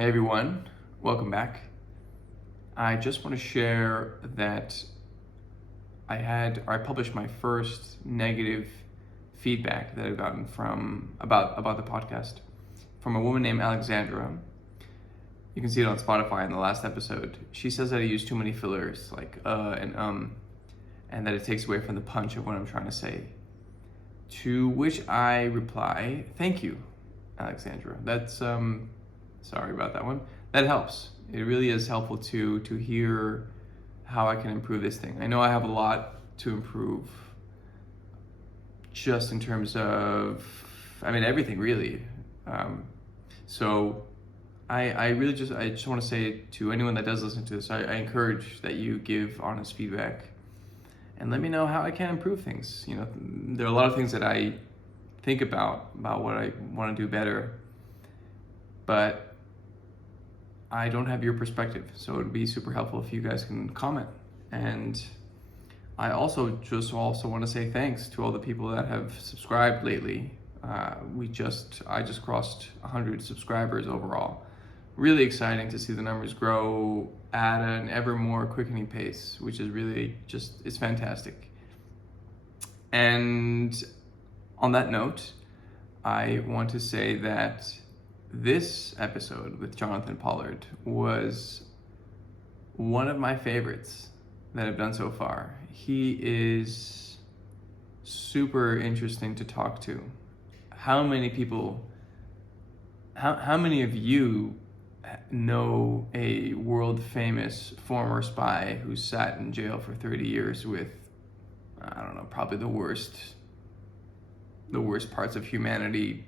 Hey everyone, welcome back. I just want to share that I published my first negative feedback that I've gotten from about the podcast from a woman named Alexandra. You can see it on Spotify in the last episode. She says that I use too many fillers, like and that it takes away from the punch of what I'm trying to say. To which I reply, "Thank you, Alexandra. That's sorry about that one. That helps. It really is helpful to hear how I can improve this thing. I know I have a lot to improve, just in terms of, everything really. So I just want to say to anyone that does listen to this, I encourage that you give honest feedback and let me know how I can improve things. You know, there are a lot of things that I think about what I want to do better, but I don't have your perspective, so it would be super helpful if you guys can comment. And I also want to say thanks to all the people that have subscribed lately. I just crossed 100 subscribers overall. Really exciting to see the numbers grow at an ever more quickening pace, which is really it's fantastic. And on that note, I want to say that this episode with Jonathan Pollard was one of my favorites that I've done so far. He is super interesting to talk to. How many of you know a world famous former spy who sat in jail for 30 years with, I don't know, probably the worst parts of humanity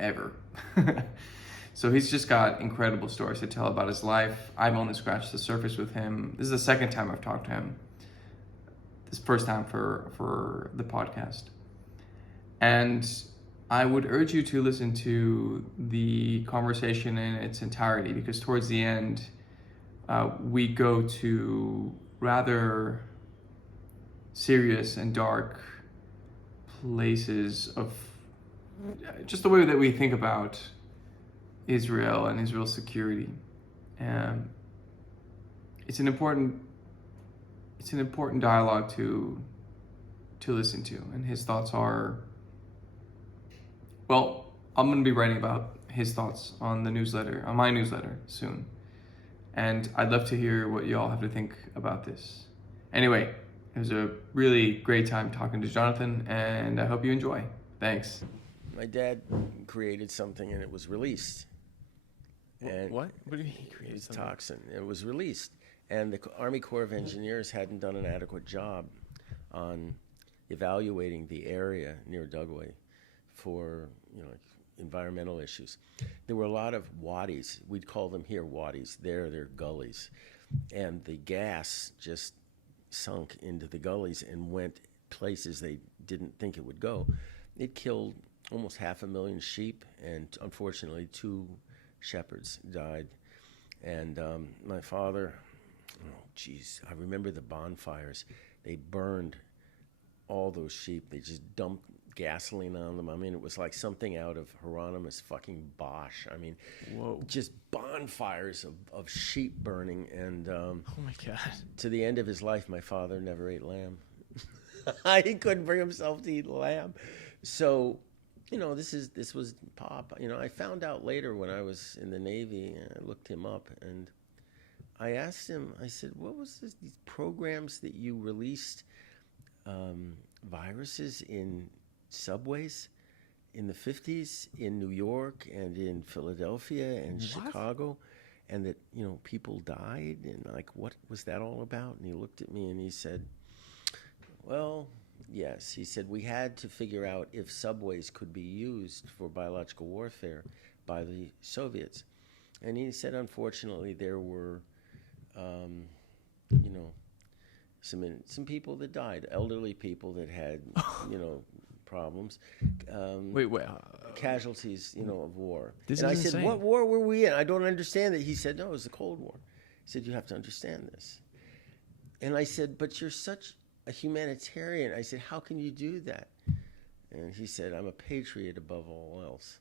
ever. So he's just got incredible stories to tell about his life. I've only scratched the surface with him. This is the second time I've talked to him. This first time for the podcast. And I would urge you to listen to the conversation in its entirety, because towards the end, we go to rather serious and dark places of just the way that we think about Israel and Israel's security. It's an important dialogue to listen to, and his thoughts are, well, I'm going to be writing about his thoughts on my newsletter soon, and I'd love to hear what y'all have to think about this. Anyway, it was a really great time talking to Jonathan, and I hope you enjoy. Thanks. My dad created something and it was released. And What? What do you mean he created it was something? toxin. It was released. And the Army Corps of Engineers hadn't done an adequate job on evaluating the area near Dugway for, environmental issues. There were a lot of wadis. We'd call them here wadis. They're gullies. And the gas just sunk into the gullies and went places they didn't think it would go. It killed almost 500,000 sheep, and unfortunately 2 shepherds died. And my father, I remember the bonfires. They burned all those sheep. They just dumped gasoline on them. It was like something out of Hieronymus fucking Bosch. Whoa. Just bonfires of sheep burning. And Oh my God. to the end of his life, my father never ate lamb. He couldn't bring himself to eat lamb. So, this was Pop. I found out later when I was in the Navy, and I looked him up, and I asked him, I said, what was these programs that you released viruses in subways in the 50s in New York and in Philadelphia and Chicago, and that, people died, and what was that all about? And he looked at me and he said, well, yes. He said, we had to figure out if subways could be used for biological warfare by the Soviets. And he said, unfortunately, there were, some people that died, elderly people that had, problems. Wait. Casualties, of war. This and I is said, insane. what war were we in? I don't understand it. He said, no, it was the Cold War. He said, you have to understand this. And I said, but you're such a humanitarian. I said, how can you do that? And he said, I'm a patriot above all else.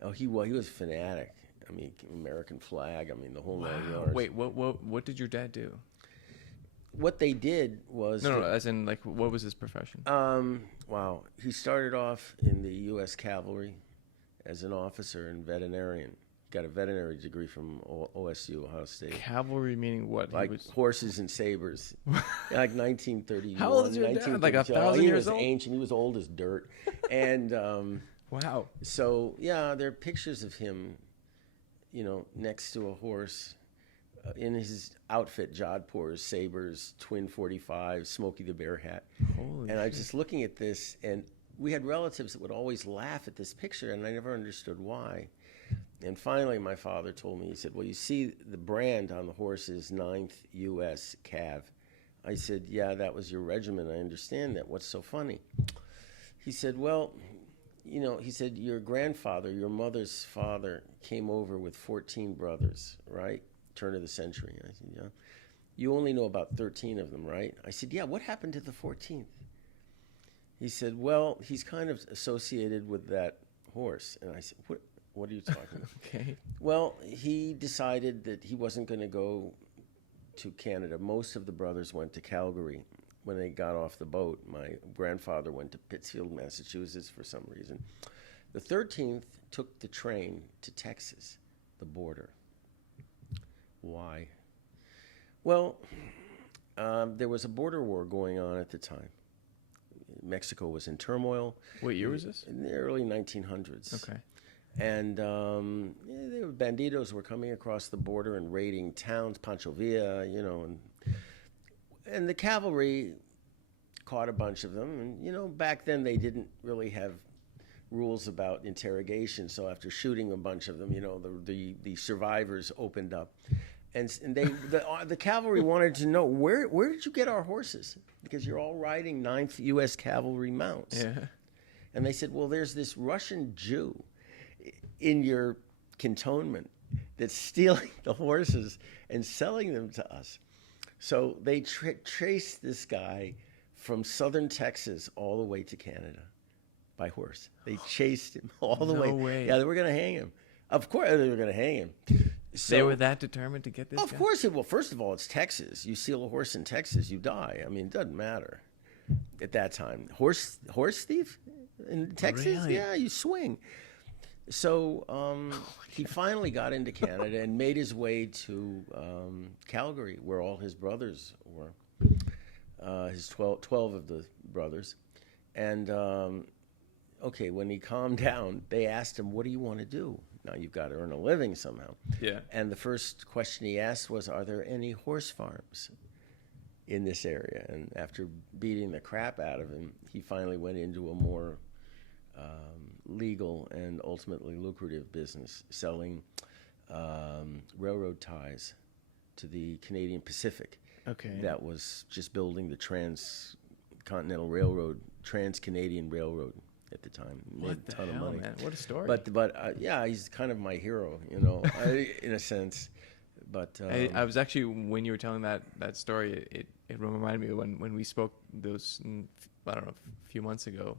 Oh, he was a fanatic. I mean, American flag. I mean, the whole 9 yards. Wait, what did your dad do? What they did was No, as in, like, what was his profession? wow. He started off in the U.S. Cavalry as an officer and veterinarian. Got a veterinary degree from OSU, Ohio State. Cavalry meaning what? Like horses and sabers. Like 1931. How old is your dad? Like 1,000 years old? He was ancient. He was old as dirt. And Wow. so, yeah, there are pictures of him, next to a horse in his outfit, jodhpurs, sabers, twin 45, Smokey the Bear hat. Holy And I was shit. just looking at this, and we had relatives that would always laugh at this picture, and I never understood why. And finally, my father told me, he said, well, you see the brand on the horse is 9th U.S. Cav. I said, yeah, that was your regiment. I understand that. What's so funny? He said, well, he said, your grandfather, your mother's father, came over with 14 brothers, right? Turn of the century. I said, yeah. You only know about 13 of them, right? I said, yeah, what happened to the 14th? He said, well, he's kind of associated with that horse. And I said, what are you talking about? Okay. Well, he decided that he wasn't going to go to Canada. Most of the brothers went to Calgary when they got off the boat. My grandfather went to Pittsfield, Massachusetts for some reason. The 13th took the train to Texas, the border. Why? Well, there was a border war going on at the time. Mexico was in turmoil. What year was this? In the early 1900s. Okay. And banditos were coming across the border and raiding towns, Pancho Villa, and the cavalry caught a bunch of them. And, back then they didn't really have rules about interrogation. So after shooting a bunch of them, the survivors opened up. And the cavalry wanted to know, where did you get our horses? Because you're all riding 9th U.S. Cavalry mounts. Yeah. And they said, well, there's this Russian Jew in your cantonment that's stealing the horses and selling them to us. So they traced this guy from southern Texas all the way to Canada by horse. They chased him all the way. No way. Yeah, they were going to hang him. Of course they were going to hang him. So, They were that determined to get this of guy? course. Well, first of all, it's Texas. You steal a horse in Texas, you die. I mean, it doesn't matter at that time. Horse thief in Texas? Really? Yeah, you swing. So he finally got into Canada and made his way to Calgary, where all his brothers were, his 12 of the brothers. And, okay, when he calmed down, they asked him, what do you want to do? Now, you've got to earn a living somehow. Yeah. And the first question he asked was, are there any horse farms in this area? And after beating the crap out of him, he finally went into a more legal and ultimately lucrative business, selling railroad ties to the Canadian Pacific. Okay. That was just building the Transcontinental Railroad, Trans-Canadian Railroad at the time. Made What a the ton hell, of money. man? What a story. But yeah, he's kind of my hero, in a sense. But I was actually, when you were telling that story, it reminded me of when we spoke those, I don't know, a few months ago.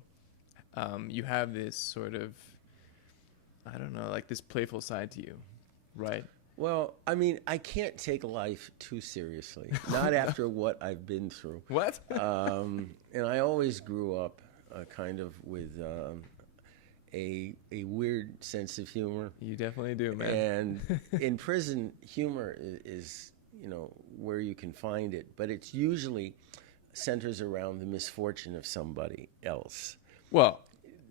You have this sort of, I don't know, like this playful side to you, right? well, I mean, I can't take life too seriously, not after what I've been through. What? And I always grew up kind of with a weird sense of humor. You definitely do, man. And in prison, humor is where you can find it, but it's usually centers around the misfortune of somebody else. Well,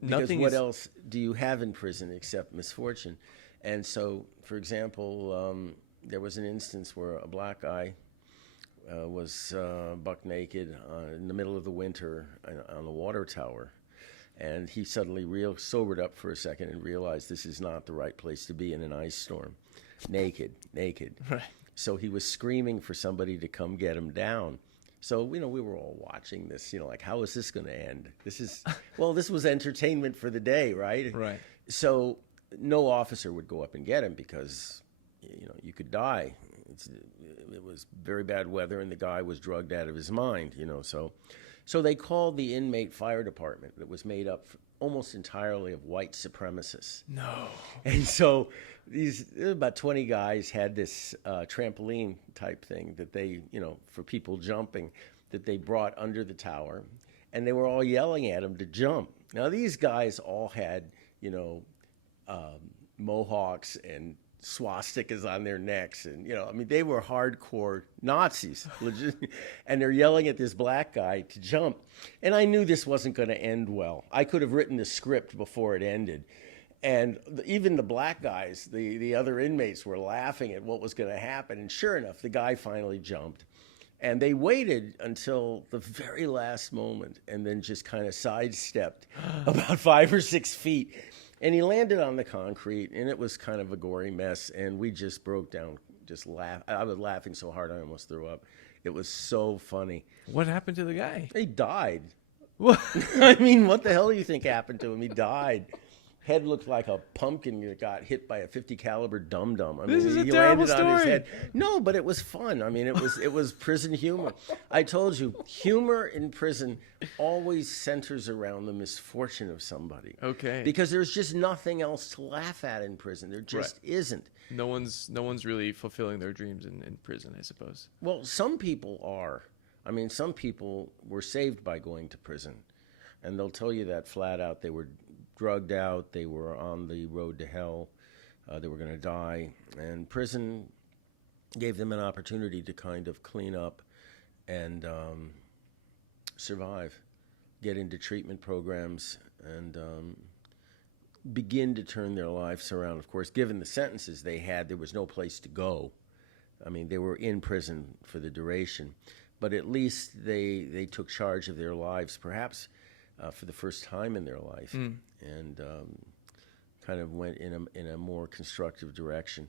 Because nothing what is... else do you have in prison except misfortune? And so, for example, there was an instance where a black guy was buck naked in the middle of the winter on the water tower. And he suddenly sobered up for a second and realized this is not the right place to be in an ice storm. Naked. Right. So he was screaming for somebody to come get him down. So, we were all watching this, like, how is this going to end? This was entertainment for the day, right? Right. So no officer would go up and get him because, you could die. It was very bad weather and the guy was drugged out of his mind, So they called the inmate fire department that was made up almost entirely of white supremacists. No. And so about 20 guys had this trampoline type thing that they, for people jumping, that they brought under the tower. And they were all yelling at them to jump. Now, these guys all had, mohawks and swastikas on their necks. And, they were hardcore Nazis. Legit. And they're yelling at this black guy to jump. And I knew this wasn't going to end well. I could have written the script before it ended. And even the black guys, the other inmates, were laughing at what was going to happen. And sure enough, the guy finally jumped. And they waited until the very last moment and then just kind of sidestepped about 5 or 6 feet. And he landed on the concrete, and it was kind of a gory mess. And we just broke down, just laugh. I was laughing so hard I almost threw up. It was so funny. What happened to the guy? He died. What? I mean, what the hell do you think happened to him? He died. Head looked like a pumpkin that got hit by a .50 caliber dum-dum. I mean, This is a he terrible landed on his story. head. No, but it was fun. I mean, it was prison humor. I told you, humor in prison always centers around the misfortune of somebody. Okay. Because there's just nothing else to laugh at in prison. There just isn't. No one's really fulfilling their dreams in prison, I suppose. Well, some people are. I mean, some people were saved by going to prison. And they'll tell you that flat out. They were drugged out, they were on the road to hell, they were going to die, and prison gave them an opportunity to kind of clean up and survive, get into treatment programs, and begin to turn their lives around. Of course, given the sentences they had, there was no place to go. I mean, they were in prison for the duration, but at least they took charge of their lives, perhaps for the first time in their life, and kind of went in a more constructive direction.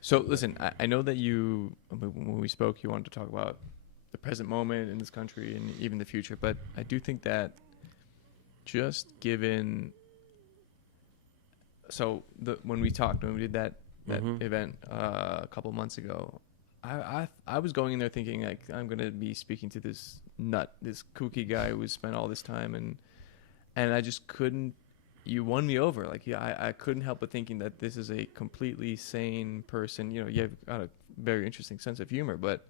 So listen, I know that when we spoke, you wanted to talk about the present moment in this country and even the future, but I do think that just given, when we did that event a couple months ago, I was going in there thinking like I'm going to be speaking to this kooky guy who spent all this time, and I just couldn't. You won me over. Like, I couldn't help but thinking that this is a completely sane person. You have got a very interesting sense of humor, but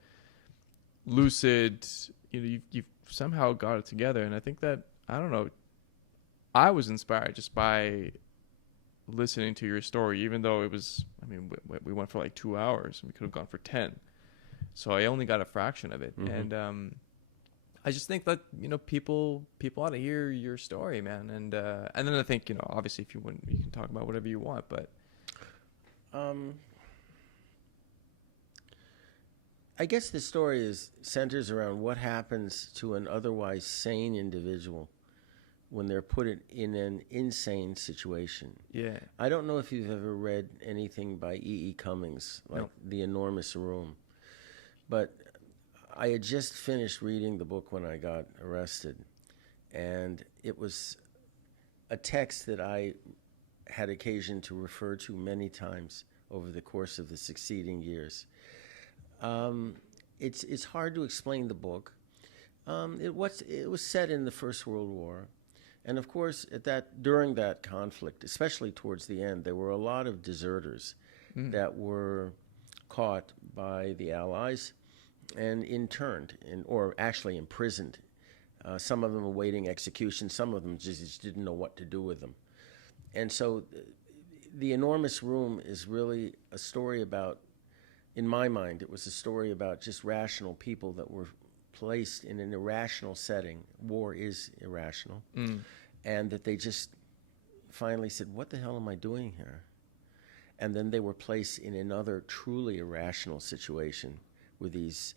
lucid. You've somehow got it together, and I think that, I don't know, I was inspired just by listening to your story, even though it was. I mean, we went for like 2 hours, and we could have gone for 10. So I only got a fraction of it, and I just think that people ought to hear your story, man. And then I think obviously if you want, you can talk about whatever you want, but I guess the story centers around what happens to an otherwise sane individual when they're put in an insane situation. yeah. I don't know if you've ever read anything by E.E. Cummings, like No. The Enormous Room, but I had just finished reading the book when I got arrested, and it was a text that I had occasion to refer to many times over the course of the succeeding years. It's hard to explain the book. It was set in the First World War, and of course during that conflict, especially towards the end, there were a lot of deserters that were caught by the Allies and interned, or actually imprisoned. Some of them awaiting execution. Some of them just didn't know what to do with them. And so The Enormous Room is really a story about, in my mind, it was a story about just rational people that were placed in an irrational setting. War is irrational. And that they just finally said, what the hell am I doing here? And then they were placed in another truly irrational situation with these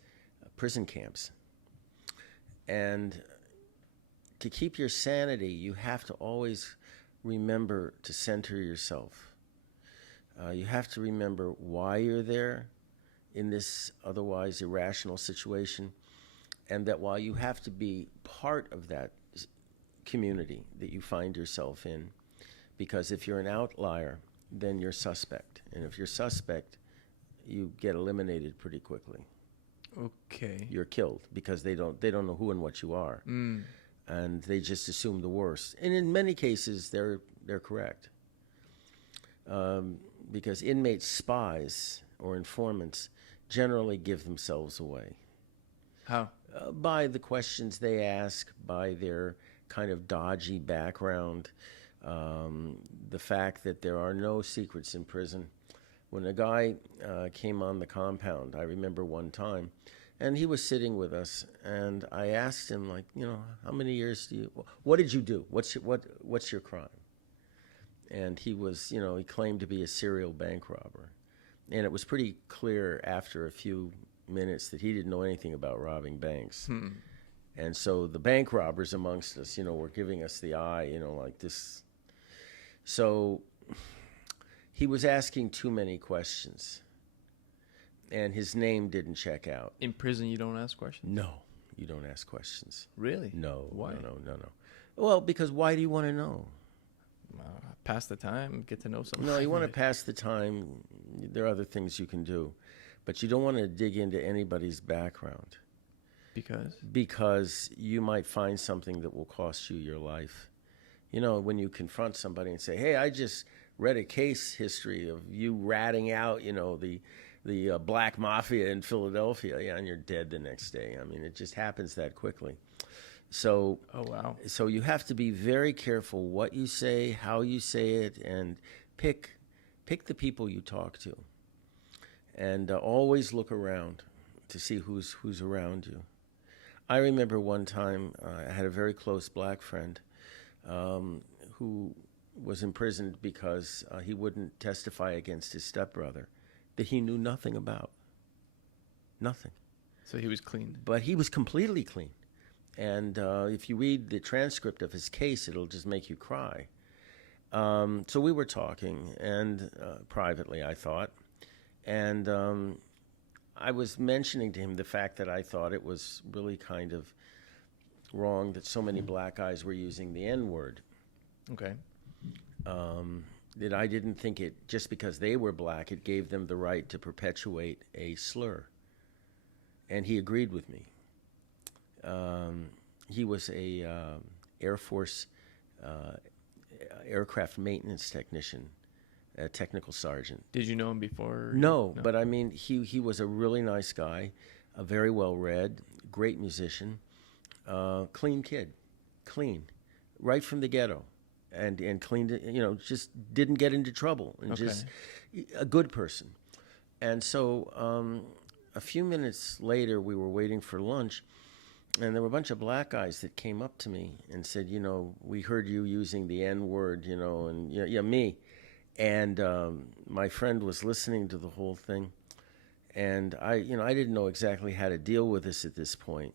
prison camps. And to keep your sanity, you have to always remember to center yourself. You have to remember why you're there in this otherwise irrational situation, and that while you have to be part of that community that you find yourself in, because if you're an outlier, then you're suspect. And if you're suspect, you get eliminated pretty quickly. Okay. You're killed because they don't know who and what you are. and they just assume the worst. And in many cases, they're correct, because inmate spies or informants generally give themselves away. How? By the questions they ask, by their kind of dodgy background, the fact that there are no secrets in prison. When a guy came on the compound, I remember one time, and he was sitting with us, and I asked him, like, how many years what did you do? What's your crime? And he was, he claimed to be a serial bank robber. And it was pretty clear after a few minutes that he didn't know anything about robbing banks. And so the bank robbers amongst us, were giving us the eye, like this. So he was asking too many questions, and his name didn't check out. In prison, you don't ask questions? No, you don't ask questions. Really? No. Why? No. Well, because why do you want to know? Pass the time, get to know someone. No, you want to pass the time. There are other things you can do, but you don't want to dig into anybody's background. Because you might find something that will cost you your life. When you confront somebody and say, hey, I just read a case history of you ratting out, the black mafia in Philadelphia, and you're dead the next day. I mean, it just happens that quickly. So, oh, wow. So you have to be very careful what you say, how you say it, and pick the people you talk to. And always look around to see who's around you. I remember one time I had a very close black friend who was imprisoned because he wouldn't testify against his stepbrother that he knew nothing about. Nothing. So he was clean. But he was completely clean. And if you read the transcript of his case, it'll just make you cry. So we were talking, and privately, I thought. And I was mentioning to him the fact that I thought it was really kind of wrong that so many black guys were using the N-word. Okay. That I didn't think it, just because they were black, it gave them the right to perpetuate a slur. And he agreed with me. He was a Air Force aircraft maintenance technician, a technical sergeant. Did you know him before? No, but I mean, he was a really nice guy, very well read, great musician, clean kid, right from the ghetto, and cleaned it, just didn't get into trouble, and just a good person. And so a few minutes later, we were waiting for lunch, and there were a bunch of black guys that came up to me and said, we heard you using the N-word, and me. And my friend was listening to the whole thing, and I didn't know exactly how to deal with this at this point.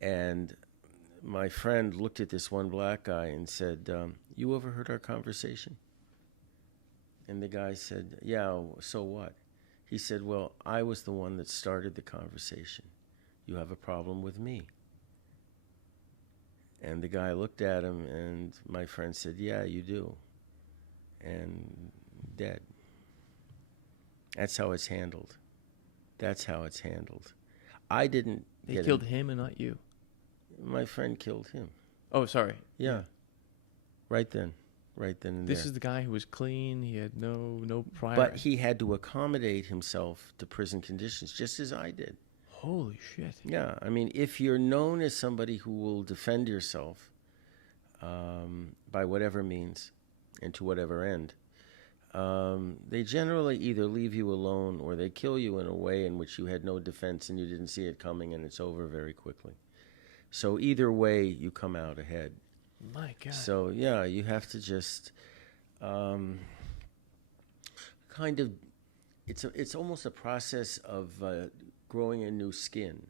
And my friend looked at this one black guy and said, you overheard our conversation? And the guy said, yeah, so what? He said, well, I was the one that started the conversation. You have a problem with me. And the guy looked at him, and my friend said, yeah, you do. And dead. That's how it's handled. I didn't. They killed him and not you. My friend killed him. Oh, sorry. Yeah. Right then and this there. is the guy who was clean. He had no prior. But he had to accommodate himself to prison conditions, just as I did. Holy shit. Yeah, I mean, if you're known as somebody who will defend yourself by whatever means and to whatever end, they generally either leave you alone or they kill you in a way in which you had no defense and you didn't see it coming, and it's over very quickly. So either way, you come out ahead. My God. So, yeah, you have to just kind of, it's almost a process of growing a new skin.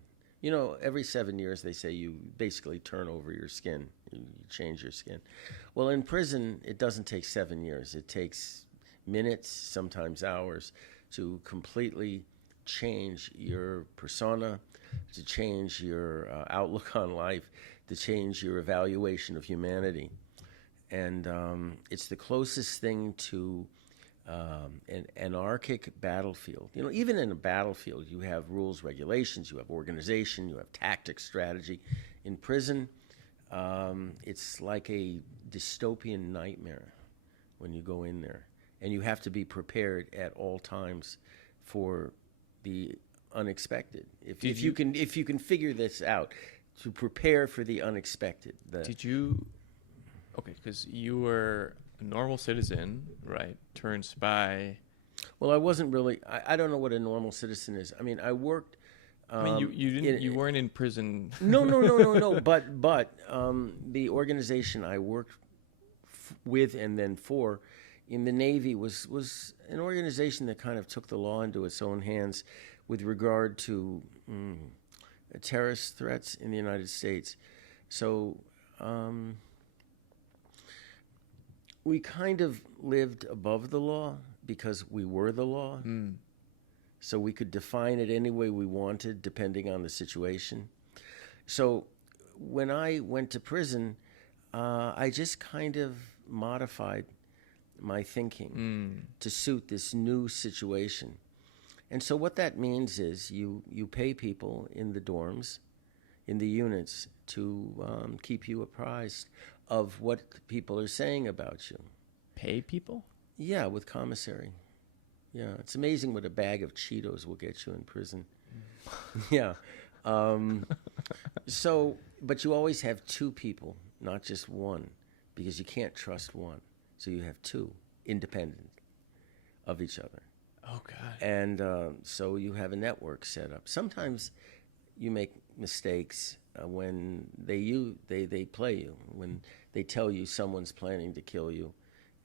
Every 7 years they say you basically turn over your skin, you change your skin. Well, in prison, it doesn't take 7 years. It takes minutes, sometimes hours, to completely change your persona, to change your outlook on life, to change your evaluation of humanity. And it's the closest thing to an anarchic battlefield. Even in a battlefield, you have rules, regulations, you have organization, you have tactics, strategy. In prison, It's like a dystopian nightmare when you go in there, and you have to be prepared at all times for the unexpected. If you can figure this out, to prepare for the unexpected. Did you? Okay, because you were a normal citizen, right? Turned spy. Well, I wasn't really. I don't know what a normal citizen is. I mean, I worked. I mean, you didn't. You weren't in prison. No. But the organization I worked with and then for in the Navy was an organization that kind of took the law into its own hands with regard to terrorist threats in the United States. So we kind of lived above the law because we were the law. So we could define it any way we wanted depending on the situation. So when I went to prison, I just kind of modified my thinking to suit this new situation. And so what that means is you pay people in the dorms, in the units, to keep you apprised of what people are saying about you. Pay people? Yeah, with commissary. Yeah, it's amazing what a bag of Cheetos will get you in prison. Yeah. So, but you always have two people, not just one, because you can't trust one. So you have two, independent of each other. Oh, God. And so you have a network set up. Sometimes you make mistakes when they play you, when they tell you someone's planning to kill you,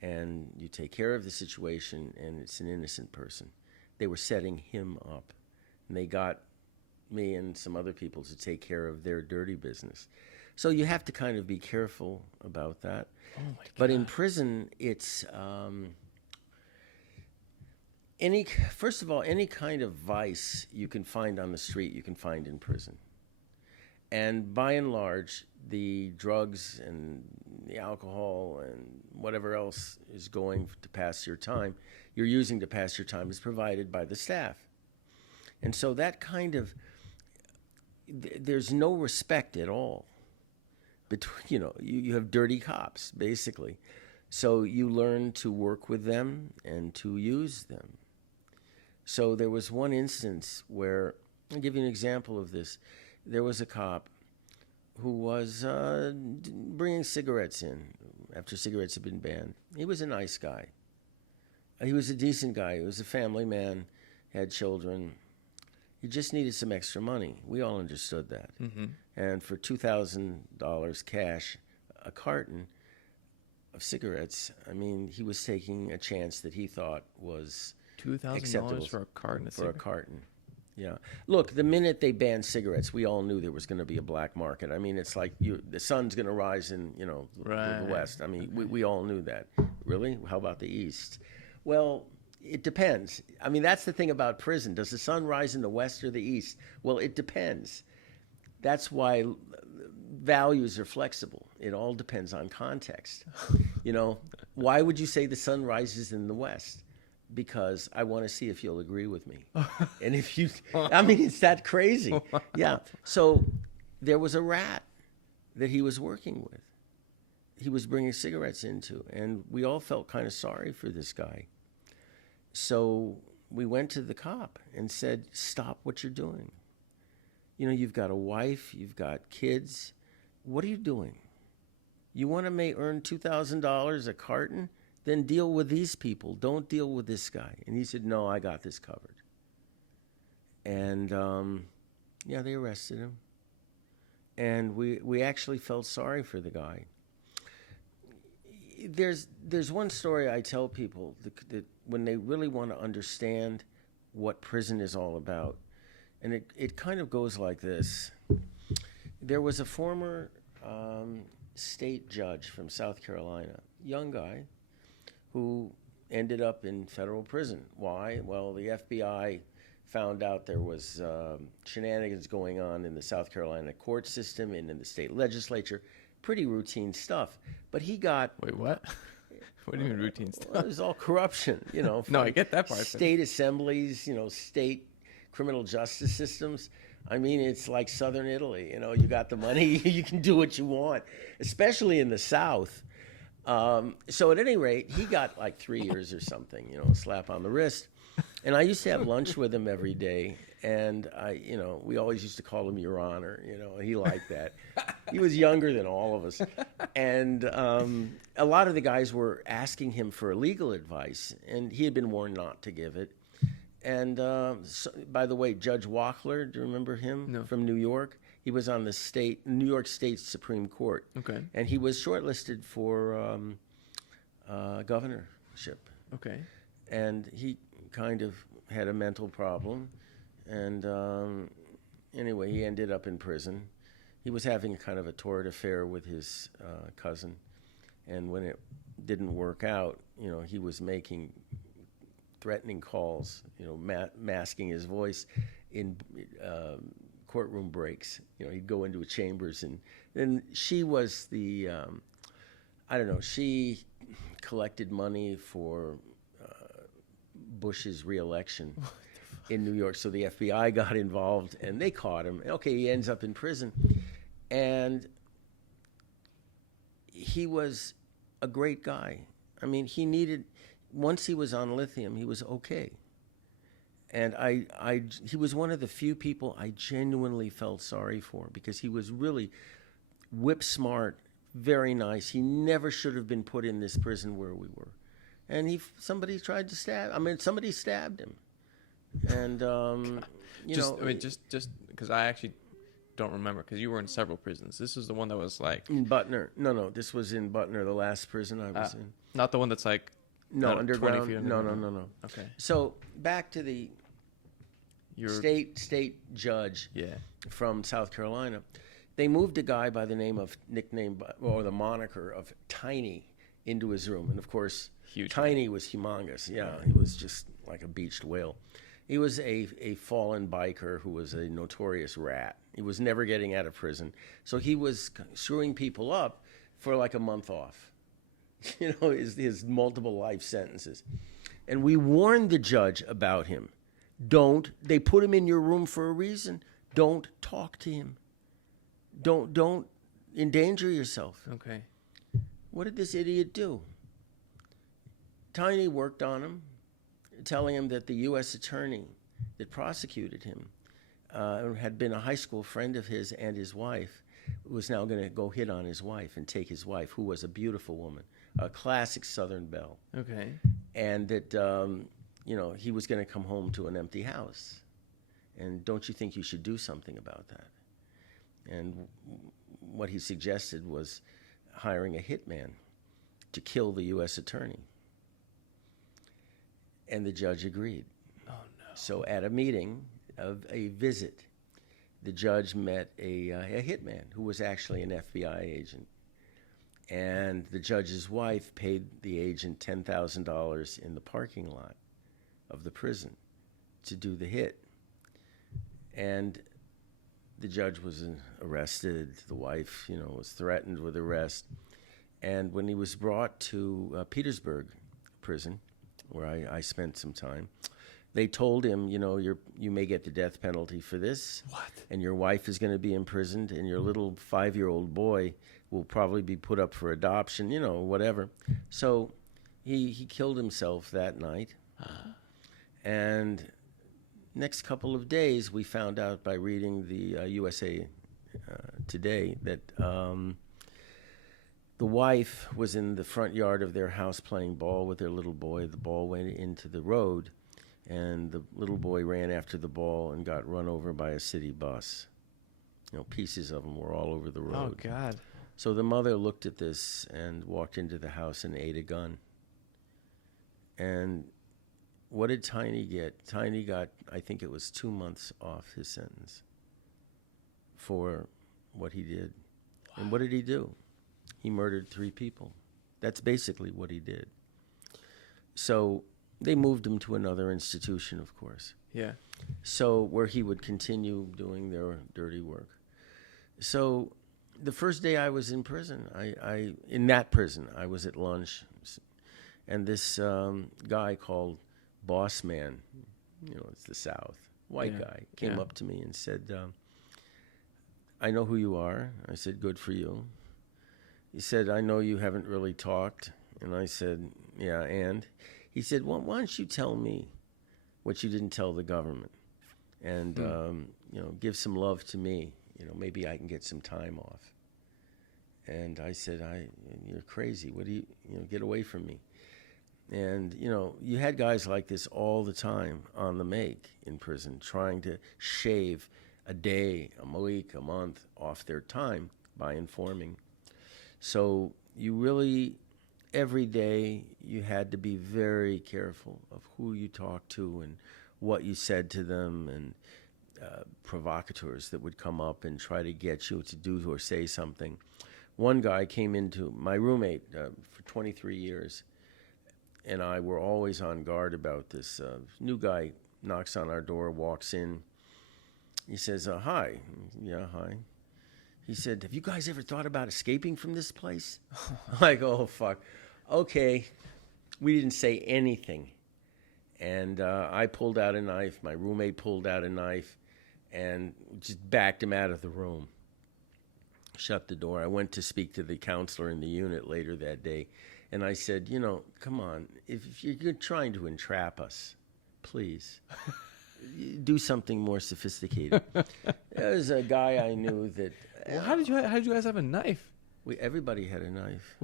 and you take care of the situation, and it's an innocent person. They were setting him up, and they got me and some other people to take care of their dirty business. So you have to kind of be careful about that. Oh, my God. But in prison, it's first of all, any kind of vice you can find on the street, you can find in prison. And by and large, the drugs and the alcohol and whatever else is going to pass your time, you're using to pass your time, is provided by the staff. And so that kind of, there's no respect at all. Between, you have dirty cops, basically. So you learn to work with them and to use them. So there was one instance where, I'll give you an example of this. There was a cop who was bringing cigarettes in after cigarettes had been banned. He was a nice guy. He was a decent guy. He was a family man, had children. He just needed some extra money. We all understood that. Mm-hmm. And for $2,000 cash, a carton of cigarettes, I mean, he was taking a chance that he thought was $2,000 for a carton of cigarettes? For a carton. Yeah. Look, the minute they banned cigarettes, we all knew there was going to be a black market. I mean, it's like the sun's going to rise in, right. the West. I mean, we all knew that. Really? How about the East? Well, it depends. I mean, that's the thing about prison. Does the sun rise in the West or the East? Well, it depends. That's why values are flexible. It all depends on context. Why would you say the sun rises in the West? Because I want to see if you'll agree with me. And if you, I mean, it's that crazy. Yeah. So there was a rat that he was working with. He was bringing cigarettes into, and we all felt kind of sorry for this guy. So we went to the cop and said, stop what you're doing. You've got a wife, you've got kids. What are you doing? You want to earn $2,000 a carton? Then deal with these people. Don't deal with this guy. And he said, no, I got this covered. And, they arrested him. And we actually felt sorry for the guy. There's one story I tell people that when they really want to understand what prison is all about. And it kind of goes like this. There was a former state judge from South Carolina, young guy, who ended up in federal prison. Why? Well, the FBI found out there was shenanigans going on in the South Carolina court system and in the state legislature. Pretty routine stuff. But he got... Wait, what? What do you mean routine stuff? Well, it was all corruption, No, I get that part. State assemblies, state criminal justice systems. I mean, it's like Southern Italy. You know, you got the money, you can do what you want, especially in the South. So at any rate, he got like 3 years or something, you know, a slap on the wrist. And I used to have lunch with him every day. And we always used to call him Your Honor. You know, he liked that. He was younger than all of us. And a lot of the guys were asking him for legal advice, and he had been warned not to give it. And by the way, Judge Wachtler, do you remember him? No. From New York? He was on the New York State Supreme Court. Okay. And he was shortlisted for governorship. Okay. And he kind of had a mental problem. And anyway, he ended up in prison. He was having kind of a torrid affair with his cousin. And when it didn't work out, you know, he was making threatening calls, you know, masking his voice in courtroom breaks. You know, he'd go into chambers, and then she was the, she collected money for Bush's reelection in New York. So the FBI got involved, and they caught him. Okay, he ends up in prison. And he was a great guy. I mean, once he was on lithium, he was okay. And he was one of the few people I genuinely felt sorry for, because he was really whip smart, very nice. He never should have been put in this prison where we were. And somebody stabbed him. And, just because I actually don't remember, because you were in several prisons. This is the one that was like... In Butner. No, this was in Butner, the last prison I was in. Not the one that's like... No, underground. 20 feet underground. No. Okay. So back to the state judge from South Carolina. They moved a guy by the the moniker of Tiny into his room. And of course, Huge. Tiny was humongous. Yeah, he was just like a beached whale. He was a fallen biker who was a notorious rat. He was never getting out of prison. So he was screwing people up for like a month off. You know, his multiple life sentences. And we warned the judge about him. They put him in your room for a reason. Don't talk to him. Don't endanger yourself. Okay. What did this idiot do? Tiny worked on him, telling him that the U.S. attorney that prosecuted him had been a high school friend of his, and his wife was now going to go hit on his wife and take his wife, who was a beautiful woman, a classic Southern belle. Okay. And that, he was going to come home to an empty house. And don't you think you should do something about that? And what he suggested was hiring a hitman to kill the U.S. attorney. And the judge agreed. Oh, no. So at a meeting of a visit, the judge met a hitman who was actually an FBI agent. And the judge's wife paid the agent $10,000 in the parking lot of the prison to do the hit. And the judge was arrested. The wife, was threatened with arrest. And when he was brought to Petersburg prison, where I spent some time, they told him, you may get the death penalty for this. What? And your wife is going to be imprisoned, and your little 5-year-old boy will probably be put up for adoption, whatever. So he killed himself that night. And next couple of days, we found out by reading the USA Today that the wife was in the front yard of their house playing ball with their little boy. The ball went into the road, and the little boy ran after the ball and got run over by a city bus. Pieces of them were all over the road. Oh, God. So the mother looked at this and walked into the house and ate a gun. And what did Tiny get? Tiny got, I think it was 2 months off his sentence for what he did. Wow. And what did he do? He murdered 3 people. That's basically what he did. So they moved him to another institution, of course. Yeah. So where he would continue doing their dirty work. So the first day I was in prison, in that prison, I was at lunch, and this guy called Boss Man, it's the South, white Yeah. guy, came Yeah. up to me and said, I know who you are. I said, good for you. He said, I know you haven't really talked. And I said, yeah, and? He said, well, why don't you tell me what you didn't tell the government? And, give some love to me. Maybe I can get some time off. And I said, you're crazy. What do you get away from me. And, you had guys like this all the time on the make in prison, trying to shave a day, a week, a month off their time by informing. So you really, every day, you had to be very careful of who you talked to and what you said to them, and provocateurs that would come up and try to get you to do or say something. One guy came into my roommate for 23 years, and I were always on guard about this. New guy knocks on our door, walks in. He says, hi. Yeah, hi. He said, have you guys ever thought about escaping from this place? I go, oh, fuck. Okay. We didn't say anything. And I pulled out a knife. My roommate pulled out a knife and just backed him out of the room. Shut the door. I went to speak to the counselor in the unit later that day. And I said, come on, if you're trying to entrap us, please do something more sophisticated. There's a guy I knew that. Well, how did you guys have a knife? Everybody had a knife.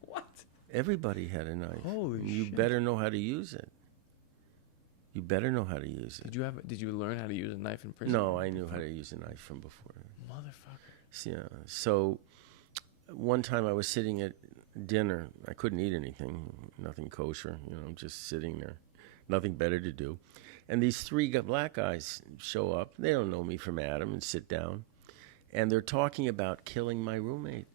What? Everybody had a knife. Holy You shit. better know how to use it. You better know how to use it. Did you learn how to use a knife in prison? No, I knew how to use a knife from before. Motherfucker. Yeah. So one time I was sitting at dinner. I couldn't eat anything, nothing kosher. I'm just sitting there, nothing better to do. And these three black guys show up. They don't know me from Adam, and sit down. And they're talking about killing my roommate.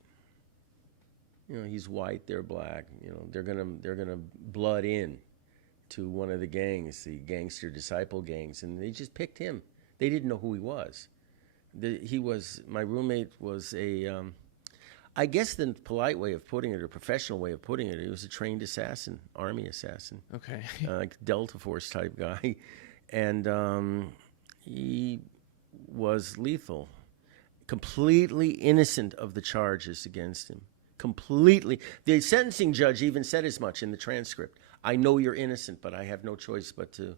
He's white, they're black. They're gonna blood in to one of the gangs, the gangster disciple gangs, and they just picked him. They didn't know who he was. My roommate was I guess the polite way of putting it, or professional way of putting it, he was a trained assassin, army assassin. Okay. Like Delta Force type guy. And he was lethal. Completely innocent of the charges against him. Completely. The sentencing judge even said as much in the transcript. I know you're innocent, but I have no choice but to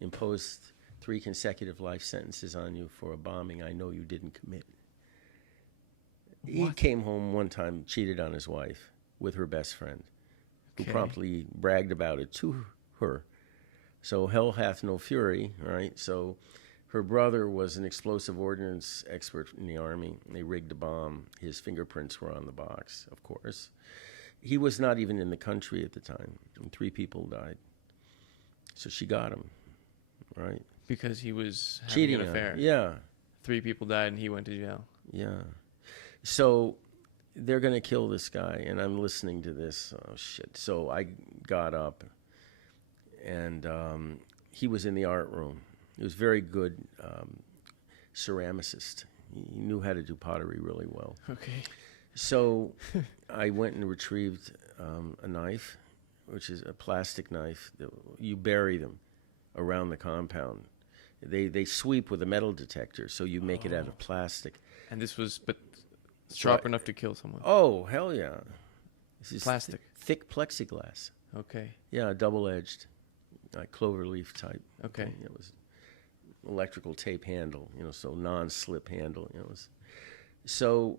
impose 3 consecutive life sentences on you for a bombing I know you didn't commit. He came home one time, cheated on his wife with her best friend, who promptly bragged about it to her. So hell hath no fury, right? So her brother was an explosive ordnance expert in the Army. They rigged a bomb. His fingerprints were on the box, of course. He was not even in the country at the time, and 3 people died. So she got him, right? Because he was having Cheating an on her. affair. Yeah. 3 people died and he went to jail. Yeah. So they're going to kill this guy, and I'm listening to this. Oh, shit. So I got up, and he was in the art room. He was very good ceramicist. He knew how to do pottery really well. Okay. So I went and retrieved a knife, which is a plastic knife. That you bury them around the compound. They sweep with a metal detector, so you make it out of plastic. And this was sharp enough to kill someone. Oh, hell yeah. This is Plastic. Thick plexiglass. Okay. Yeah, double-edged, like cloverleaf type. Okay. It was electrical tape handle, so non-slip handle. So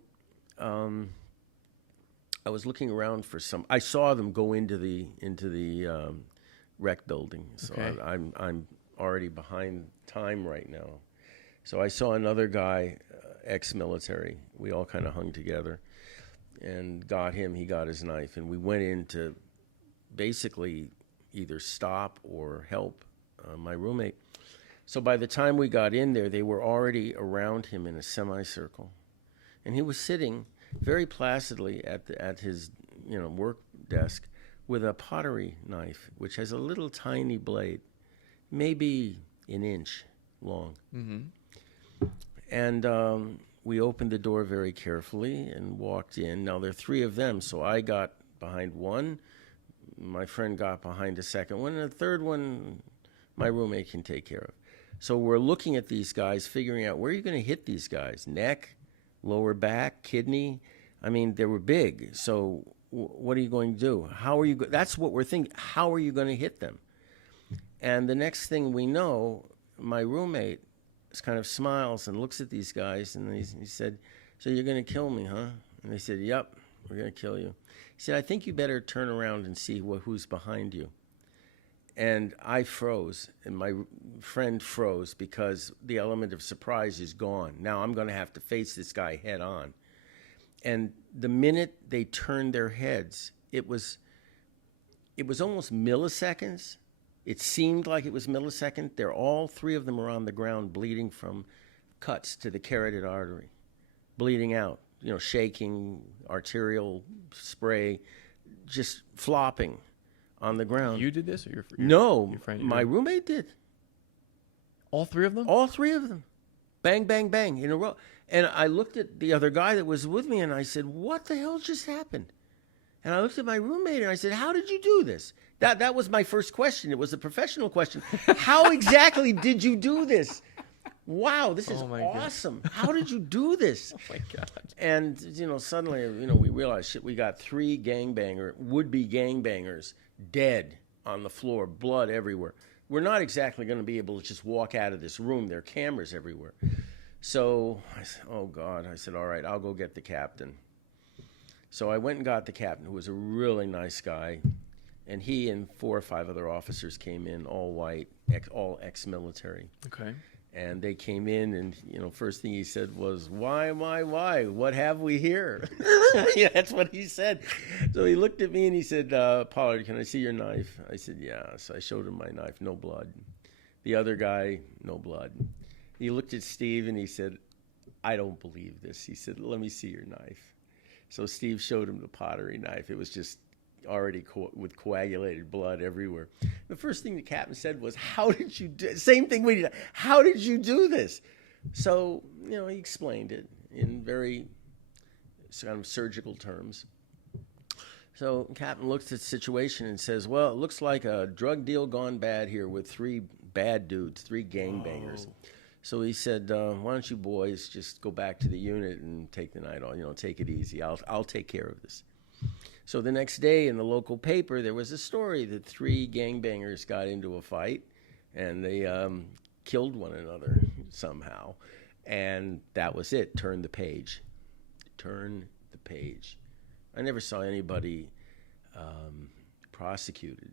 I was looking around for some. I saw them go into the rec building, so Okay. I'm already behind time right now. So I saw another guy, ex-military. We all kind of hung together and got him. He got his knife, and we went in to basically either stop or help my roommate. So by the time we got in there, they were already around him in a semicircle, and he was sitting very placidly at his work desk with a pottery knife, which has a little tiny blade, maybe an inch long. Mm-hmm. And we opened the door very carefully and walked in. Now, there are 3 of them, so I got behind one. My friend got behind the second one. And the third one, my roommate can take care of. So we're looking at these guys, figuring out where are you going to hit these guys? Neck, lower back, kidney. I mean, they were big. So what are you going to do? How are you? That's what we're thinking. How are you going to hit them? And the next thing we know, my roommate kind of smiles and looks at these guys, and he said, "So you're going to kill me, huh?" And they said, "Yep, we're going to kill you." He said, "I think you better turn around and see who's behind you." And I froze, and my friend froze because the element of surprise is gone. Now I'm going to have to face this guy head on. And the minute they turned their heads, it was almost milliseconds. It seemed like it was millisecond. All three of them were on the ground bleeding from cuts to the carotid artery, bleeding out, shaking, arterial spray, just flopping on the ground. You did this, or your No, your friend? my roommate did. All three of them? All three of them. Bang, bang, bang in a row. And I looked at the other guy that was with me, and I said, "What the hell just happened?" And I looked at my roommate, and I said, "How did you do this?" That was my first question. It was a professional question. How exactly did you do this? Wow, this is awesome. God. How did you do this? Oh, my God. And, suddenly, we realized, shit, we got 3 would-be gangbangers dead on the floor, blood everywhere. We're not exactly going to be able to just walk out of this room. There are cameras everywhere. So I said, oh, God. I said, all right, I'll go get the captain. So I went and got the captain, who was a really nice guy. And he and 4 or 5 other officers came in, all white, all ex-military. Okay. And they came in, and, first thing he said was, why? What have we here? Yeah, that's what he said. So he looked at me, and he said, Pollard, can I see your knife? I said, yeah. So I showed him my knife, no blood. The other guy, no blood. He looked at Steve, and he said, I don't believe this. He said, let me see your knife. So Steve showed him the pottery knife. It was just already with coagulated blood everywhere. The first thing the captain said was, how did you do it? Same thing we did. How did you do this? So, he explained it in very kind of surgical terms. So the captain looks at the situation and says, well, it looks like a drug deal gone bad here with 3 bad dudes, 3 gangbangers. Whoa. So he said, why don't you boys just go back to the unit and take the night off, take it easy. I'll take care of this. So the next day in the local paper, there was a story that 3 gangbangers got into a fight, and they killed one another somehow. And that was it. Turn the page. Turn the page. I never saw anybody prosecuted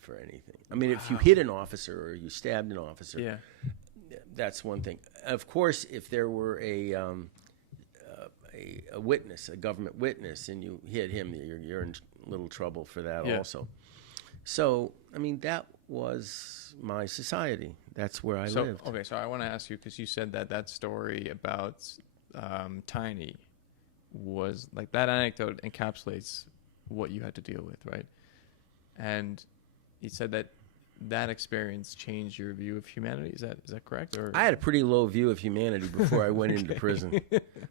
for anything. I mean, if you hit an officer or you stabbed an officer, yeah, that's one thing. Of course, if there were a witness, a government witness, and you hit him, you're in little trouble for that also. So, I mean, that was my society. That's where I lived. Okay, so I want to ask you, because you said that story about Tiny was, like, that anecdote encapsulates what you had to deal with, right? And you said that experience changed your view of humanity. Is that correct? Or I had a pretty low view of humanity before I went into prison.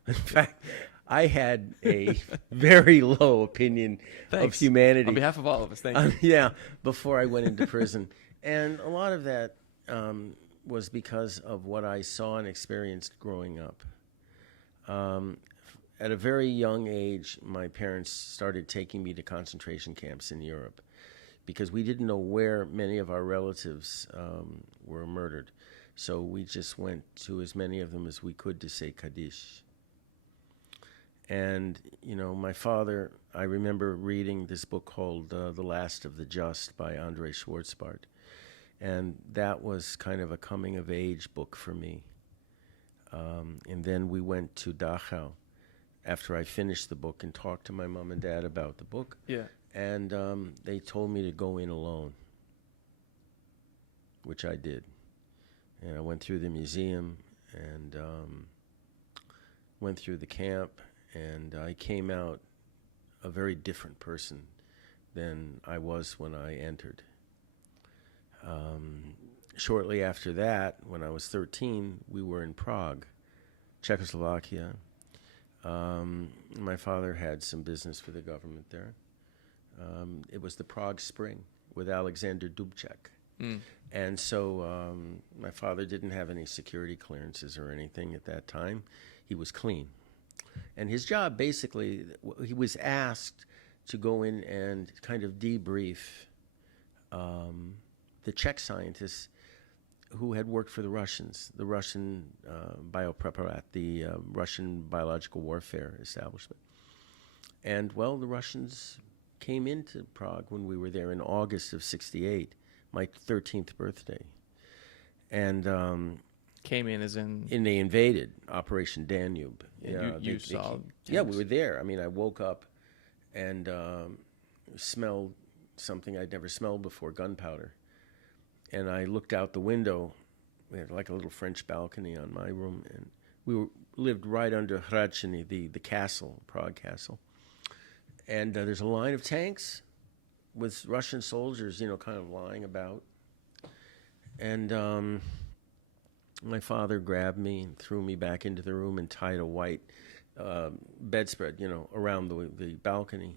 In fact, I had a very low opinion of humanity. On behalf of all of us, thank you. Yeah, before I went into prison. And a lot of that was because of what I saw and experienced growing up. At a very young age, my parents started taking me to concentration camps in Europe, because we didn't know where many of our relatives were murdered. So we just went to as many of them as we could to say Kaddish. And, my father, I remember reading this book called The Last of the Just by Andrei Schwartzbart. And that was kind of a coming-of-age book for me. And then we went to Dachau after I finished the book and talked to my mom and dad about the book. Yeah. And they told me to go in alone, which I did. And I went through the museum and went through the camp, and I came out a very different person than I was when I entered. Shortly after that, when I was 13, we were in Prague, Czechoslovakia. My father had some business for the government there. It was the Prague Spring with Alexander Dubček. Mm. And so my father didn't have any security clearances or anything at that time. He was clean. And his job basically, he was asked to go in and kind of debrief the Czech scientists who had worked for the Russians, the Russian biopreparat, the Russian biological warfare establishment. And, well, the Russians came into Prague when we were there in August of '68, my 13th birthday. And Came in as in... and they invaded Operation Danube. And you saw yeah, we tanks? were there. I mean, I woke up and smelled something I'd never smelled before, gunpowder. And I looked out the window. We had like a little French balcony on my room, and we lived right under Hradčany, the castle, Prague castle. And there's a line of tanks with Russian soldiers, kind of lying about. And my father grabbed me and threw me back into the room and tied a white bedspread, around the balcony.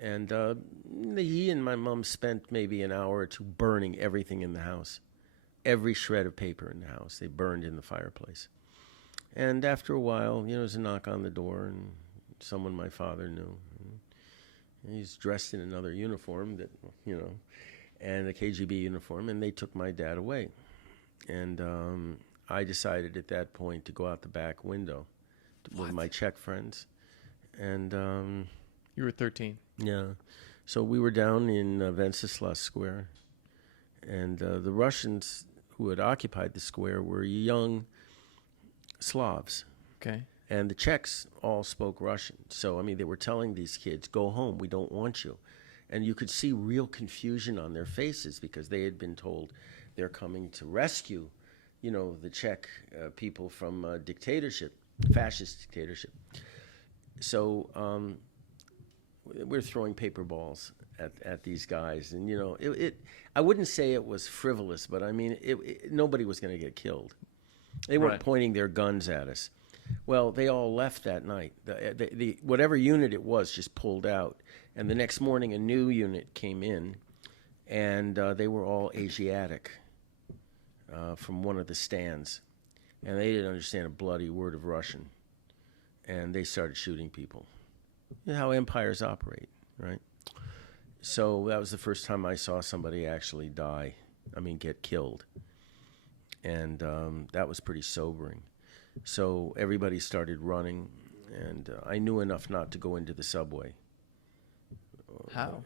And he and my mom spent maybe an hour or two burning everything in the house. Every shred of paper in the house, they burned in the fireplace. And after a while, there was a knock on the door, and someone my father knew. And he's dressed in another uniform and a KGB uniform, and they took my dad away. And I decided at that point to go out the back window with my Czech friends. And You were 13. yeah, so we were down in Wenceslas Square, and the Russians who had occupied the square were young Slavs. Okay. And the Czechs all spoke Russian. So, I mean, they were telling these kids, go home, we don't want you. And you could see real confusion on their faces because they had been told they're coming to rescue, the Czech people from dictatorship, fascist dictatorship. So we're throwing paper balls at these guys. And, I wouldn't say it was frivolous, but I mean, nobody was going to get killed. They weren't Right. pointing their guns at us. Well, they all left that night. The whatever unit it was just pulled out. And the next morning, a new unit came in, and they were all Asiatic from one of the stands. And they didn't understand a bloody word of Russian. And they started shooting people. You know how empires operate, right? So that was the first time I saw somebody actually die. I mean, get killed. And that was pretty sobering. So everybody started running, and I knew enough not to go into the subway. How?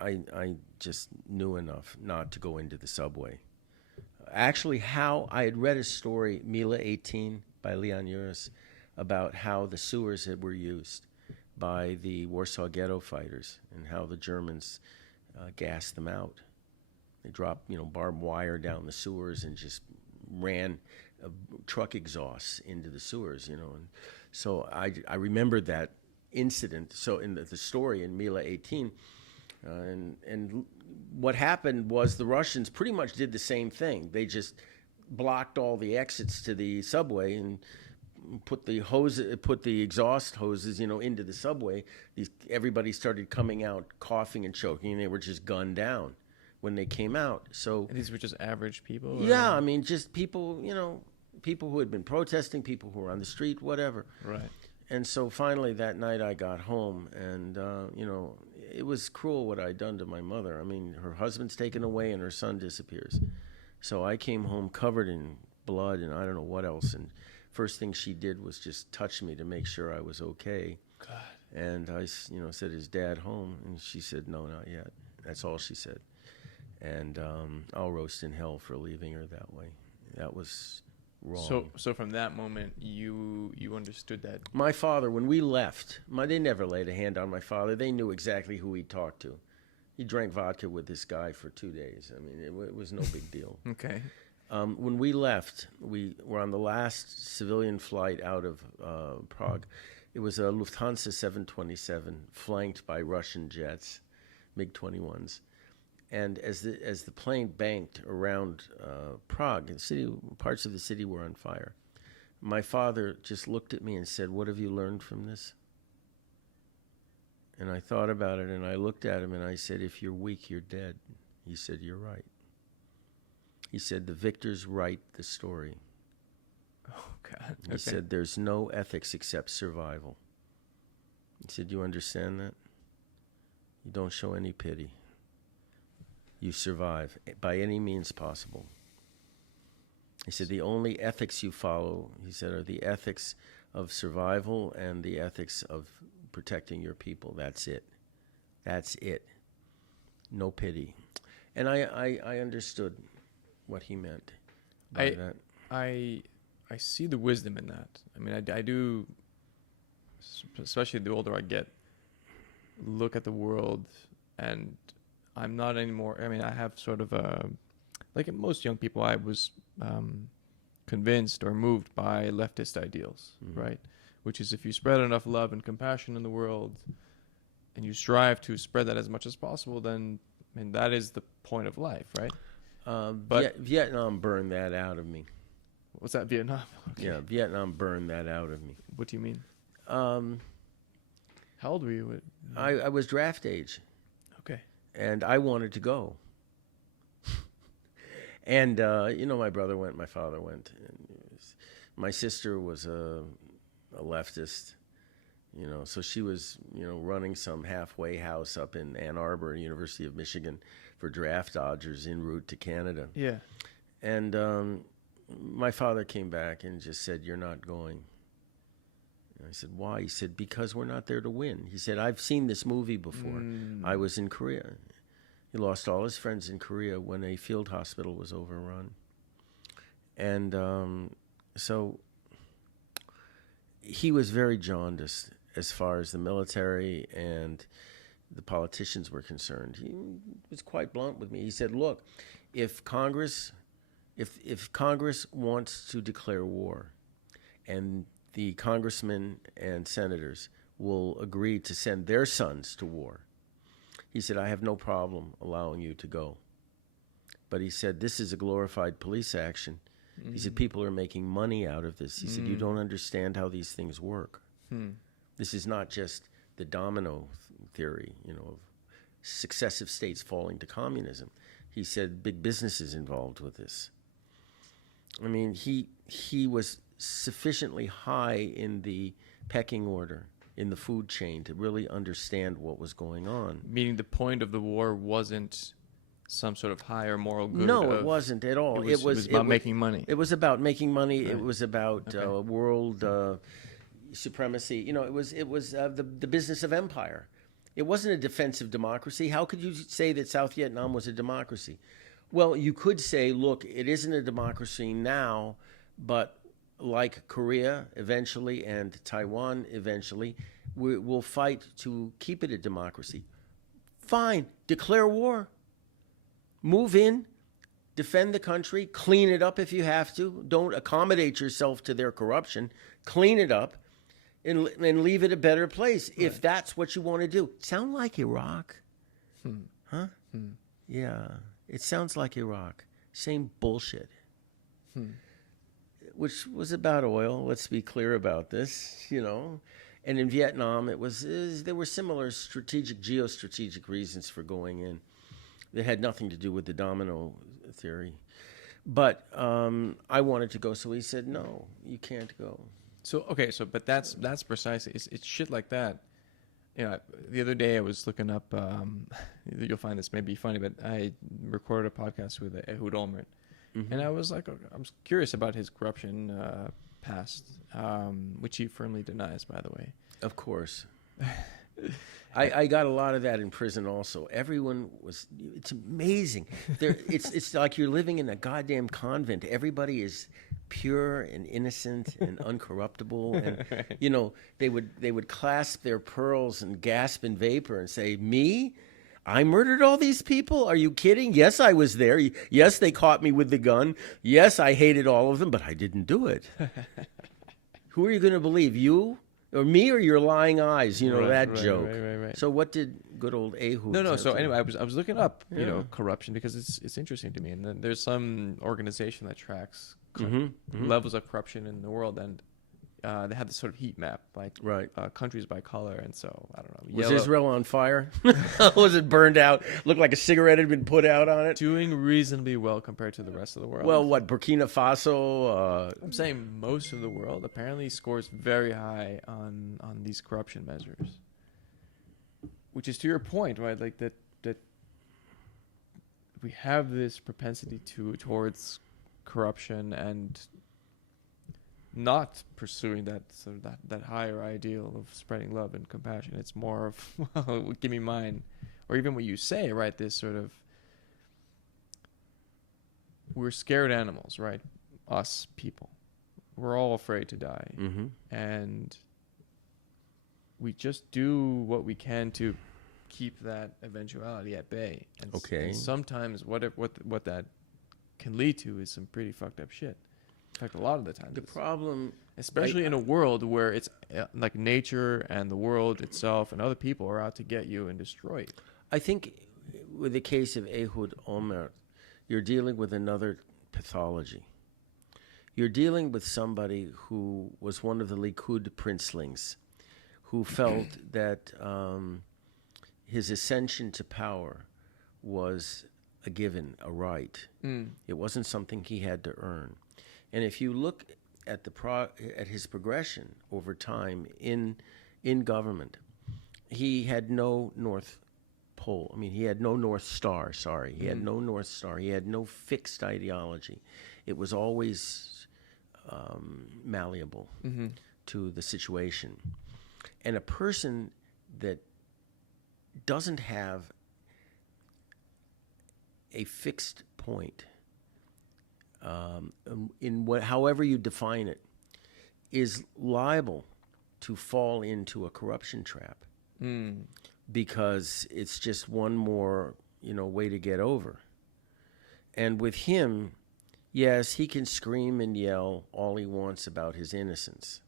I just knew enough not to go into the subway. Actually, how I had read a story, Mila 18 by Leon Uris, about how the sewers were used by the Warsaw Ghetto fighters and how the Germans gassed them out. They dropped, barbed wire down the sewers and just ran truck exhausts into the sewers, And so I remembered that incident. So in the story in Mila 18, and what happened was the Russians pretty much did the same thing. They just blocked all the exits to the subway and put the exhaust hoses, into the subway. Everybody started coming out coughing and choking, and they were just gunned down when they came out. So And these were just average people? yeah, I mean, just people, people who had been protesting, people who were on the street, whatever. Right. And so finally that night I got home, and, it was cruel what I'd done to my mother. I mean, her husband's taken away and her son disappears. So I came home covered in blood and I don't know what else. And first thing she did was just touch me to make sure I was okay. God. And I, said, is Dad home? And she said, no, not yet. That's all she said. And I'll roast in hell for leaving her that way. That was wrong. So from that moment, you understood that. My father, when we left, they never laid a hand on my father. They knew exactly who he talked to. He drank vodka with this guy for 2 days. I mean, it was no big deal. Okay. When we left, we were on the last civilian flight out of Prague. It was a Lufthansa 727 flanked by Russian jets, MiG-21s. And as the plane banked around Prague, parts of the city were on fire. My father just looked at me and said, "What have you learned from this?" And I thought about it, and I looked at him, and I said, "If you're weak, you're dead." He said, "You're right." He said, the victors write the story. Oh, God. He said, there's no ethics except survival. He said, you understand that? You don't show any pity. You survive by any means possible. He said, the only ethics you follow, he said, are the ethics of survival and the ethics of protecting your people. That's it. That's it. No pity. And I understood what he meant by that. I see the wisdom in that. I mean, I do, especially the older I get, look at the world, and I'm not anymore. I mean, I have sort of like most young people, I was convinced or moved by leftist ideals, right? Which is, if you spread enough love and compassion in the world, and you strive to spread that as much as possible, then, I mean, that is the point of life, right? But Vietnam burned that out of me. What's that, Vietnam? Okay. Yeah, Vietnam burned that out of me. What do you mean? How old were you? I was draft age. Okay. And I wanted to go. And, my brother went, my father went. And my sister was a leftist, so she was, running some halfway house up in Ann Arbor, University of Michigan, for draft dodgers en route to Canada. Yeah. And my father came back and just said, you're not going. And I said, why? He said, because we're not there to win. He said, I've seen this movie before. I was in Korea. He lost all his friends in Korea when a field hospital was overrun. And so he was very jaundiced as far as the military and the politicians were concerned. He was quite blunt with me. He said, look, if Congress wants to declare war, and the congressmen and senators will agree to send their sons to war, he said, I have no problem allowing you to go. But he said, this is a glorified police action. He said, people are making money out of this. He said, you don't understand how these things work. This is not just the domino theory, of successive states falling to communism. He said, big business is involved with this. I mean, he was sufficiently high in the pecking order, in the food chain, to really understand what was going on. Meaning the point of the war wasn't some sort of higher moral good. No, it wasn't at all. It was about making money. It was about making money. Right. It was about world supremacy. It was the business of empire. It wasn't a defensive democracy. How could you say that South Vietnam was a democracy? Well, you could say, look, it isn't a democracy now, but like Korea eventually and Taiwan eventually, we'll fight to keep it a democracy. Fine, declare war. Move in, defend the country, clean it up if you have to. Don't accommodate yourself to their corruption. Clean it up and leave it a better place if that's what you want to do. Sound like Iraq? Huh? Yeah, it sounds like Iraq. Same bullshit. Which was about oil. Let's be clear about this, And in Vietnam, there were similar geostrategic reasons for going in. That had nothing to do with the domino theory. But I wanted to go, so he said, no, you can't go. But that's precisely, it's shit like that. The other day I was looking up, you'll find this may be funny, but I recorded a podcast with Ehud Olmert. And I was like, I'm curious about his corruption past, which he firmly denies, by the way. Of course. I got a lot of that in prison also. Everyone was, it's amazing. It's like you're living in a goddamn convent. Everybody is pure and innocent and uncorruptible. And, they would clasp their pearls and gasp in vapor and say, me? I murdered all these people? Are you kidding? Yes, I was there. Yes, they caught me with the gun. Yes, I hated all of them, but I didn't do it. Who are you going to believe, you? Or me or your lying eyes, that joke. Right. So what did good old Ehud No. So tell anyway, I was looking up, Yeah. corruption because it's interesting to me. And then there's some organization that tracks levels of corruption in the world, and they had this sort of heat map, like Right. countries by color, and so I don't know. Was yellow- Israel on fire? Was it burned out? Looked like a cigarette had been put out on it? doing reasonably well compared to the rest of the world? Well, what, Burkina Faso? I'm saying most of the world apparently scores very high on these corruption measures, which is to your point, right? Like that we have this propensity towards corruption and not pursuing that sort of that higher ideal of spreading love and compassion. It's more of, well, give me mine, or even what you say, right? This sort of, we're scared animals, right? Us people, we're all afraid to die, Mm-hmm. and we just do what we can to keep that eventuality at bay. And Okay. and sometimes what that can lead to is some pretty fucked up shit. In fact, a lot of the time, The problem, especially in a world where it's like nature and the world itself and other people are out to get you and destroy you. I think, with the case of Ehud Olmert, you're dealing with another pathology. You're dealing with somebody who was one of the Likud princelings, who felt that his ascension to power was a given, a right. It wasn't something he had to earn. And if you look at at his progression over time in government, he had no North Pole. I mean, he had no North Star. Sorry, he had no North Star. He had no fixed ideology. It was always malleable to the situation. And a person that doesn't have a fixed point, however you define it, is liable to fall into a corruption trap because it's just one more, way to get over. And with him, yes, he can scream and yell all he wants about his innocence.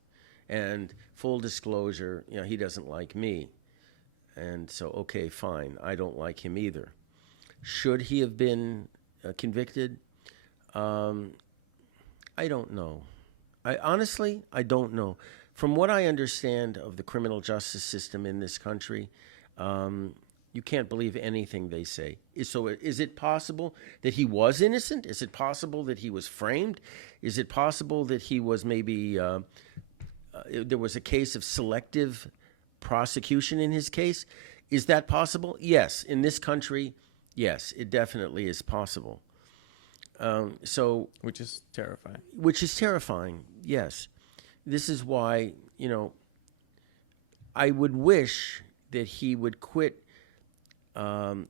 And full disclosure, he doesn't like me. And so, okay, fine, I don't like him either. Should he have been convicted? I don't know. Honestly, I don't know. From what I understand of the criminal justice system in this country, you can't believe anything they say. So is it possible that he was innocent? Is it possible that he was framed? Is it possible that he was maybe, there was a case of selective prosecution in his case? Is that possible? Yes. In this country, yes, it definitely is possible. Which is terrifying. Which is terrifying, yes. This is why, I would wish that he would quit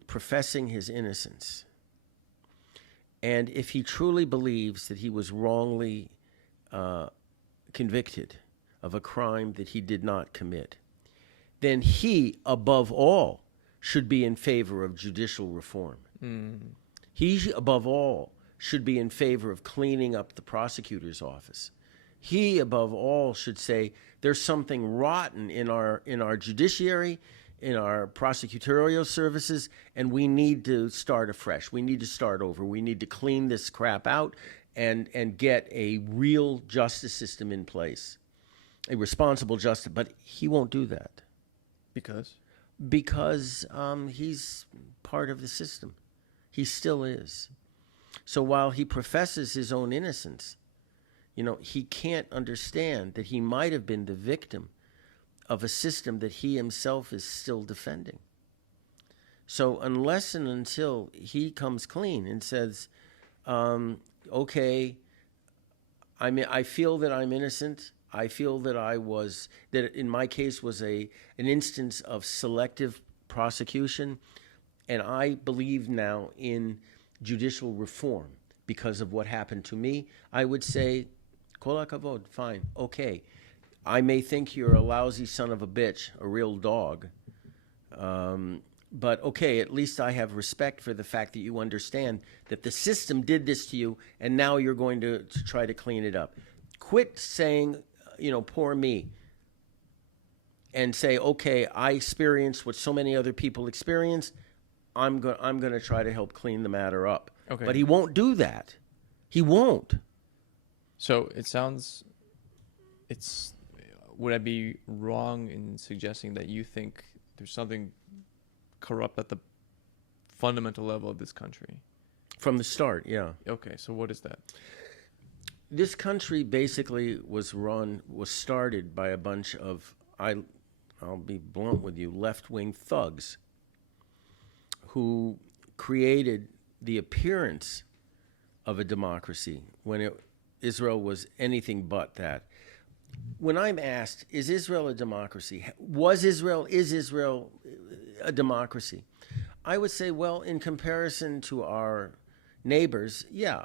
professing his innocence. And if he truly believes that he was wrongly convicted of a crime that he did not commit, then he, above all, should be in favor of judicial reform. He, above all, should be in favor of cleaning up the prosecutor's office. He, above all, should say there's something rotten in our judiciary, in our prosecutorial services, and we need to start afresh. We need to start over. We need to clean this crap out and get a real justice system in place, a responsible justice. But he won't do that. Because he's part of the system. He still is. So while he professes his own innocence, he can't understand that he might have been the victim of a system that he himself is still defending. So unless and until he comes clean and says, okay, I feel that I'm innocent. I feel that that in my case was an instance of selective prosecution, and I believe now in judicial reform because of what happened to me, I would say, kol hakavod, fine, okay. I may think you're a lousy son of a bitch, a real dog, but okay, at least I have respect for the fact that you understand that the system did this to you, and now you're going to try to clean it up. Quit saying, poor me, and say, okay, I experienced what so many other people experienced. I'm going to try to help clean the matter up. Okay. But he won't do that. He won't. So it sounds, it's would I be wrong in suggesting that you think there's something corrupt at the fundamental level of this country? From the start, yeah. Okay, so what is that? This country basically was started by a bunch of, I'll be blunt with you, left-wing thugs who created the appearance of a democracy when Israel was anything but that. When I'm asked, is Israel a democracy? Is Israel a democracy? I would say, well, in comparison to our neighbors, yeah.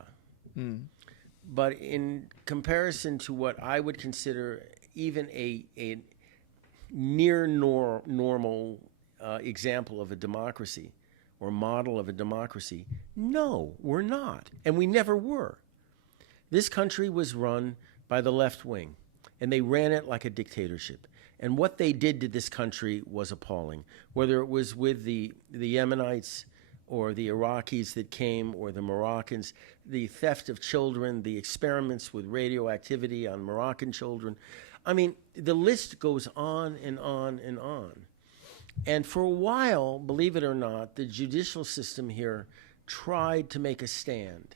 But in comparison to what I would consider even a near normal example of a democracy or model of a democracy, no, we're not. And we never were. This country was run by the left wing, and they ran it like a dictatorship. And what they did to this country was appalling, whether it was with the Yemenites or the Iraqis that came, or the Moroccans, the theft of children, the experiments with radioactivity on Moroccan children. I mean, the list goes on and on and on. And for a while, believe it or not, the judicial system here tried to make a stand.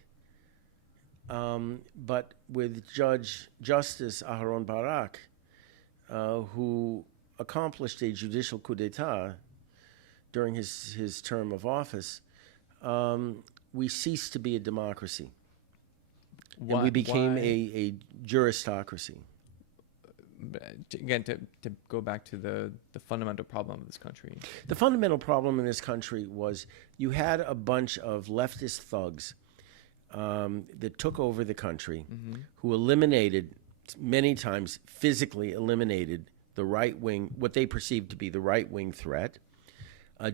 But with Justice Aharon Barak, who accomplished a judicial coup d'etat during his term of office, we ceased to be a democracy. Why, and we became why? a juristocracy. Again, to go back to the fundamental problem of this country. The fundamental problem in this country was you had a bunch of leftist thugs that took over the country, who eliminated, many times physically eliminated, the right wing, what they perceived to be the right wing threat,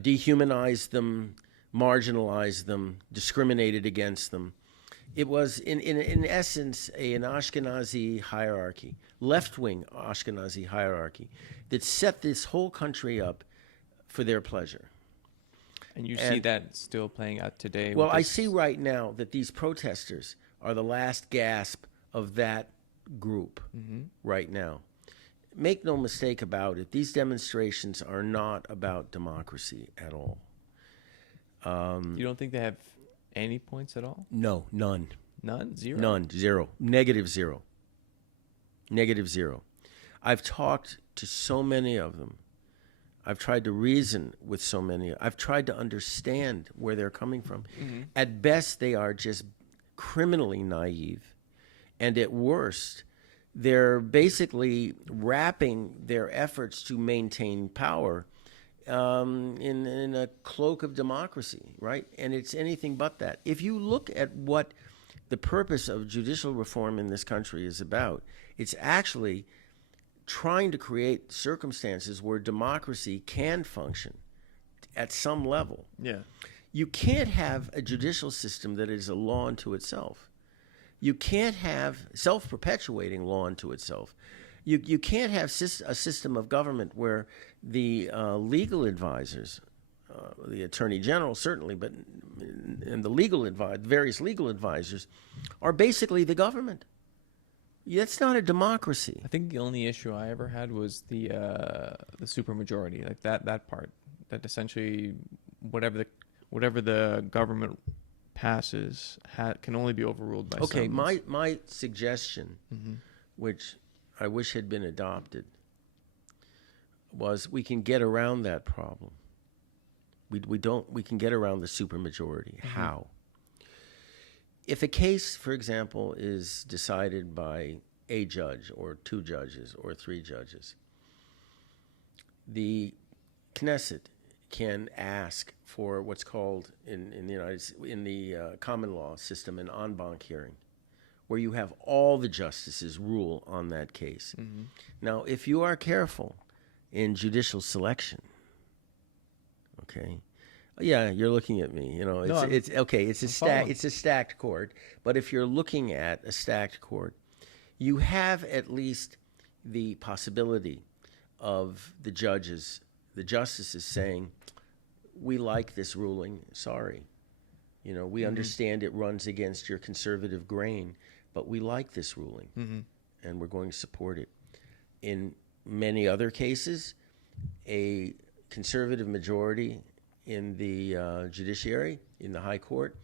dehumanized them, marginalized them, discriminated against them. It was, in essence, an Ashkenazi hierarchy, left-wing Ashkenazi hierarchy, that set this whole country up for their pleasure. And you see that still playing out today? Well, I see right now that these protesters are the last gasp of that group right now. Make no mistake about it, these demonstrations are not about democracy at all. You don't think they have any points at all? No, none. None? Zero? None. Zero. Negative zero. Negative zero. I've talked to so many of them. I've tried to reason with so many. I've tried to understand where they're coming from. At best, they are just criminally naive. And at worst, they're basically wrapping their efforts to maintain power in a cloak of democracy, right? And it's anything but that. If you look at what the purpose of judicial reform in this country is about, it's actually trying to create circumstances where democracy can function at some level. Yeah. You can't have a judicial system that is a law unto itself. You can't have self-perpetuating law unto itself. You can't have a system of government where the legal advisors, the attorney general certainly, but and the various legal advisors, are basically the government. That's not a democracy. I think the only issue I ever had was the supermajority, like that part, that essentially whatever the government passes can only be overruled by Okay, some. my suggestion, which I wish had been adopted, was we can get around that problem. We can get around the supermajority. How? If a case, for example, is decided by a judge or two judges or three judges, the Knesset can ask for what's called in the common law system an en banc hearing, where you have all the justices rule on that case. Now, if you are careful in judicial selection, okay, yeah, you're looking at me. You know, it's okay. It's a stacked court. But if you're looking at a stacked court, you have at least the possibility of the justices saying, "We like this ruling. Sorry, you know, we understand it runs against your conservative grain, but we like this ruling, and we're going to support it." In many other cases, a conservative majority in the judiciary, in the high court,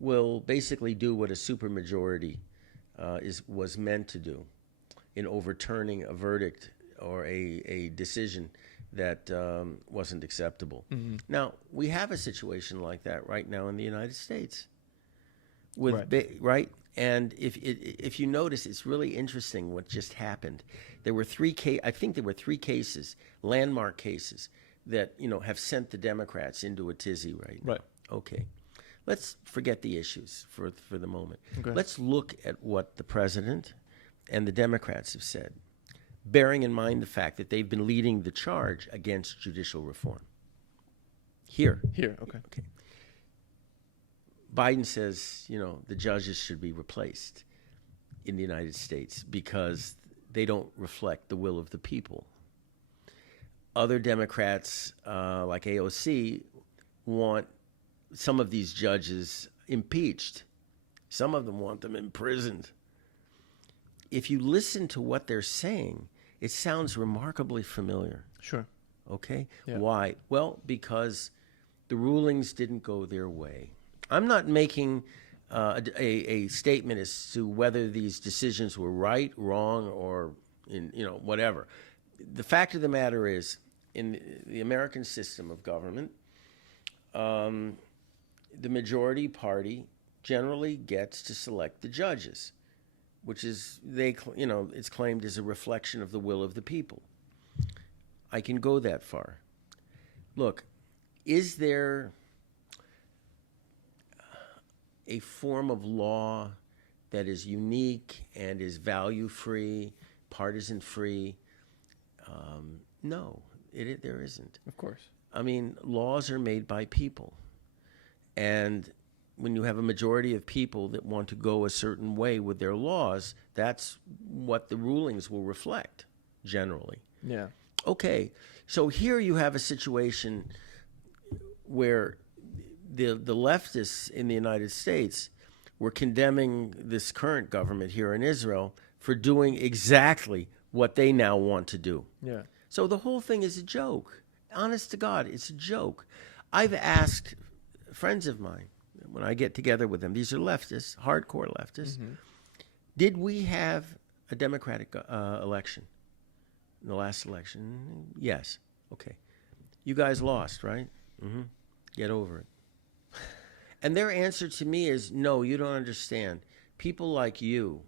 will basically do what a supermajority was meant to do in overturning a verdict or a decision that wasn't acceptable. Now, we have a situation like that right now in the United States. Right? And if you notice, it's really interesting what just happened. There were I think there were three cases, landmark cases, that have sent the Democrats into a tizzy right now. Right. Okay. Let's forget the issues for the moment. Okay. Let's look at what the president and the Democrats have said, bearing in mind the fact that they've been leading the charge against judicial reform. Here. Okay. Biden says, the judges should be replaced in the United States because they don't reflect the will of the people. Other Democrats, like AOC, want some of these judges impeached. Some of them want them imprisoned. If you listen to what they're saying, it sounds remarkably familiar. Sure. Okay? Yeah. Why? Well, because the rulings didn't go their way. I'm not making a statement as to whether these decisions were right, wrong, or whatever. The fact of the matter is, in the American system of government, the majority party generally gets to select the judges, which is it's claimed as a reflection of the will of the people. I can go that far. Look, is there a form of law that is unique and is value-free, partisan-free? No, there isn't. Of course. I mean, laws are made by people. And when you have a majority of people that want to go a certain way with their laws, that's what the rulings will reflect, generally. Yeah. Okay, so here you have a situation where the leftists in the United States were condemning this current government here in Israel for doing exactly what they now want to do. Yeah. So the whole thing is a joke. Honest to God, it's a joke. I've asked friends of mine, when I get together with them, these are leftists, hardcore leftists, did we have a Democratic election in the last election? Yes. Okay. You guys lost, right? Get over it. And their answer to me is, no, you don't understand. People like you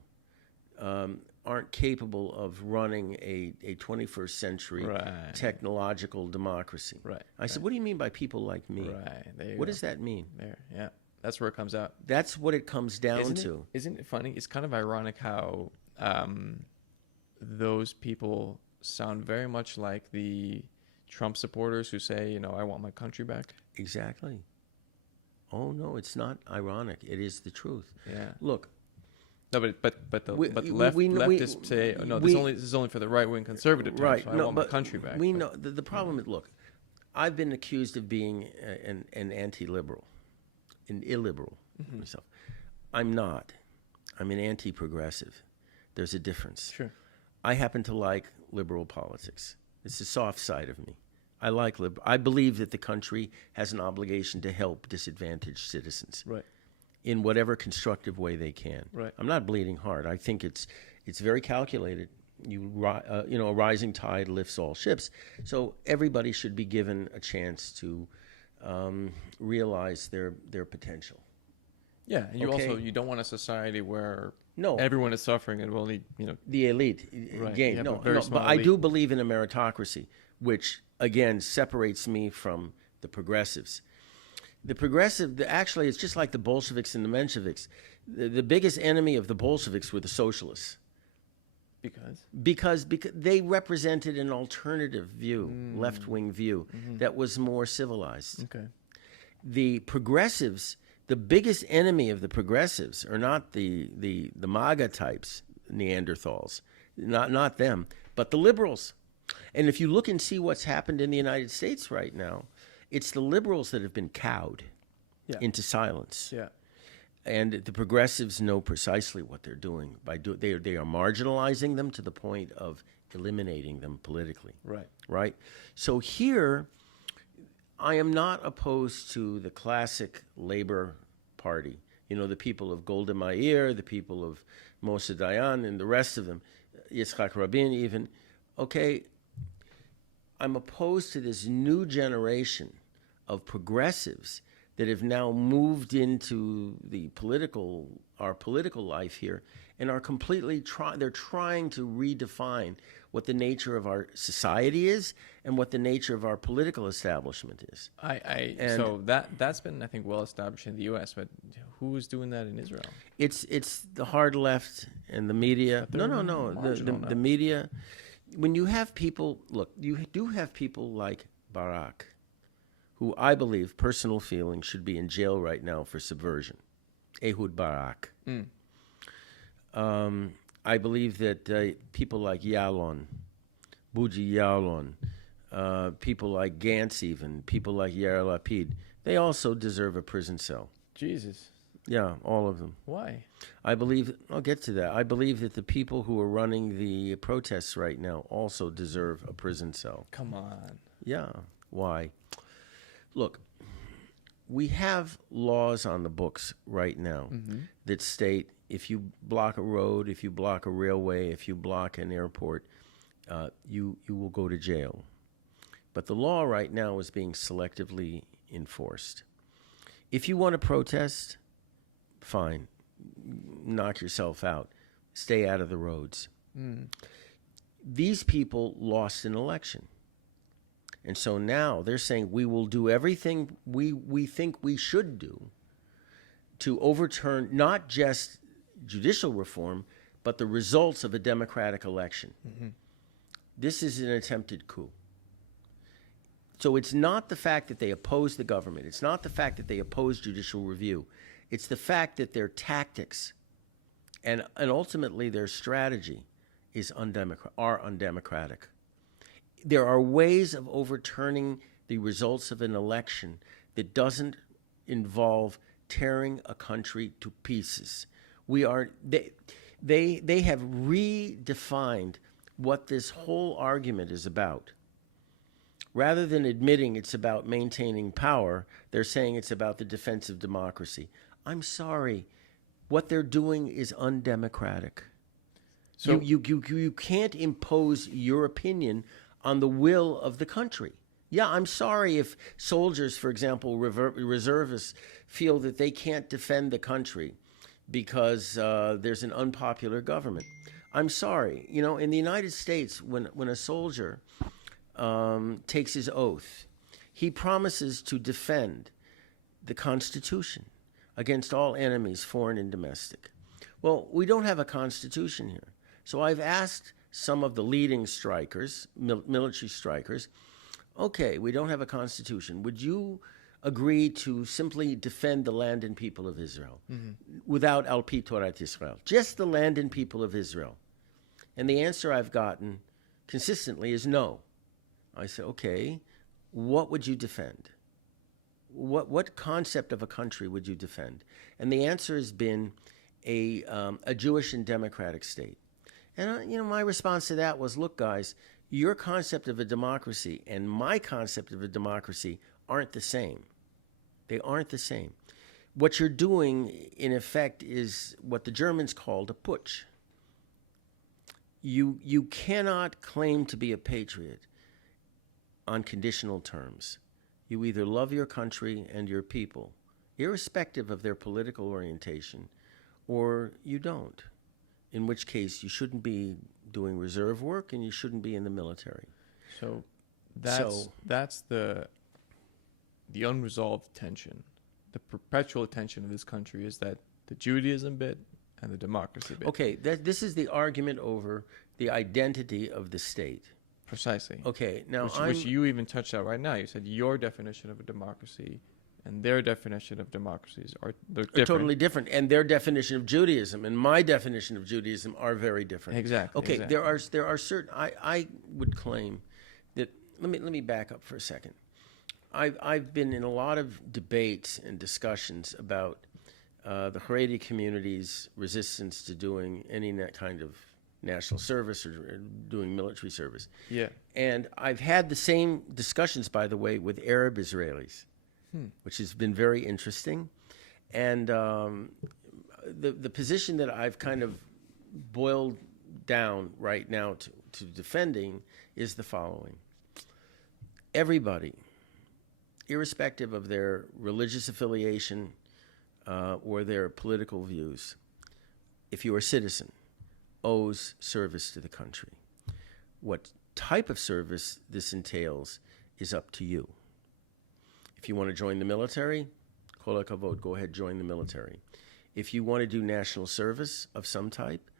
aren't capable of running a 21st century technological democracy. Right. I said, what do you mean by people like me? Right. There you What go. does that mean? There. Yeah. That's where it comes out. That's what it comes down to. Isn't it funny? It's kind of ironic how those people sound very much like the Trump supporters who say, I want my country back. Exactly. Oh, no, it's not ironic. It is the truth. Yeah. Look. No, but leftists say, no, this is only for the right-wing conservative types, right. so I want my country back. We know. The problem is, look, I've been accused of being an anti-liberal, an illiberal myself. I'm not. I'm an anti-progressive. There's a difference. Sure. I happen to like liberal politics. It's the soft side of me. I believe that the country has an obligation to help disadvantaged citizens. Right. In whatever constructive way they can. Right. I'm not bleeding heart. I think it's very calculated. A rising tide lifts all ships. So everybody should be given a chance to realize their potential. Yeah, and you don't want a society where No. everyone is suffering and only The elite Right. gain. You have No, a very no, small but I elite. do believe in a meritocracy, which again separates me from the progressives. The progressive, actually, it's just like the Bolsheviks and the Mensheviks. The biggest enemy of the Bolsheviks were the socialists. Because they represented an alternative view, left-wing view, that was more civilized. Okay. The progressives, the biggest enemy of the progressives are not the MAGA types, Neanderthals, not them, but the liberals. And if you look and see what's happened in the United States right now, it's the liberals that have been cowed into silence. Yeah. And the progressives know precisely what they're doing. They are marginalizing them to the point of eliminating them politically. Right. Right? So here, I am not opposed to the classic Labor Party. You know, the people of Golda Meir, the people of Moshe Dayan, and the rest of them, Yitzhak Rabin even. Okay, I'm opposed to this new generation of progressives that have now moved into our political life here and are completely they're trying to redefine what the nature of our society is and what the nature of our political establishment is. So that's been, I think, well established in the U.S., but who's doing that in Israel? It's the hard left and the media. No. The media. When you have people, look, you do have people like Barak, who I believe, personal feeling, should be in jail right now for subversion. Ehud Barak. I believe that people like Yalon, Buji Yalon, people like Gantz even, people like Yair Lapid, they also deserve a prison cell. Jesus. Yeah, all of them. Why? I believe, I'll get to that. I believe that the people who are running the protests right now also deserve a prison cell. Come on. Yeah, why? Look, we have laws on the books right now that state if you block a road, if you block a railway, if you block an airport, you will go to jail. But the law right now is being selectively enforced. If you want to protest, fine. Knock yourself out. Stay out of the roads. These people lost an election. And so now they're saying we will do everything we think we should do to overturn not just judicial reform, but the results of a democratic election. This is an attempted coup. So it's not the fact that they oppose the government. It's not the fact that they oppose judicial review. It's the fact that their tactics and ultimately their strategy is undemocratic. There are ways of overturning the results of an election that doesn't involve tearing a country to pieces. They have redefined what this whole argument is about. Rather than admitting it's about maintaining power, they're saying it's about the defense of democracy. I'm sorry. What they're doing is undemocratic. So you can't impose your opinion on the will of the country. Yeah, I'm sorry if soldiers, for example, reservists, feel that they can't defend the country because there's an unpopular government. I'm sorry. You know, in the United States, when a soldier takes his oath, he promises to defend the Constitution against all enemies, foreign and domestic. Well, we don't have a Constitution here. So I've asked some of the leading strikers, military strikers, okay, we don't have a Constitution. Would you agree to simply defend the land and people of Israel without Al Pi Torat Israel? Just the land and people of Israel. And the answer I've gotten consistently is no. I say, okay, what would you defend? What concept of a country would you defend? And the answer has been a Jewish and democratic state. And my response to that was, look, guys, your concept of a democracy and my concept of a democracy aren't the same. They aren't the same. What you're doing, in effect, is what the Germans called a putsch. You cannot claim to be a patriot on conditional terms. You either love your country and your people, irrespective of their political orientation, or you don't, in which case you shouldn't be doing reserve work and you shouldn't be in the military. So that's the unresolved tension. The perpetual tension of this country is that the Judaism bit and the democracy bit. Okay, this is the argument over the identity of the state. Precisely. Okay, now which you even touched on right now. You said your definition of a democracy and their definition of democracies are different. Totally different, and their definition of Judaism and my definition of Judaism are very different. Exactly. Okay, exactly. there are certain. I would claim that. Let me back up for a second. I've been in a lot of debates and discussions about the Haredi community's resistance to doing any kind of national service or doing military service. Yeah. And I've had the same discussions, by the way, with Arab Israelis, which has been very interesting. And the position that I've kind of boiled down right now to defending is the following. Everybody, irrespective of their religious affiliation or their political views, if you're a citizen, owes service to the country. What type of service this entails is up to you. If you want to join the military, kol hakavod, go ahead, join the military. If you want to do national service of some type,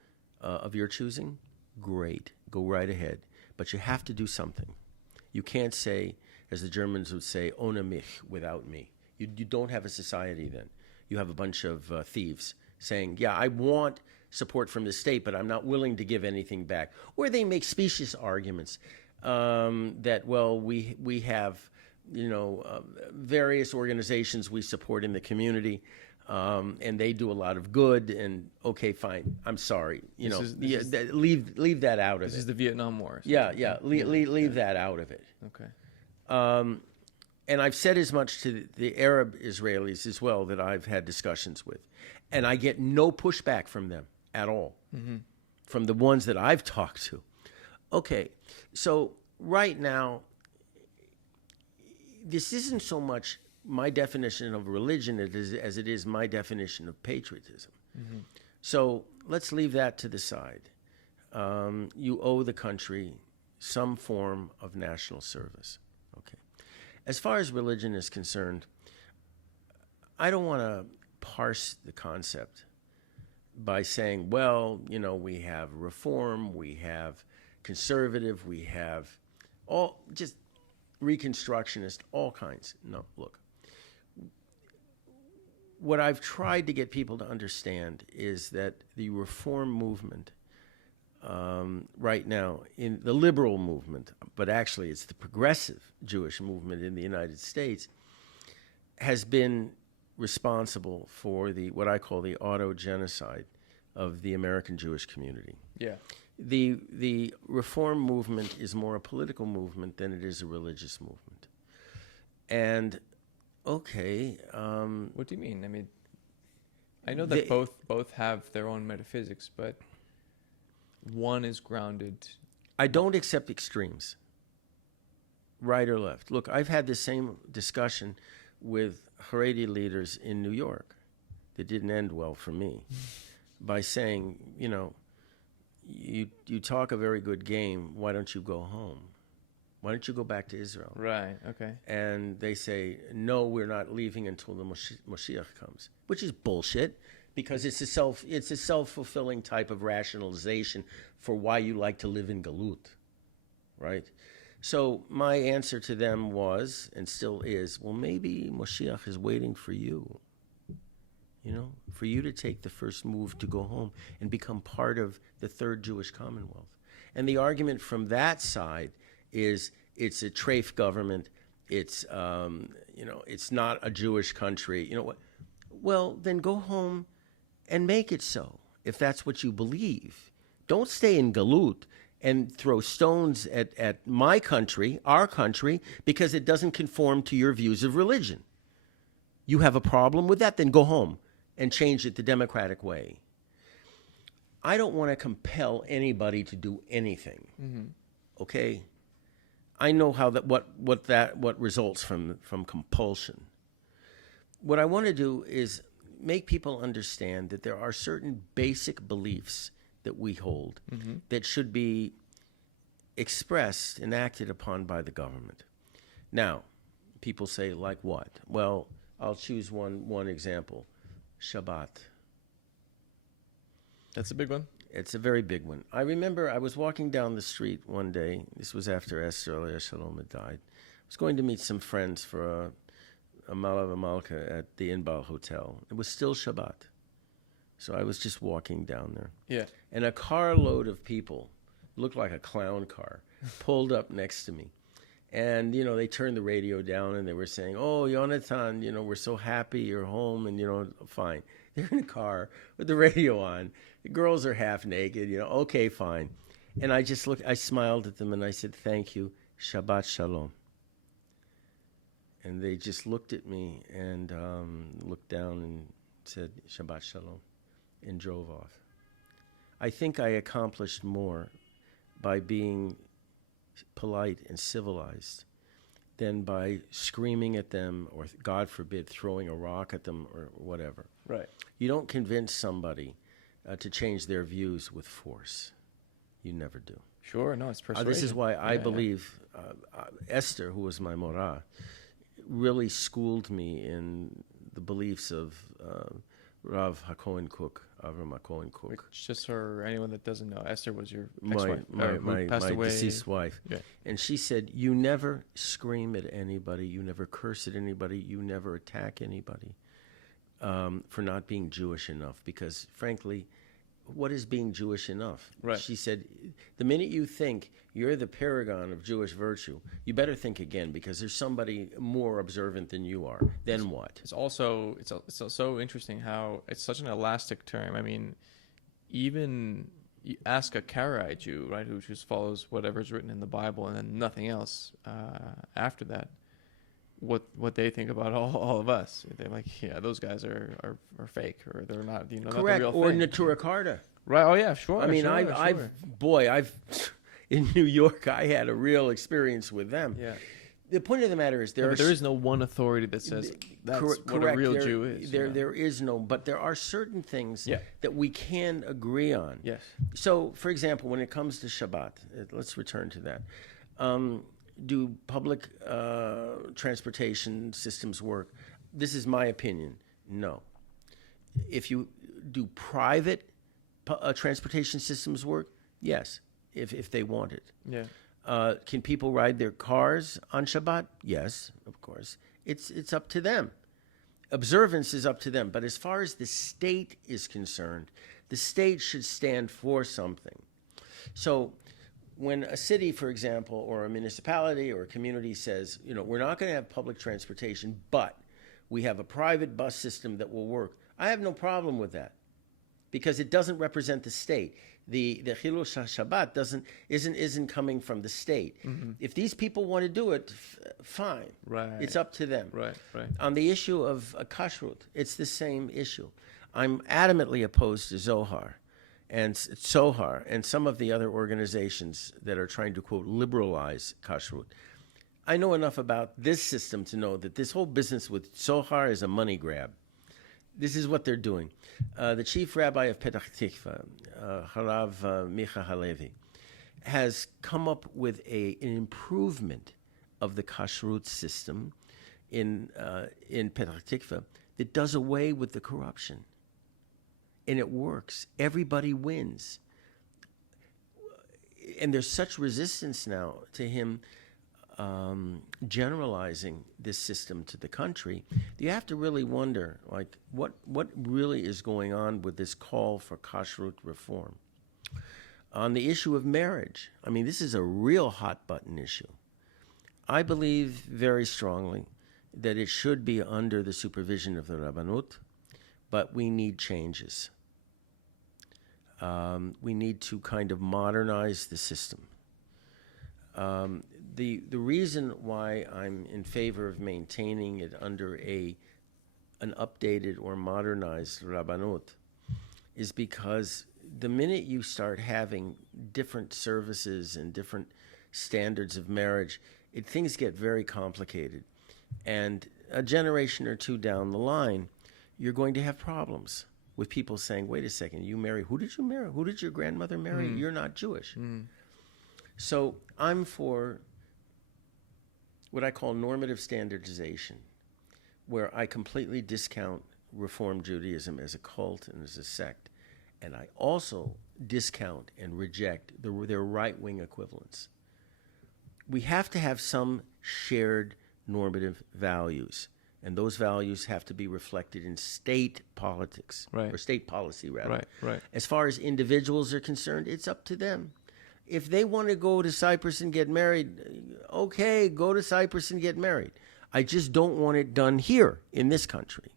of your choosing, great, go right ahead. But you have to do something. You can't say, as the Germans would say, ohne mich, without me. You don't have a society then. You have a bunch of thieves saying, yeah, I want support from the state, but I'm not willing to give anything back. Or they make specious arguments that, well, we have, various organizations we support in the community, and they do a lot of good. And okay, fine. I'm sorry. Leave that out of it. This is the Vietnam War. Yeah. Leave that out of it. Okay. And I've said as much to the Arab Israelis as well that I've had discussions with. And I get no pushback from them at all, from the ones that I've talked to. Okay, so right now, this isn't so much my definition of religion as it is my definition of patriotism. So let's leave that to the side. You owe the country some form of national service. Okay. As far as religion is concerned, I don't want to parse the concept by saying, well, we have reform, we have conservative, we have all just reconstructionist, all kinds. No, look. What I've tried to get people to understand is that the reform movement right now, in the liberal movement, but actually it's the progressive Jewish movement in the United States, has been responsible for what I call the auto-genocide of the American Jewish community. Yeah. The reform movement is more a political movement than it is a religious movement. And, okay... what do you mean? I mean, I know that both have their own metaphysics, but one is grounded... I don't accept extremes, right or left. Look, I've had the same discussion with Haredi leaders in New York that didn't end well for me by saying, you talk a very good game, why don't you go home? Why don't you go back to Israel? Right, okay. And they say, no, we're not leaving until the Moshiach comes, which is bullshit because it's a self-fulfilling type of rationalization for why you like to live in Galut, right? So my answer to them was, and still is, well, maybe Moshiach is waiting for you, for you to take the first move to go home and become part of the Third Jewish Commonwealth. And the argument from that side is it's a treif government, it's not a Jewish country. You know what? Well, then go home and make it so, if that's what you believe. Don't stay in Galut and throw stones at my country, our country, because it doesn't conform to your views of religion. You have a problem with that? Then go home and change it the democratic way. I don't want to compel anybody to do anything. Okay? I know how what results from compulsion. What I want to do is make people understand that there are certain basic beliefs that we hold that should be expressed and acted upon by the government. Now, people say, like what? Well, I'll choose one example. Shabbat. That's a big one. It's a very big one. I remember I was walking down the street one day. This was after Esther Aliyah Shalom had died. I was going to meet some friends for a Malav Malka at the Inbal Hotel. It was still Shabbat. So I was just walking down there. Yeah. And a carload of people, looked like a clown car, pulled up next to me. And, they turned the radio down and they were saying, oh, Yonatan, we're so happy you're home and, fine. They're in a car with the radio on. The girls are half naked, okay, fine. And I smiled at them and I said, thank you, Shabbat Shalom. And they just looked at me and looked down and said, Shabbat Shalom, and drove off. I think I accomplished more by being polite and civilized than by screaming at them or, God forbid, throwing a rock at them or whatever. Right. You don't convince somebody to change their views with force. You never do. Sure, no, it's persuasion. This is why I believe Esther, who was my Morah, really schooled me in the beliefs of Rav HaKohen Kook, Avram HaKohen Kook. Which, just for anyone that doesn't know, Esther was your my ex-wife, who passed away. deceased wife. Yeah. And she said, you never scream at anybody, you never curse at anybody, you never attack anybody for not being Jewish enough. Because, frankly, what is being Jewish enough? Right. She said, the minute you think you're the paragon of Jewish virtue, you better think again, because there's somebody more observant than you are. Then what? It's also so interesting how it's such an elastic term. I mean, even you ask a Karaite Jew, right, who just follows whatever's written in the Bible and then nothing else after that, what they think about all of us. They're like, yeah, those guys are fake, or they're not, Correct. not the real Or thing. Natura Carta. Right. Oh yeah, sure. I mean, sure, I've in New York, I had a real experience with them. Yeah. The point of the matter is There is no one authority that says that's what a real Jew is. There is no, but there are certain things that we can agree on. Yes. So, for example, when it comes to Shabbat, let's return to that. Do public transportation systems work? This is my opinion. No. If you do private transportation systems work, yes, if they want it. Yeah. Can people ride their cars on Shabbat? Yes, of course. It's up to them. Observance is up to them. But as far as the state is concerned, the state should stand for something. So when a city, for example, or a municipality or a community says, we're not going to have public transportation, but we have a private bus system that will work, I have no problem with that, because it doesn't represent the state. The Chilul Shabbat isn't coming from the state. Mm-hmm. If these people want to do it, fine. Right. It's up to them. Right. On the issue of kashrut, it's the same issue. I'm adamantly opposed to Zohar and Tzohar and some of the other organizations that are trying to, quote, liberalize kashrut. I know enough about this system to know that this whole business with Tzohar is a money grab. This is what they're doing. The chief rabbi of Petach Tikva, Harav Micha Halevi, has come up with an improvement of the kashrut system in Petach Tikva that does away with the corruption. And it works. Everybody wins. And there's such resistance now to him generalizing this system to the country. You have to really wonder, like, what really is going on with this call for kashrut reform. On the issue of marriage, I mean, this is a real hot button issue. I believe very strongly that it should be under the supervision of the Rabbanut, but we need changes. We need to kind of modernize the system. The reason why I'm in favor of maintaining it under an updated or modernized Rabbanut is because the minute you start having different services and different standards of marriage, things get very complicated. And a generation or two down the line, you're going to have problems with people saying, wait a second, you marry, who did you marry? Who did your grandmother marry? You're not Jewish. So I'm for what I call normative standardization, where I completely discount Reform Judaism as a cult and as a sect, and I also discount and reject their right-wing equivalents. We have to have some shared normative values, and those values have to be reflected in state politics, Right. or state policy, rather. Right. As far as individuals are concerned, it's up to them. If they want to go to Cyprus and get married, okay, go to Cyprus and get married. I just don't want it done here in this country.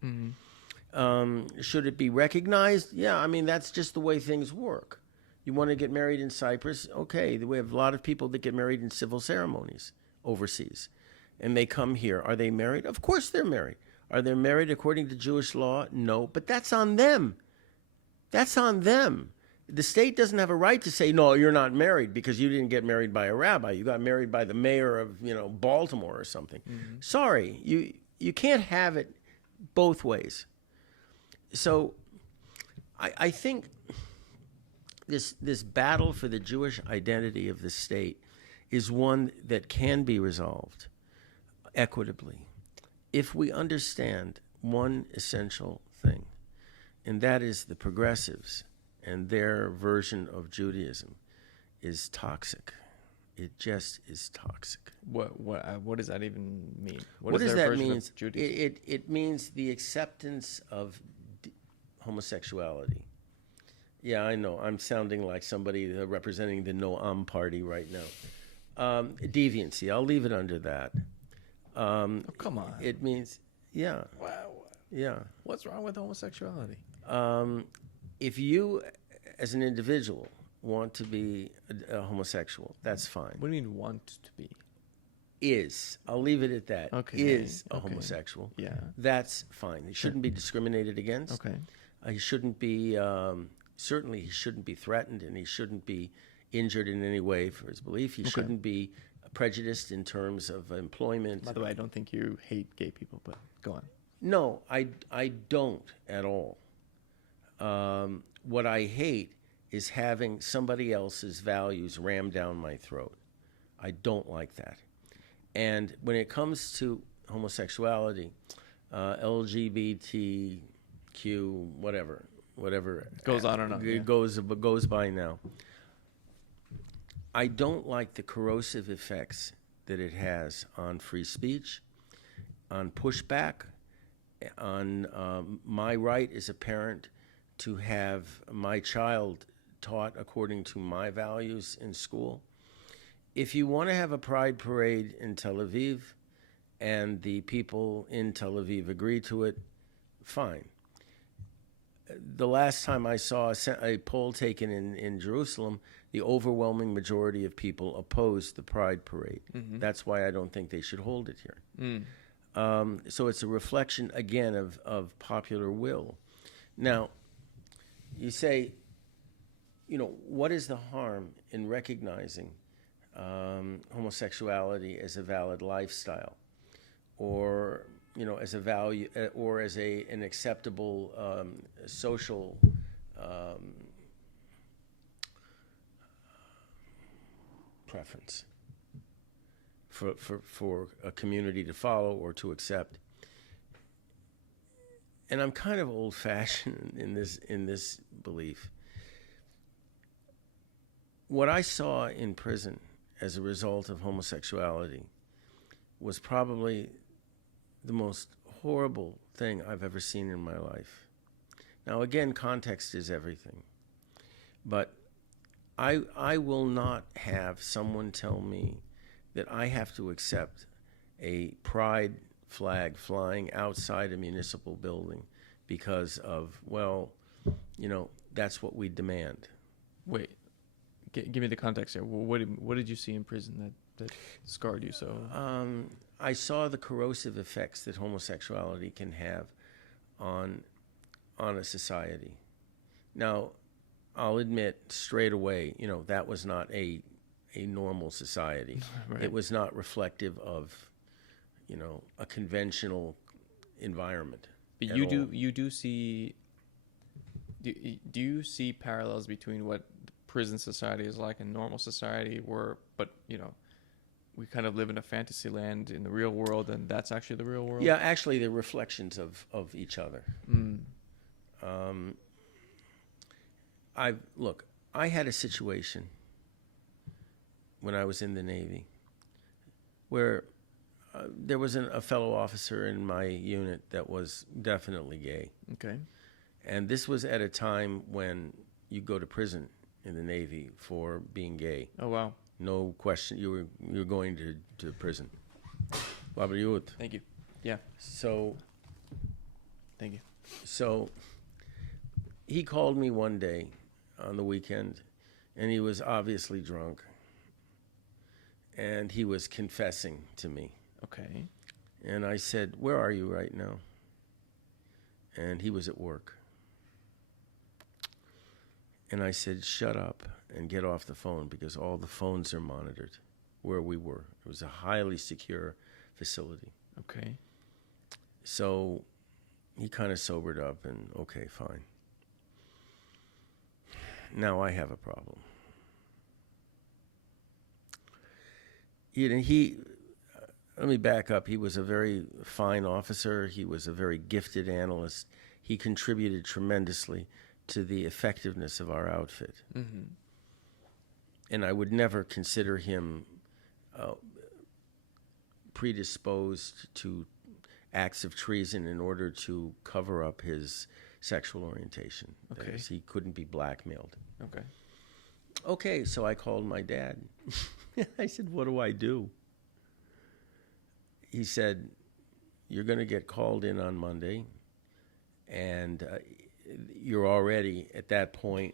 Should it be recognized? Yeah, I mean, that's just the way things work. You want to get married in Cyprus? Okay, we have a lot of people that get married in civil ceremonies overseas. And they come here. Are they married? Of course they're married. Are they married according to Jewish law? No, but that's on them. That's on them. The state doesn't have a right to say, no, you're not married because you didn't get married by a rabbi. You got married by the mayor of, Baltimore or something. Mm-hmm. Sorry, you can't have it both ways. So I think this battle for the Jewish identity of the state is one that can be resolved equitably if we understand one essential thing, and that is the progressives and their version of Judaism is toxic. It just is toxic. What does that even mean? What does that mean? It means the acceptance of homosexuality. Yeah, I know. I'm sounding like somebody representing the Noam party right now. Deviancy. I'll leave it under that. Come on. It means, yeah. Wow. Yeah. What's wrong with homosexuality? If you, as an individual, want to be a homosexual, that's fine. What do you mean want to be? I'll leave it at that. Okay. Is a homosexual. Yeah. That's fine. He shouldn't be discriminated against. Okay. He shouldn't be, certainly he shouldn't be threatened, and he shouldn't be injured in any way for his belief. He shouldn't be prejudiced in terms of employment. By the way, I don't think you hate gay people, but go on. No, I don't at all. What I hate is having somebody else's values rammed down my throat. I don't like that. And when it comes to homosexuality, LGBTQ, whatever Goes on and on. it goes by now. I don't like the corrosive effects that it has on free speech, on pushback, on my right as a parent to have my child taught according to my values in school. If you want to have a pride parade in Tel Aviv and the people in Tel Aviv agree to it, fine. The last time I saw a poll taken in Jerusalem, the overwhelming majority of people opposed the pride parade. Mm-hmm. That's why I don't think they should hold it here. So it's a reflection, again, of popular will. Now, you say, what is the harm in recognizing homosexuality as a valid lifestyle, or as a value, or as an acceptable social preference for a community to follow or to accept? And I'm kind of old-fashioned in this belief. What I saw in prison as a result of homosexuality was probably the most horrible thing I've ever seen in my life. Now, again, context is everything. But I will not have someone tell me that I have to accept a pride flag flying outside a municipal building because of, that's what we demand. Wait, give me the context here. What did you see in prison that scarred you so? I saw the corrosive effects that homosexuality can have on a society. Now, I'll admit straight away, that was not a normal society. Right. It was not reflective of, a conventional environment. But you do see. Do you see parallels between what prison society is like and normal society, but we kind of live in a fantasy land in the real world, and that's actually the real world? Yeah, actually, they're reflections of each other. I had a situation when I was in the Navy where there was a fellow officer in my unit that was definitely gay. Okay. And this was at a time when you go to prison in the Navy for being gay. Oh, wow. No question. You're going to prison. Thank you. Yeah. So, thank you. So he called me one day on the weekend, and he was obviously drunk, and he was confessing to me. Okay. And I said, "Where are you right now?" And he was at work. And I said, "Shut up and get off the phone, because all the phones are monitored where we were." It was a highly secure facility. Okay. So he kind of sobered up and, okay, fine. Now I have a problem. Let me back up. He was a very fine officer. He was a very gifted analyst. He contributed tremendously to the effectiveness of our outfit. Mm-hmm. And I would never consider him predisposed to acts of treason in order to cover up his sexual orientation. Okay. That is, he couldn't be blackmailed. Okay. Okay, so I called my dad. I said, "What do I do?" He said, "You're going to get called in on Monday, and you're already, at that point,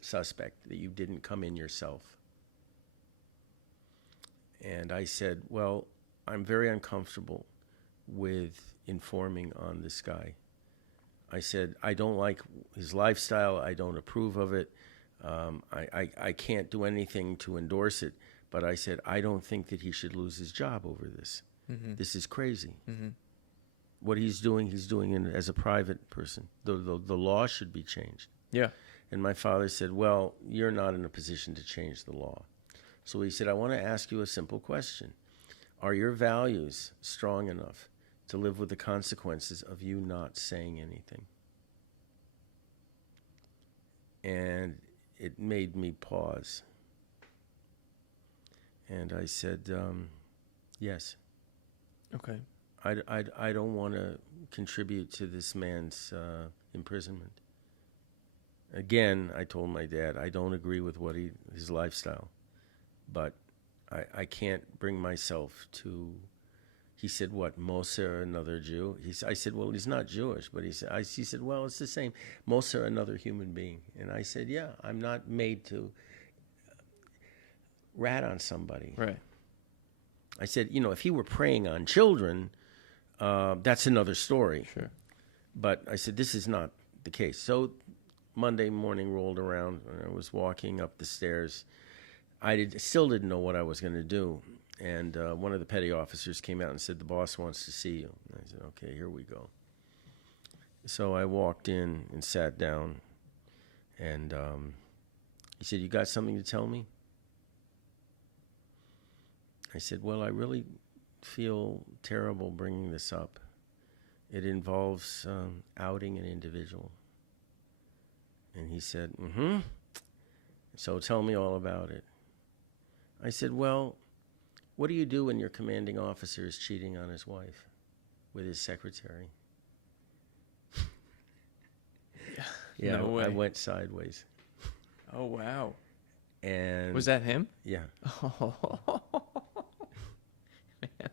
suspect that you didn't come in yourself." And I said, "Well, I'm very uncomfortable with informing on this guy." I said, "I don't like his lifestyle. I don't approve of it. I can't do anything to endorse it. But I said, I don't think that he should lose his job over this. Mm-hmm. This is crazy. Mm-hmm. What he's doing as a private person. The law should be changed." Yeah. And my father said, "Well, you're not in a position to change the law." So he said, "I want to ask you a simple question. Are your values strong enough to live with the consequences of you not saying anything?" And it made me pause. And I said, yes. Okay. I don't want to contribute to this man's imprisonment. Again, I told my dad, I don't agree with his lifestyle, but I can't bring myself to. He said, "What, Moser, another Jew?" I said, "Well, he's not Jewish," but he said, "Well, it's the same. Moser, another human being." And I said, "Yeah, I'm not made to rat on somebody." Right. I said, if he were preying on children, that's another story. Sure. But I said, this is not the case. So Monday morning rolled around, and I was walking up the stairs. I still didn't know what I was going to do. And one of the petty officers came out and said, "The boss wants to see you." And I said, "Okay, here we go." So I walked in and sat down. And he said, "You got something to tell me?" I said, "Well, I really feel terrible bringing this up. It involves outing an individual." And he said, "Mm-hmm. So tell me all about it." I said, "Well, what do you do when your commanding officer is cheating on his wife with his secretary?" Yeah, No way. I went sideways. Oh, wow. And Was that him? Yeah. Oh, man.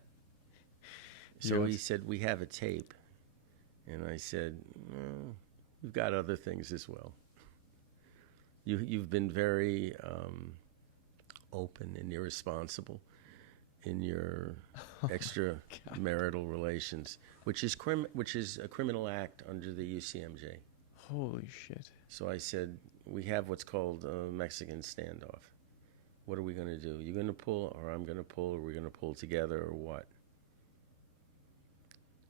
So Yes. he said, "We have a tape." And I said, "Well, we've got other things as well. You've been very open and irresponsible in your extramarital relations, which is a criminal act under the UCMJ." Holy shit. So I said, "We have what's called a Mexican standoff. What are we going to do? You going to pull, or I'm going to pull, or we're going to pull together, or what?"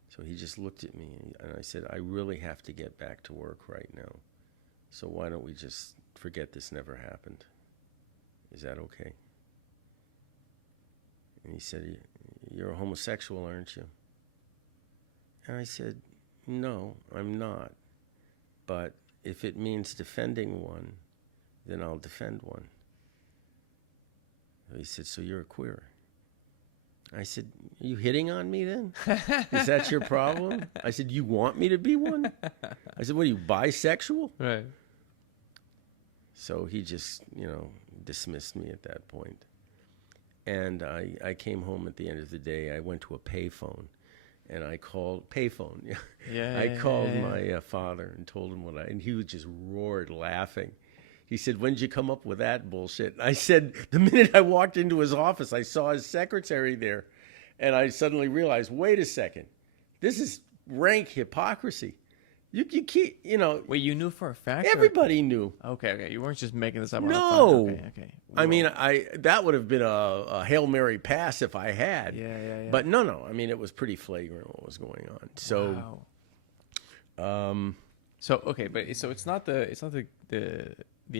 So he just looked at me, and I said, "I really have to get back to work right now. So why don't we just forget this never happened? Is that okay?" And he said, "You're a homosexual, aren't you?" And I said, "No, I'm not. But if it means defending one, then I'll defend one." He said, "So you're a queer?" I said, "Are you hitting on me then? Is that your problem?" I said, "You want me to be one?" I said, "What are you, bisexual?" Right. So he just, dismissed me at that point. And I came home at the end of the day. I went to a payphone, And I called payphone. Yeah, I called yeah. my father and told him and he was just roared laughing. He said, "When did you come up with that bullshit?" And I said, the minute I walked into his office, I saw his secretary there, and I suddenly realized, wait a second, this is rank hypocrisy. You keep, Wait, you knew for a fact? everybody knew. Okay. You weren't just making this up on No. the fly. Okay. I mean, Whoa. that would have been a Hail Mary pass if I had. Yeah. But no. I mean, it was pretty flagrant what was going on. So, Wow. So okay, but so it's not the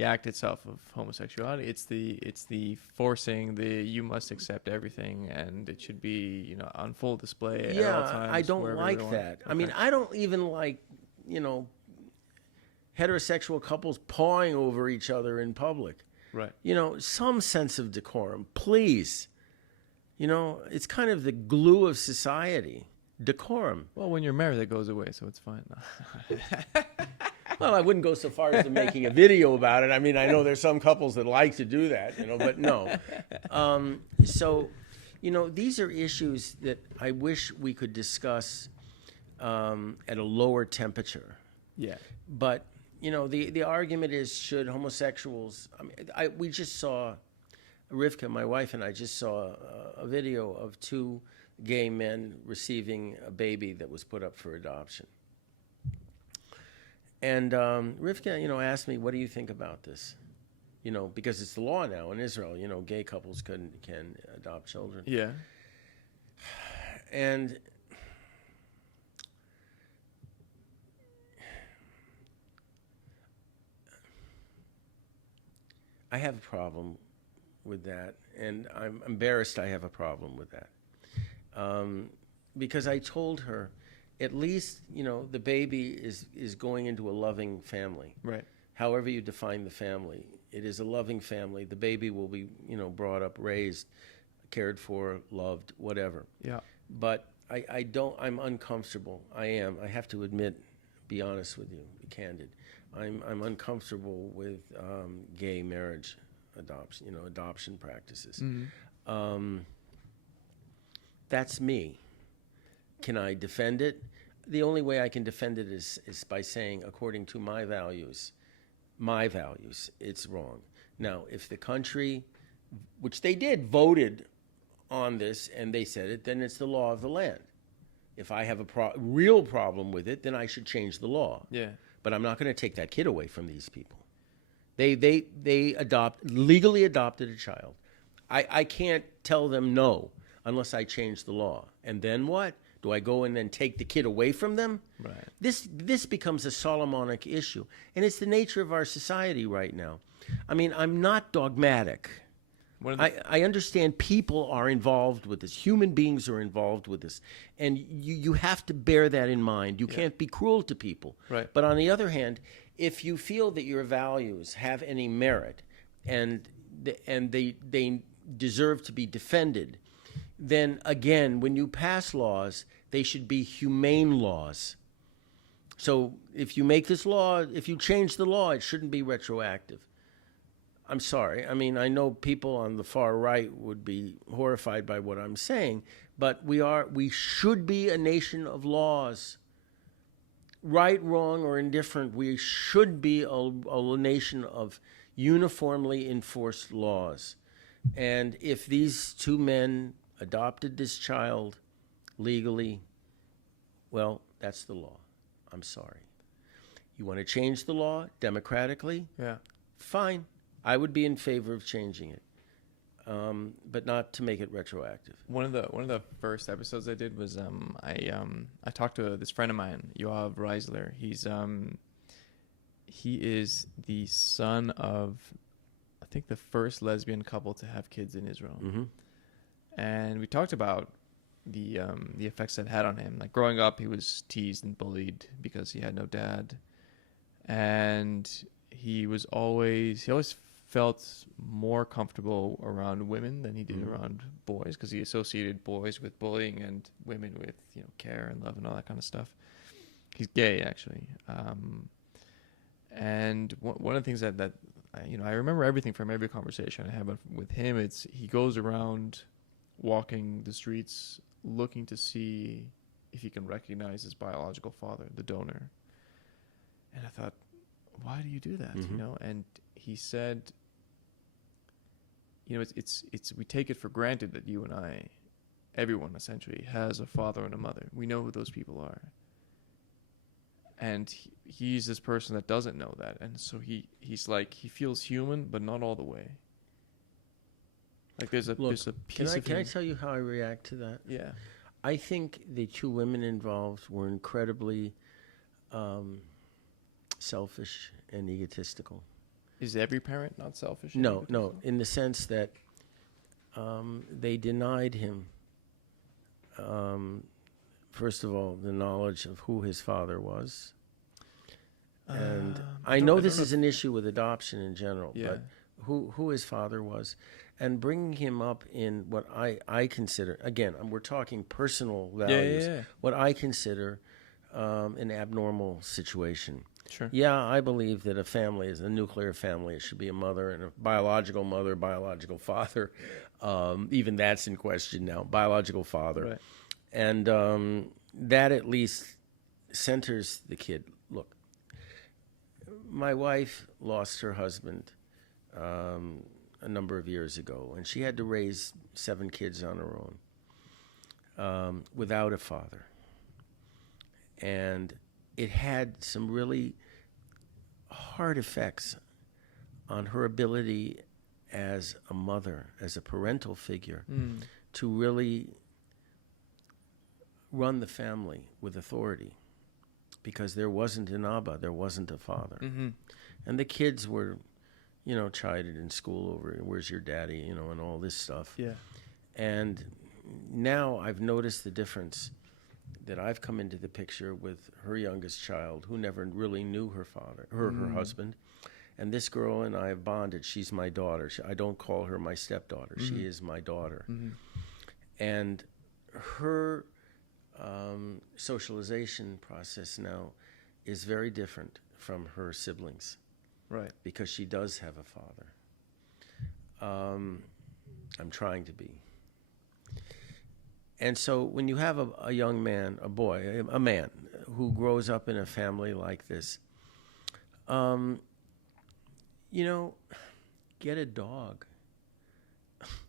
act itself of homosexuality. It's the forcing you must accept everything, and it should be on full display at all times. I don't wherever like they want. that. Okay. I mean, I don't even like heterosexual couples pawing over each other in public. Right. Some sense of decorum, please. It's kind of the glue of society. Decorum. Well, when you're married, that goes away, so it's fine. Well, I wouldn't go so far as to making a video about it. I mean, I know there's some couples that like to do that, but no. So, these are issues that I wish we could discuss at a lower temperature. Yeah. But, the argument is, should homosexuals... I mean, we just saw, Rivka, my wife, and I just saw a video of two gay men receiving a baby that was put up for adoption. And Rivka, asked me, what do you think about this? Because it's the law now in Israel, gay couples can adopt children. Yeah. And I have a problem with that, and I'm embarrassed I have a problem with that. Because I told her, at least, the baby is going into a loving family. Right. However you define the family, it is a loving family. The baby will be, brought up, raised, cared for, loved, whatever. Yeah. But I'm uncomfortable. I have to admit, be honest with you, be candid. I'm uncomfortable with gay marriage adoption practices. Mm-hmm. That's me. Can I defend it? The only way I can defend it is by saying, according to my values, it's wrong. Now, if the country, which they did, voted on this and they said it, then it's the law of the land. If I have a real problem with it, then I should change the law. Yeah. But I'm not going to take that kid away from these people. They legally adopted a child. I can't tell them no unless I change the law. And then what? Do I go and then take the kid away from them? Right. This becomes a Solomonic issue. And it's the nature of our society right now. I mean, I'm not dogmatic. I understand people are involved with this. Human beings are involved with this. And you have to bear that in mind. You can't be cruel to people. Right. But on the other hand, if you feel that your values have any merit and they deserve to be defended, then again, when you pass laws, they should be humane laws. So if you make this law, if you change the law, it shouldn't be retroactive. I'm sorry. I mean, I know people on the far right would be horrified by what I'm saying, but we should be a nation of laws. Right, wrong, or indifferent, we should be a nation of uniformly enforced laws. And if these two men adopted this child legally, well, that's the law. I'm sorry. You want to change the law democratically? Yeah. Fine. I would be in favor of changing it, but not to make it retroactive. One of the first episodes I did was I talked to this friend of mine, Yoav Reisler. He is the son of, I think, the first lesbian couple to have kids in Israel. Mm-hmm. And we talked about the effects that had on him. Like growing up, he was teased and bullied because he had no dad, and he always felt more comfortable around women than he did around boys, because he associated boys with bullying and women with care and love and all that kind of stuff. He's gay, actually, and one of the things that I remember everything from every conversation I have with him. It's he goes around walking the streets looking to see if he can recognize his biological father, the donor. And I thought, why do you do that? Mm-hmm. You know? And he said, you know, it's we take it for granted that you and I, everyone essentially, has a father and a mother. We know who those people are. And he's this person that doesn't know that. And so he's like, he feels human, but not all the way. Like there's a piece of can I him. tell you how I react to that? Yeah. I think the two women involved were incredibly selfish and egotistical. Is every parent not selfish? No, in the sense that they denied him, first of all, the knowledge of who his father was. And I know this is an issue with adoption in general, but who his father was, and bringing him up in what I consider, again, we're talking personal values, what I consider an abnormal situation. Sure. Yeah, I believe that a family is a nuclear family. It should be a mother and a biological mother, biological father. Even that's in question now, biological father. Right. And that at least centers the kid. Look, my wife lost her husband a number of years ago, and she had to raise 7 kids on her own without a father. And it had some really hard effects on her ability as a mother, as a parental figure, to really run the family with authority, because there wasn't an Abba, there wasn't a father. Mm-hmm. And the kids were, chided in school over, where's your daddy, and all this stuff. Yeah. And now I've noticed the difference that I've come into the picture with her youngest child, who never really knew her father, her husband. And this girl and I have bonded. She's my daughter. I don't call her my stepdaughter. Mm-hmm. She is my daughter. Mm-hmm. And her socialization process now is very different from her siblings. Right. Because she does have a father. I'm trying to be. And so when you have a young man, a boy, a man who grows up in a family like this, get a dog.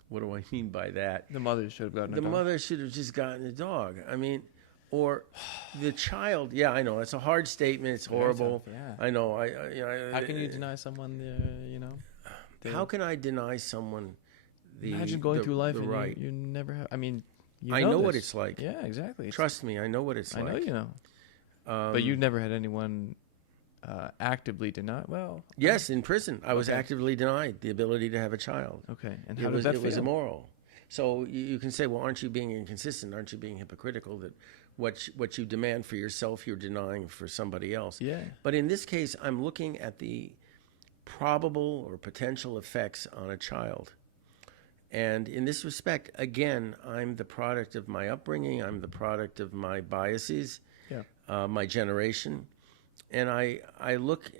What do I mean by that? The mother should have gotten a The dog. mother should have just gotten a dog. I mean, or the child. Yeah, I know. It's a hard statement. It's horrible. Tough, yeah. I know. How can you deny someone How can I deny someone the imagine going through life the and right? you never have. I mean, I know what this. it's like. Yeah, exactly. Trust me, I know what it's I like. know you know. But you've never had anyone actively deny. Well, Yes, in prison, I was actively denied the ability to have a child. okay. And how It did was that it was feel? immoral. So you can say, well, aren't you being inconsistent? Aren't you being hypocritical that what you demand for yourself, you're denying for somebody else? Yeah. But in this case, I'm looking at the probable or potential effects on a child. And in this respect, again, I'm the product of my upbringing. I'm the product of my biases, my generation. And I look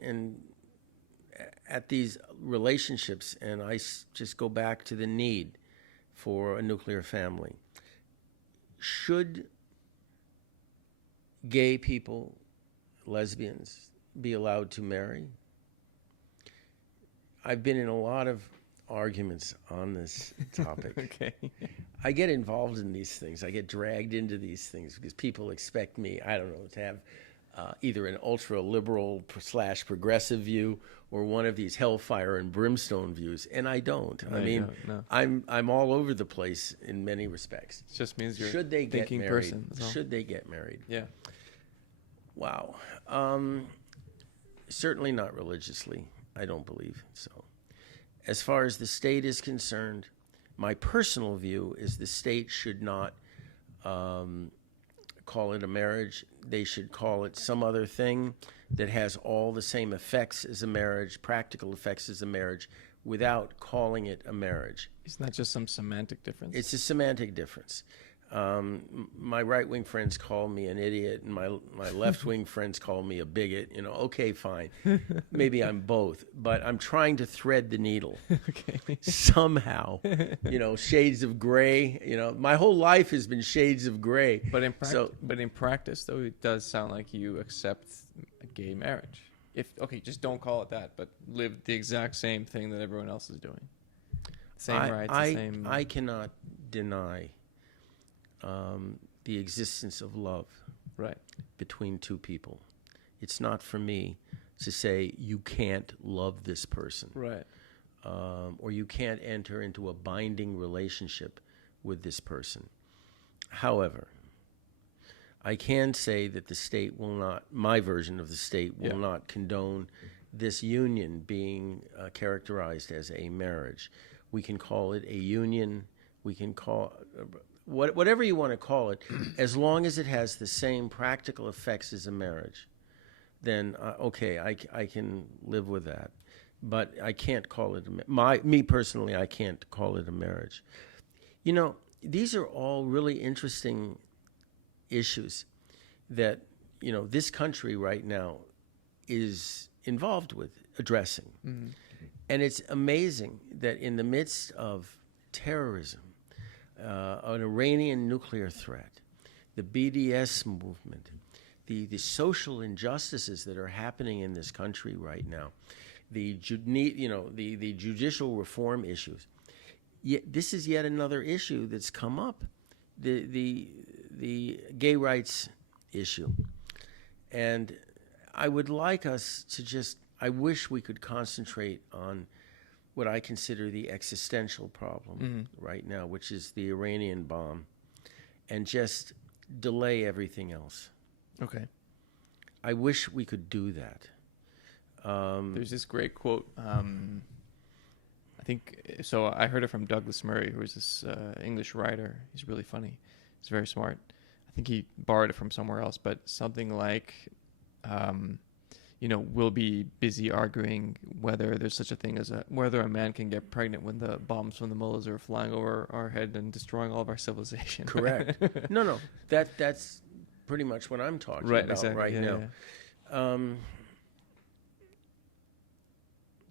at these relationships, and I just go back to the need for a nuclear family. Should gay people, lesbians, be allowed to marry? I've been in a lot of arguments on this topic. Okay. I get involved in these things. I get dragged into these things because people expect me, I don't know, to have either an ultra-liberal / progressive view or one of these hellfire and brimstone views, and I don't. No, I mean, you don't, no. I'm all over the place in many respects. It just means you're Should they a get thinking married? person. That's all. Should they get married? Yeah. Wow. Certainly not religiously. I don't believe so. As far as the state is concerned, my personal view is the state should not call it a marriage. They should call it some other thing that has all the same effects as a marriage, practical effects as a marriage, without calling it a marriage. Isn't that just some semantic difference? It's a semantic difference. My right-wing friends call me an idiot, and my left-wing friends call me a bigot. Okay, fine. Maybe I'm both, but I'm trying to thread the needle Okay. somehow. Shades of gray. My whole life has been shades of gray. But in So practice, though, it does sound like you accept a gay marriage. Just don't call it that, but live the exact same thing that everyone else is doing. Same rights, the same. I cannot deny the existence of love Right. between two people. It's not for me to say you can't love this person. Right. Or you can't enter into a binding relationship with this person. However, I can say that the state will not, my version of the state will not condone this union being characterized as a marriage. We can call it a union. We can call whatever you want to call it, as long as it has the same practical effects as a marriage. Then okay, I can live with that. But I can't call it me personally. I can't call it a marriage. These are all really interesting issues that this country right now is involved with addressing. Mm-hmm. And it's amazing that in the midst of terrorism, an Iranian nuclear threat, the BDS movement, the social injustices that are happening in this country right now, the judicial reform issues. This is yet another issue that's come up, the gay rights issue. And I would like us to I wish we could concentrate on what I consider the existential problem right now, which is the Iranian bomb, and just delay everything else. Okay. I wish we could do that. There's this great quote. I think so. I heard it from Douglas Murray, who is this English writer. He's really funny. He's very smart. I think he borrowed it from somewhere else, but something like, we'll be busy arguing whether there's such a thing as whether a man can get pregnant when the bombs from the mullahs are flying over our head and destroying all of our civilization. Correct. No. That's pretty much what I'm talking about right now. Yeah.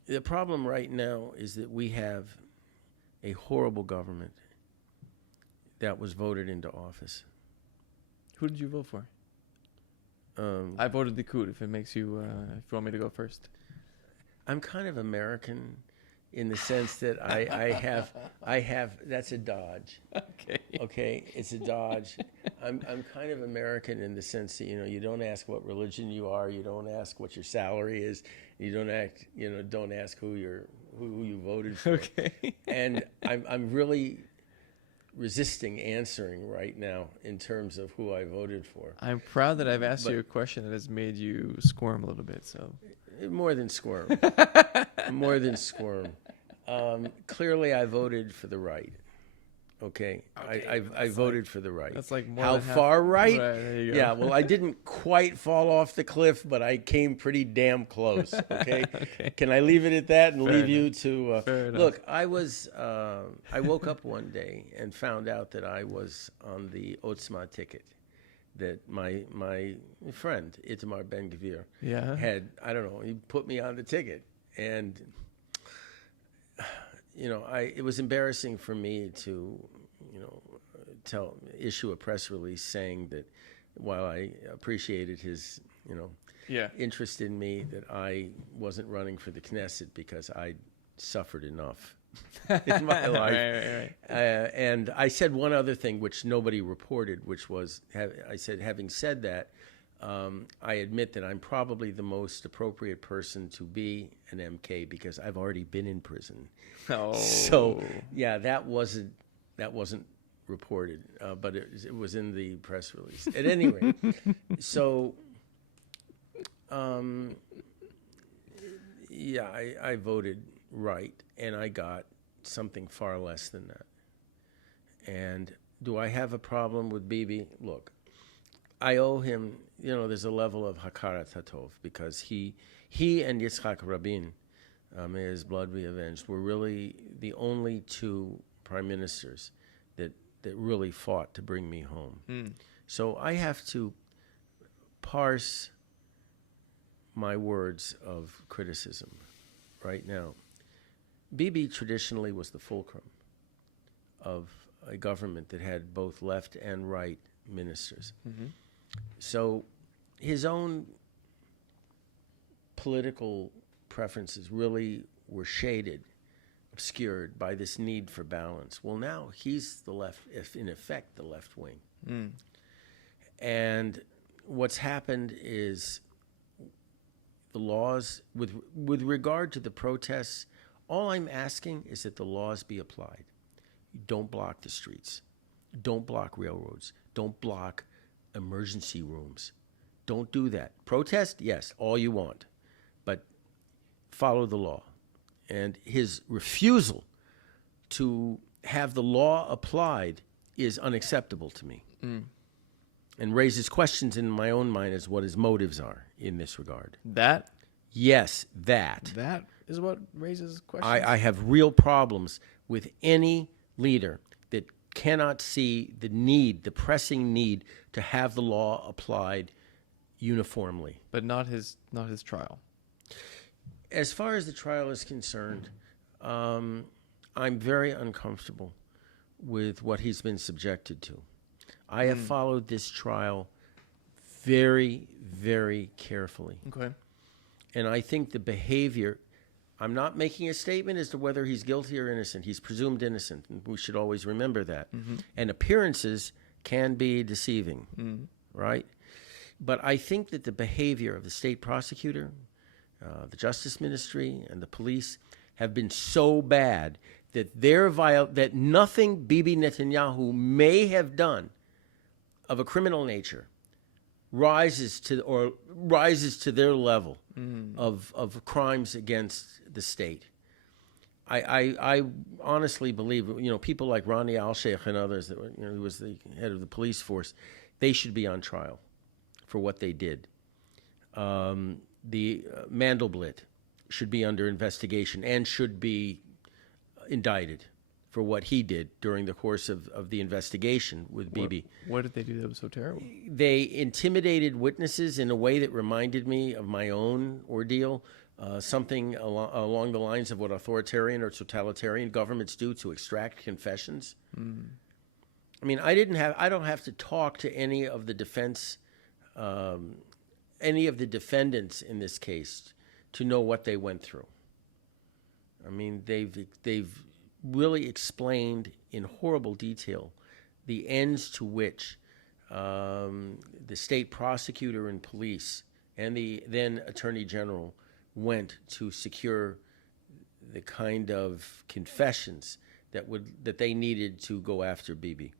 The problem right now is that we have a horrible government that was voted into office. Who did you vote for? I voted the Likud. If it makes you, if you want me to go first. I'm kind of American in the sense that I have. That's a Dodge. Okay, it's a Dodge. I'm kind of American in the sense that you don't ask what religion you are, you don't ask what your salary is, you don't ask who you voted for. Okay. And I'm really resisting answering right now in terms of who I voted for. I'm proud that I've asked you a question that has made you squirm a little bit. So more than squirm, clearly, I voted for the right. Okay, I voted for the right. That's like more how than far right? Right, there you go. Yeah, well, I didn't quite fall off the cliff, but I came pretty damn close. Okay, Okay. Can I leave it at that and Fair leave you enough. to Fair enough. look? I woke up one day and found out that I was on the Otzma ticket that my friend Itamar Ben-Gvir had. I don't know. He put me on the ticket, and it was embarrassing for me to, issue a press release saying that while I appreciated his, interest in me, that I wasn't running for the Knesset because I suffered enough in my life. Right. And I said one other thing which nobody reported, which was, I said, having said that, I admit that I'm probably the most appropriate person to be an MK because I've already been in prison. Oh. So yeah, that wasn't reported, but it was in the press release. At any rate, so I voted right, and I got something far less than that. And do I have a problem with Bibi? Look, I owe him, there's a level of hakarat hatov because he and Yitzhak Rabin, may his blood be avenged, were really the only two prime ministers that really fought to bring me home. So I have to parse my words of criticism right now. Bibi traditionally was the fulcrum of a government that had both left and right ministers. So his own political preferences really were shaded, obscured by this need for balance. Well, now he's the left, if in effect, the left wing. And what's happened is the laws, with regard to the protests, all I'm asking is that the laws be applied. Don't block the streets. Don't block railroads. Don't block emergency rooms. Don't do that. Protest, yes, all you want, but follow the law. And his refusal to have the law applied is unacceptable to me, and raises questions in my own mind as what his motives are in this regard. That? Yes, that. That is what raises questions. I have real problems with any leader that cannot see the need, the pressing need to have the law applied uniformly. But not his trial. As far as the trial is concerned, I'm very uncomfortable with what he's been subjected to. I have followed this trial very, very carefully. Okay. And I think the behavior, I'm not making a statement as to whether he's guilty or innocent. He's presumed innocent, and we should always remember that. And appearances can be deceiving, right? But I think that the behavior of the state prosecutor, the Justice Ministry, and the police have been so bad that that nothing Bibi Netanyahu may have done of a criminal nature rises to their level of crimes against the state. I honestly believe, people like Ronnie Al-Sheikh and others, that who was the head of the police force, they should be on trial for what they did. The Mandelblit should be under investigation and should be indicted for what he did during the course of the investigation with Bibi. What did they do that was so terrible? They intimidated witnesses in a way that reminded me of my own ordeal, something along the lines of what authoritarian or totalitarian governments do to extract confessions. I mean, I don't have to talk to any of the defense, any of the defendants in this case to know what they went through. I mean, they've really explained in horrible detail the ends to which the state prosecutor and police and the then Attorney General went to secure the kind of confessions that they needed to go after Bibi.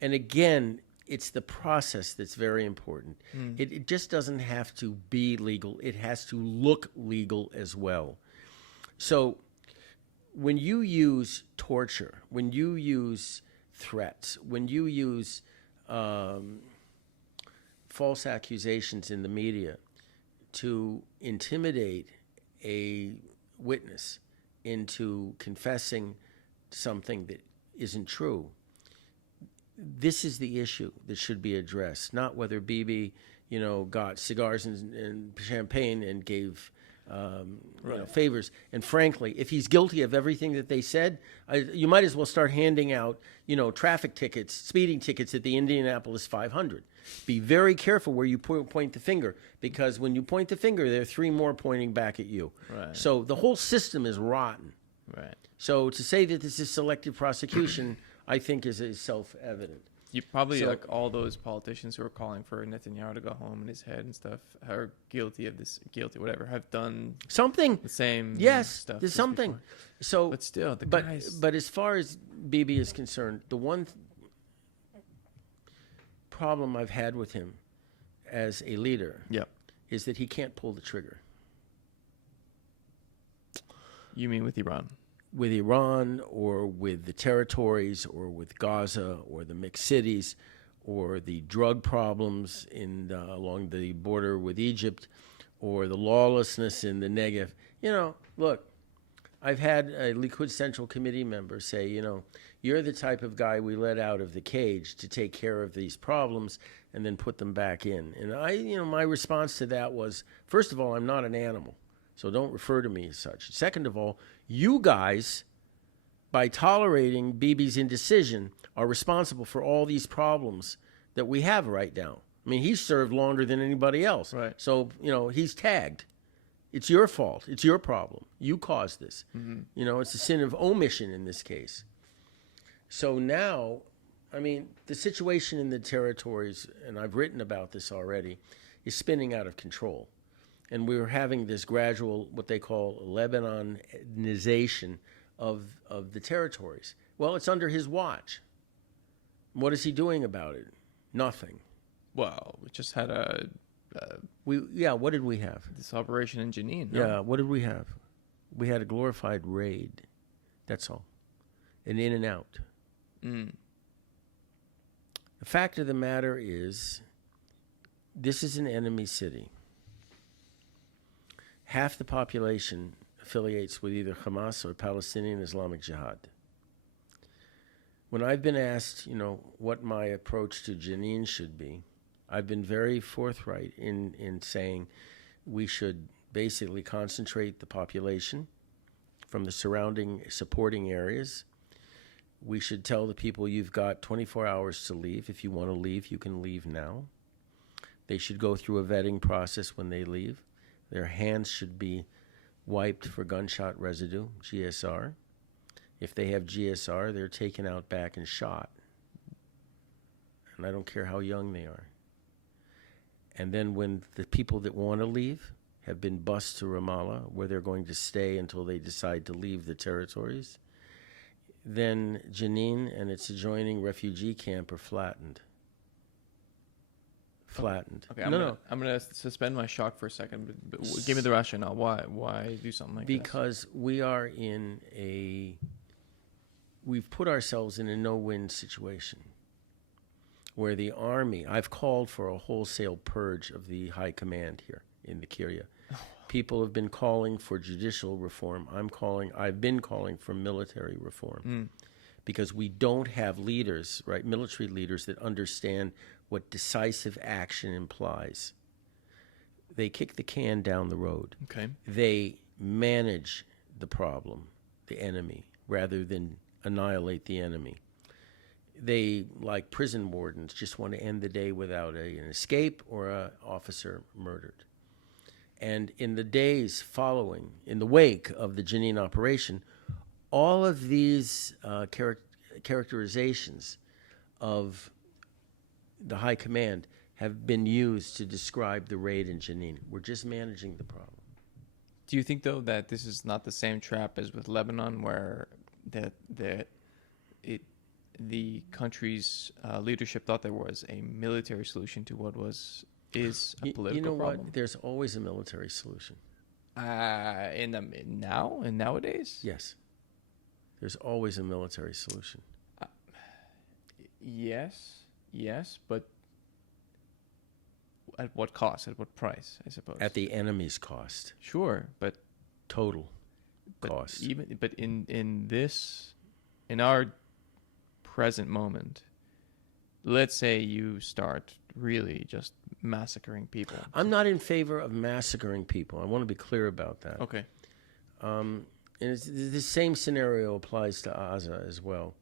And again, it's the process that's very important. It just doesn't have to be legal. It has to look legal as well. So when you use torture, when you use threats, when you use false accusations in the media to intimidate a witness into confessing something that isn't true, this is the issue that should be addressed, not whether Bibi, got cigars and champagne and gave favors. And frankly, if he's guilty of everything that they said, you might as well start handing out, traffic tickets, speeding tickets at the Indianapolis 500. Be very careful where you point the finger, because when you point the finger, there are three more pointing back at you. Right. So the whole system is rotten. Right. So to say that this is selective prosecution, I think is self-evident. You probably, like all those politicians who are calling for Netanyahu to go home in his head and stuff, are guilty of this, whatever, have done something. The same stuff. There's something. Before. So, but still, guys. But as far as Bibi is concerned, the one problem I've had with him as a leader is that he can't pull the trigger. You mean with Iran? With Iran, or with the territories, or with Gaza, or the mixed cities, or the drug problems along the border with Egypt, or the lawlessness in the Negev. Look, I've had a Likud Central Committee member say, you're the type of guy we let out of the cage to take care of these problems and then put them back in. And my response to that was, first of all, I'm not an animal, so don't refer to me as such. Second of all, you guys, by tolerating Bibi's indecision, are responsible for all these problems that we have right now. I mean, he's served longer than anybody else. Right. So, he's tagged. It's your fault. It's your problem. You caused this. Mm-hmm. It's a sin of omission in this case. So now, the situation in the territories, and I've written about this already, is spinning out of control. And we're having this gradual, what they call Lebanonization of the territories. Well, it's under his watch. What is he doing about it? Nothing. Well, we just had what did we have? this operation in Jenin. No? Yeah, what did we have? We had a glorified raid. That's all. An in and out. Mm. The fact of the matter is, this is an enemy city. Half the population affiliates with either Hamas or Palestinian Islamic Jihad. When I've been asked, what my approach to Jenin should be, I've been very forthright in saying we should basically concentrate the population from the surrounding supporting areas. We should tell the people you've got 24 hours to leave. If you want to leave, you can leave now. They should go through a vetting process when they leave. Their hands should be wiped for gunshot residue, GSR. If they have GSR, they're taken out back and shot. And I don't care how young they are. And then when the people that want to leave have been bused to Ramallah, where they're going to stay until they decide to leave the territories, then Jenin and its adjoining refugee camp are flattened. Okay, I'm gonna suspend my shock for a second. But give me the rationale. Why do something like this? Because we've put ourselves in a no-win situation where the army, I've called for a wholesale purge of the high command here in the Kiryat. People have been calling for judicial reform. I've been calling for military reform because we don't have leaders, right, military leaders that understand what decisive action implies. They kick the can down the road. Okay. They manage the problem, the enemy, rather than annihilate the enemy. They, like prison wardens, just want to end the day without an escape or an officer murdered. And in the days following, in the wake of the Jenin operation, all of these characterizations of the high command have been used to describe the raid in Jenin. We're just managing the problem. Do you think, though, that this is not the same trap as with Lebanon, where the country's leadership thought there was a military solution to what is a political problem? What? There's always a military solution. Nowadays? Yes. There's always a military solution. Yes, but at what cost? At what price, I suppose? At the enemy's cost. Sure, but total cost. In our present moment, let's say you start really just massacring people. I'm not in favor of massacring people. I want to be clear about that. Okay. And the same scenario applies to Gaza as well.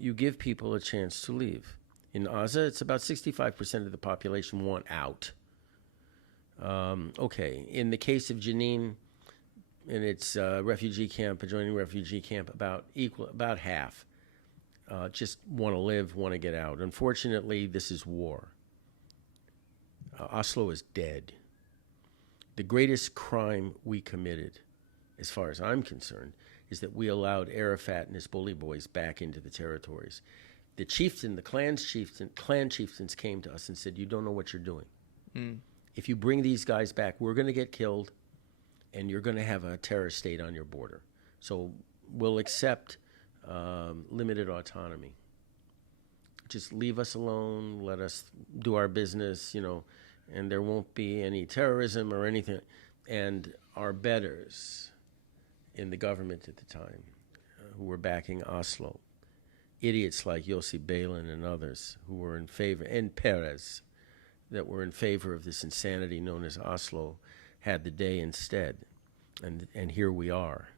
You give people a chance to leave. In Gaza, it's about 65% of the population want out. Okay. In the case of Jenin, in its refugee camp, adjoining refugee camp, about half just want to live, want to get out. Unfortunately, this is war. Oslo is dead. The greatest crime we committed, as far as I'm concerned, is that we allowed Arafat and his bully boys back into the territories. The chieftain, the clan chieftains came to us and said, "You don't know what you're doing. If you bring these guys back, we're going to get killed, and you're going to have a terror state on your border. So we'll accept limited autonomy. Just leave us alone, let us do our business, and there won't be any terrorism or anything." And our betters in the government at the time who were backing Oslo. Idiots like Yossi Beilin and others who were in favor, and Perez, that were in favor of this insanity known as Oslo, had the day instead. And here we are.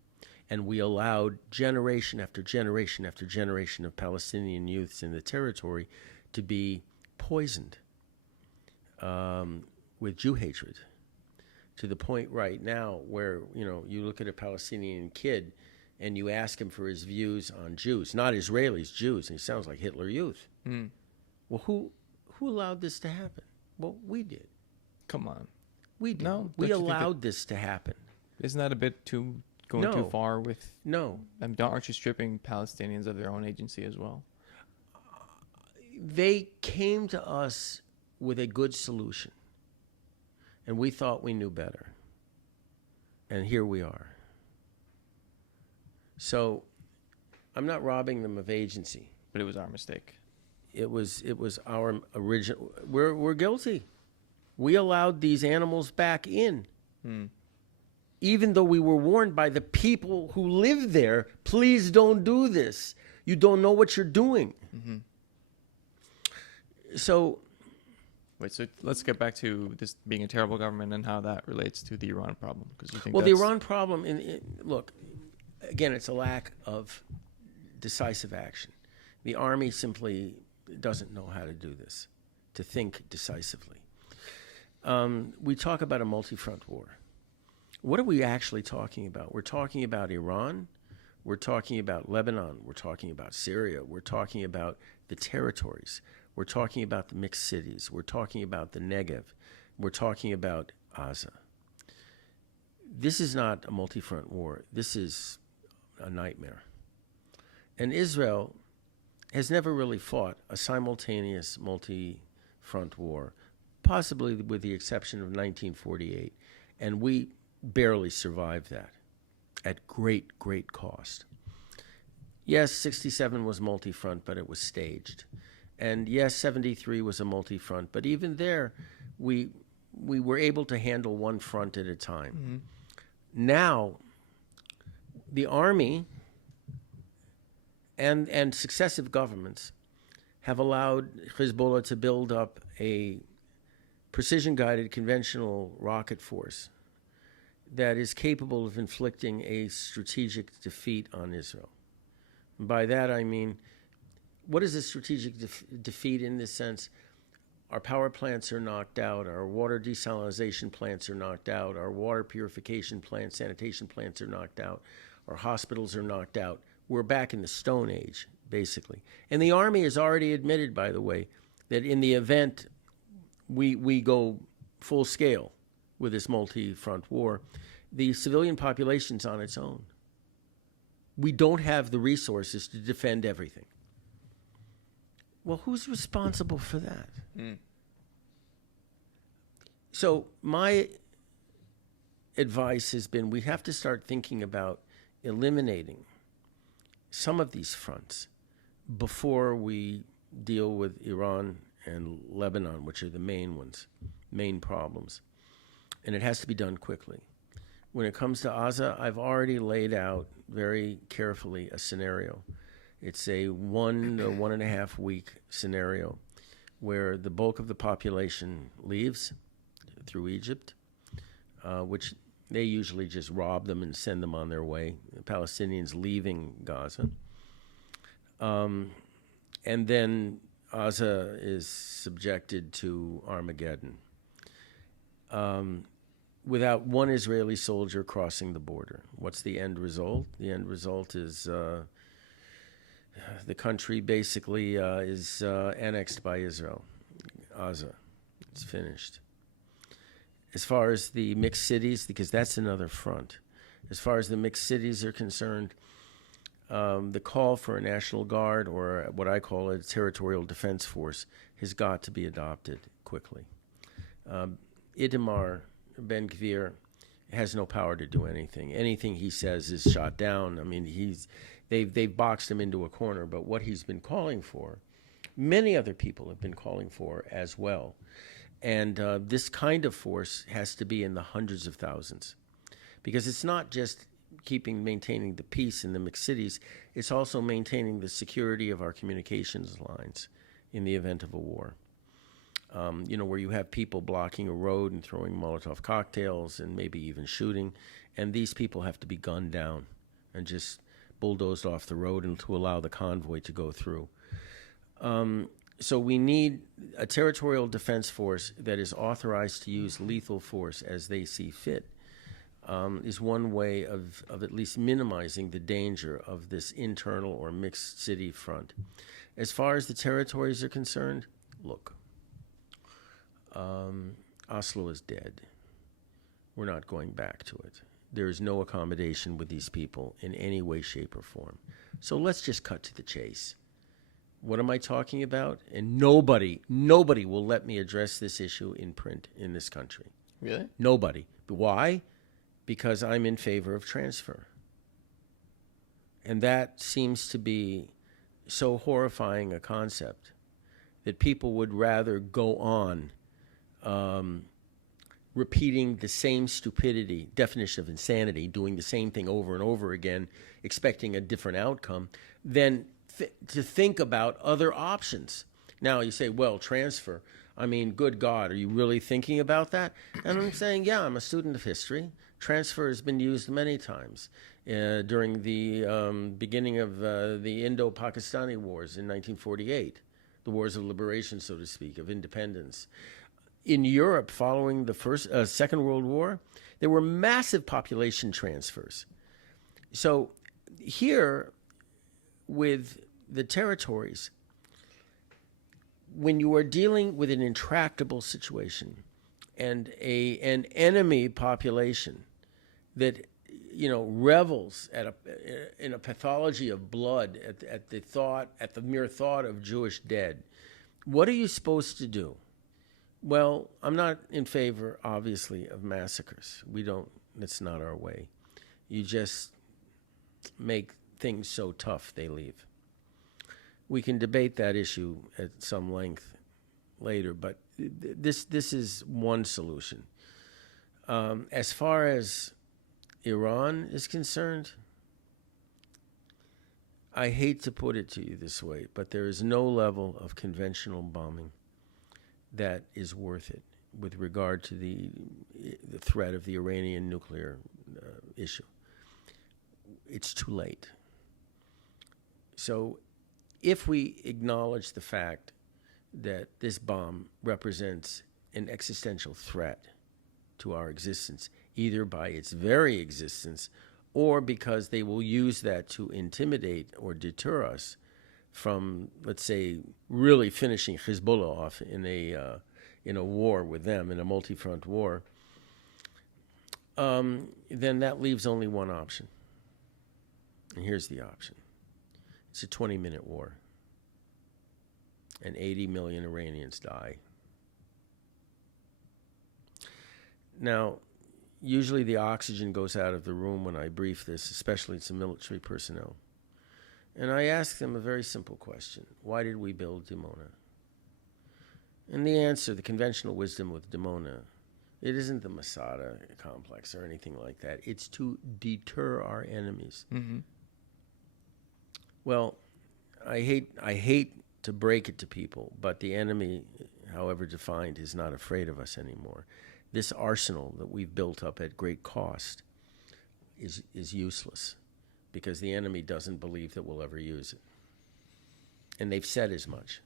And we allowed generation after generation after generation of Palestinian youths in the territory to be poisoned with Jew hatred, to the point right now where, you look at a Palestinian kid and you ask him for his views on Jews, not Israelis, Jews, and he sounds like Hitler Youth. Mm. Well, who allowed this to happen? Well, we did. Come on. We did. No, we don't you think allowed this to happen. Isn't that a bit going too far with? No. Aren't you stripping Palestinians of their own agency as well? They came to us with a good solution, and we thought we knew better. And here we are. So I'm not robbing them of agency. But it was our mistake. It was our original. We're guilty. We allowed these animals back in. Even though we were warned by the people who live there, please don't do this. You don't know what you're doing. Mm-hmm. So let's get back to this being a terrible government and how that relates to the Iran problem. Because you think the Iran problem, look, again, it's a lack of decisive action. The army simply doesn't know how to do this, to think decisively. We talk about a multi-front war. What are we actually talking about? We're talking about Iran. We're talking about Lebanon. We're talking about Syria. We're talking about the territories. We're talking about the mixed cities. We're talking about the Negev. We're talking about Gaza. This is not a multi-front war. This is a nightmare. And Israel has never really fought a simultaneous multi-front war, possibly with the exception of 1948. And we barely survived that at great, great cost. Yes, 67 was multi-front, but it was staged. And yes, 73 was a multi-front, but even there, we were able to handle one front at a time. Mm-hmm. Now, the army and successive governments have allowed Hezbollah to build up a precision-guided conventional rocket force that is capable of inflicting a strategic defeat on Israel. And by that I mean, what is a strategic defeat in this sense? Our power plants are knocked out, our water desalination plants are knocked out, our water purification plants, sanitation plants are knocked out, our hospitals are knocked out. We're back in the Stone Age, basically. And the Army has already admitted, by the way, that in the event we go full scale with this multi-front war, the civilian population's on its own. We don't have the resources to defend everything. Well, who's responsible for that? So my advice has been we have to start thinking about eliminating some of these fronts before we deal with Iran and Lebanon, which are the main ones, main problems. And it has to be done quickly. When it comes to Gaza, I've already laid out very carefully a scenario. It's a 1 to 1.5 week scenario where the bulk of the population leaves through Egypt, which they usually just rob them and send them on their way. The Palestinians leaving Gaza. And then Gaza is subjected to Armageddon without one Israeli soldier crossing the border. What's the end result? The end result is the country basically is annexed by Israel. Gaza. It's finished. As far as the mixed cities, because that's another front, as far as the mixed cities are concerned, the call for a National Guard, or what I call a territorial defense force, has got to be adopted quickly. Itamar Ben-Gvir has no power to do anything. Anything he says is shot down. I mean, they've boxed him into a corner, but what he's been calling for, many other people have been calling for as well. And this kind of force has to be in the hundreds of thousands, because it's not just maintaining the peace in the mixed cities, it's also maintaining the security of our communications lines in the event of a war. Where you have people blocking a road and throwing Molotov cocktails and maybe even shooting, and these people have to be gunned down and just bulldozed off the road and to allow the convoy to go through. So we need a territorial defense force that is authorized to use lethal force as they see fit. Is one way of at least minimizing the danger of this internal or mixed city front. As far as the territories are concerned, look, Oslo is dead. We're not going back to it. There is no accommodation with these people in any way, shape, or form. So let's just cut to the chase. What am I talking about? And nobody will let me address this issue in print in this country. Really? Nobody. Why? Because I'm in favor of transfer. And that seems to be so horrifying a concept that people would rather go on repeating the same stupidity, definition of insanity, doing the same thing over and over again, expecting a different outcome, than to think about other options. Now you say, well, transfer. I mean, good God, are you really thinking about that? And I'm saying, yeah, I'm a student of history. Transfer has been used many times during the beginning of the Indo-Pakistani Wars in 1948, the wars of liberation, so to speak, of independence. In Europe, following the Second World War, there were massive population transfers. So here, with the territories, when you are dealing with an intractable situation and an enemy population that revels in a pathology of blood at the mere thought of Jewish dead, what are you supposed to do? Well, I'm not in favor, obviously, of massacres. It's not our way. You just make things so tough they leave. We can debate that issue at some length later, but this is one solution. As far as Iran is concerned, I hate to put it to you this way, but there is no level of conventional bombing that is worth it with regard to the threat of the Iranian nuclear issue. It's too late. So if we acknowledge the fact that this bomb represents an existential threat to our existence, either by its very existence or because they will use that to intimidate or deter us from, let's say, really finishing Hezbollah off in a war with them, in a multi-front war, then that leaves only one option. And here's the option. It's a 20-minute war, and 80 million Iranians die. Now, usually the oxygen goes out of the room when I brief this, especially to military personnel. And I ask them a very simple question. Why did we build Dimona? And the answer, the conventional wisdom with Dimona, it isn't the Masada complex or anything like that. It's to deter our enemies. Mm-hmm. Well, I hate to break it to people, but the enemy, however defined, is not afraid of us anymore. This arsenal that we've built up at great cost is useless because the enemy doesn't believe that we'll ever use it. And they've said as much.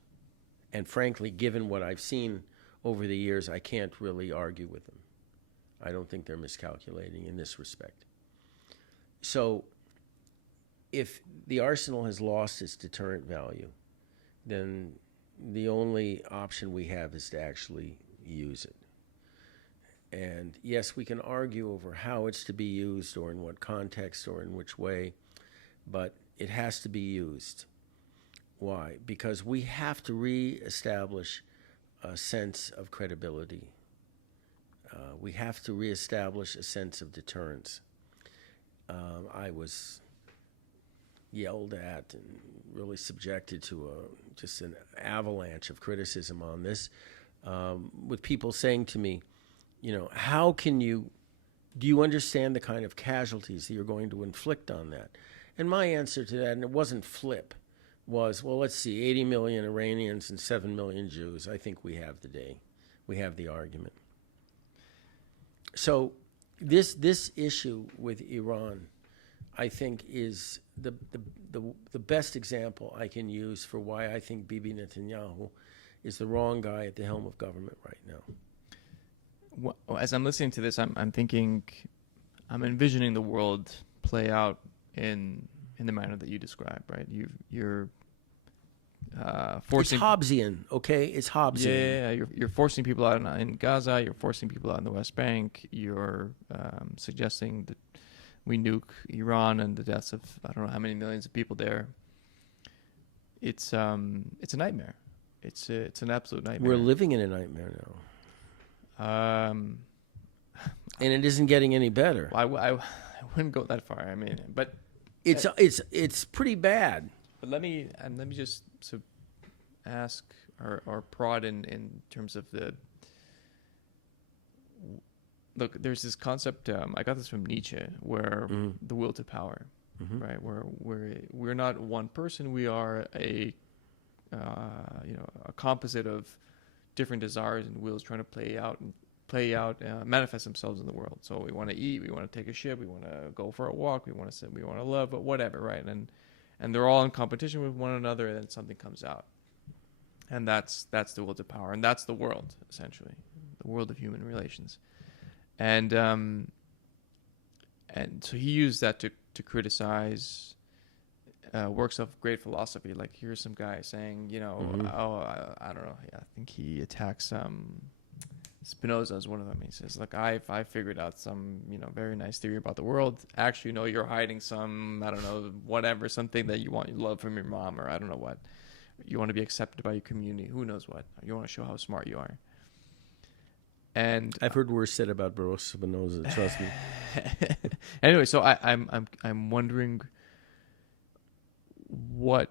And frankly, given what I've seen over the years, I can't really argue with them. I don't think they're miscalculating in this respect. So if the arsenal has lost its deterrent value, then the only option we have is to actually use it. And yes, we can argue over how it's to be used or in what context or in which way, but it has to be used. Why? Because we have to reestablish a sense of credibility. We have to reestablish a sense of deterrence. I was yelled at and really subjected to just an avalanche of criticism on this, with people saying to me, how can you Do you understand the kind of casualties that you're going to inflict on that? And my answer to that, and it wasn't flip, was, well, let's see, 80 million Iranians and 7 million Jews. I think we have the argument. So this issue with Iran, I think, is the best example I can use for why I think Bibi Netanyahu is the wrong guy at the helm of government right now. Well, as I'm listening to this, I'm thinking, I'm envisioning the world play out in the manner that you described, right? You're forcing. It's Hobbesian, okay? It's Hobbesian. Yeah. You're forcing people out in Gaza. You're forcing people out in the West Bank. You're suggesting that we nuke Iran and the deaths of I don't know how many millions of people there. It's a nightmare. It's an absolute nightmare. We're living in a nightmare now. And it isn't getting any better. I wouldn't go that far. I mean, but it's pretty bad. But let me just ask or prod in terms of the look. There's this concept. I got this from Nietzsche, where the will to power, right? Where we're not one person. We are a composite of different desires and wills trying to play out, manifest themselves in the world. So we want to eat, we want to take a ship, we want to go for a walk, we want to sit, we want to love, but whatever, right? And they're all in competition with one another, and then something comes out, and that's the will to power, and that's the world, essentially, the world of human relations, and so he used that to criticize works of great philosophy. Like, here's some guy saying, I don't know. Yeah, I think he attacks Spinoza as one of them. He says, look, I figured out some, very nice theory about the world. Actually, no, you're hiding some, I don't know, whatever, something that you want love from your mom, or I don't know what. You want to be accepted by your community. Who knows what? You want to show how smart you are. And I've heard worse said about Baruch Spinoza. Trust me. Anyway, so I'm wondering what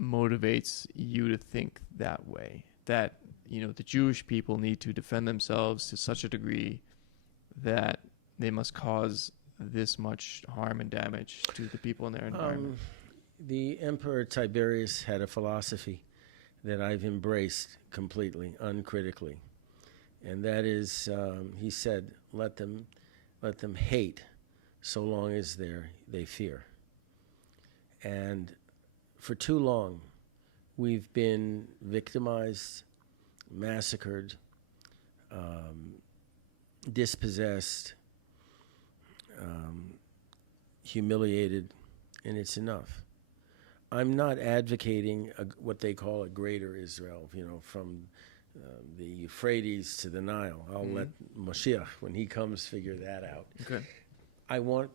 motivates you to think that way, that the Jewish people need to defend themselves to such a degree that they must cause this much harm and damage to the people in their environment. The Emperor Tiberius had a philosophy that I've embraced completely, uncritically, and that is, he said, let them hate so long as they fear. And for too long, we've been victimized, massacred, dispossessed, humiliated, and it's enough. I'm not advocating what they call a greater Israel, from the Euphrates to the Nile. I'll let Moshiach, when he comes, figure that out. Okay. I want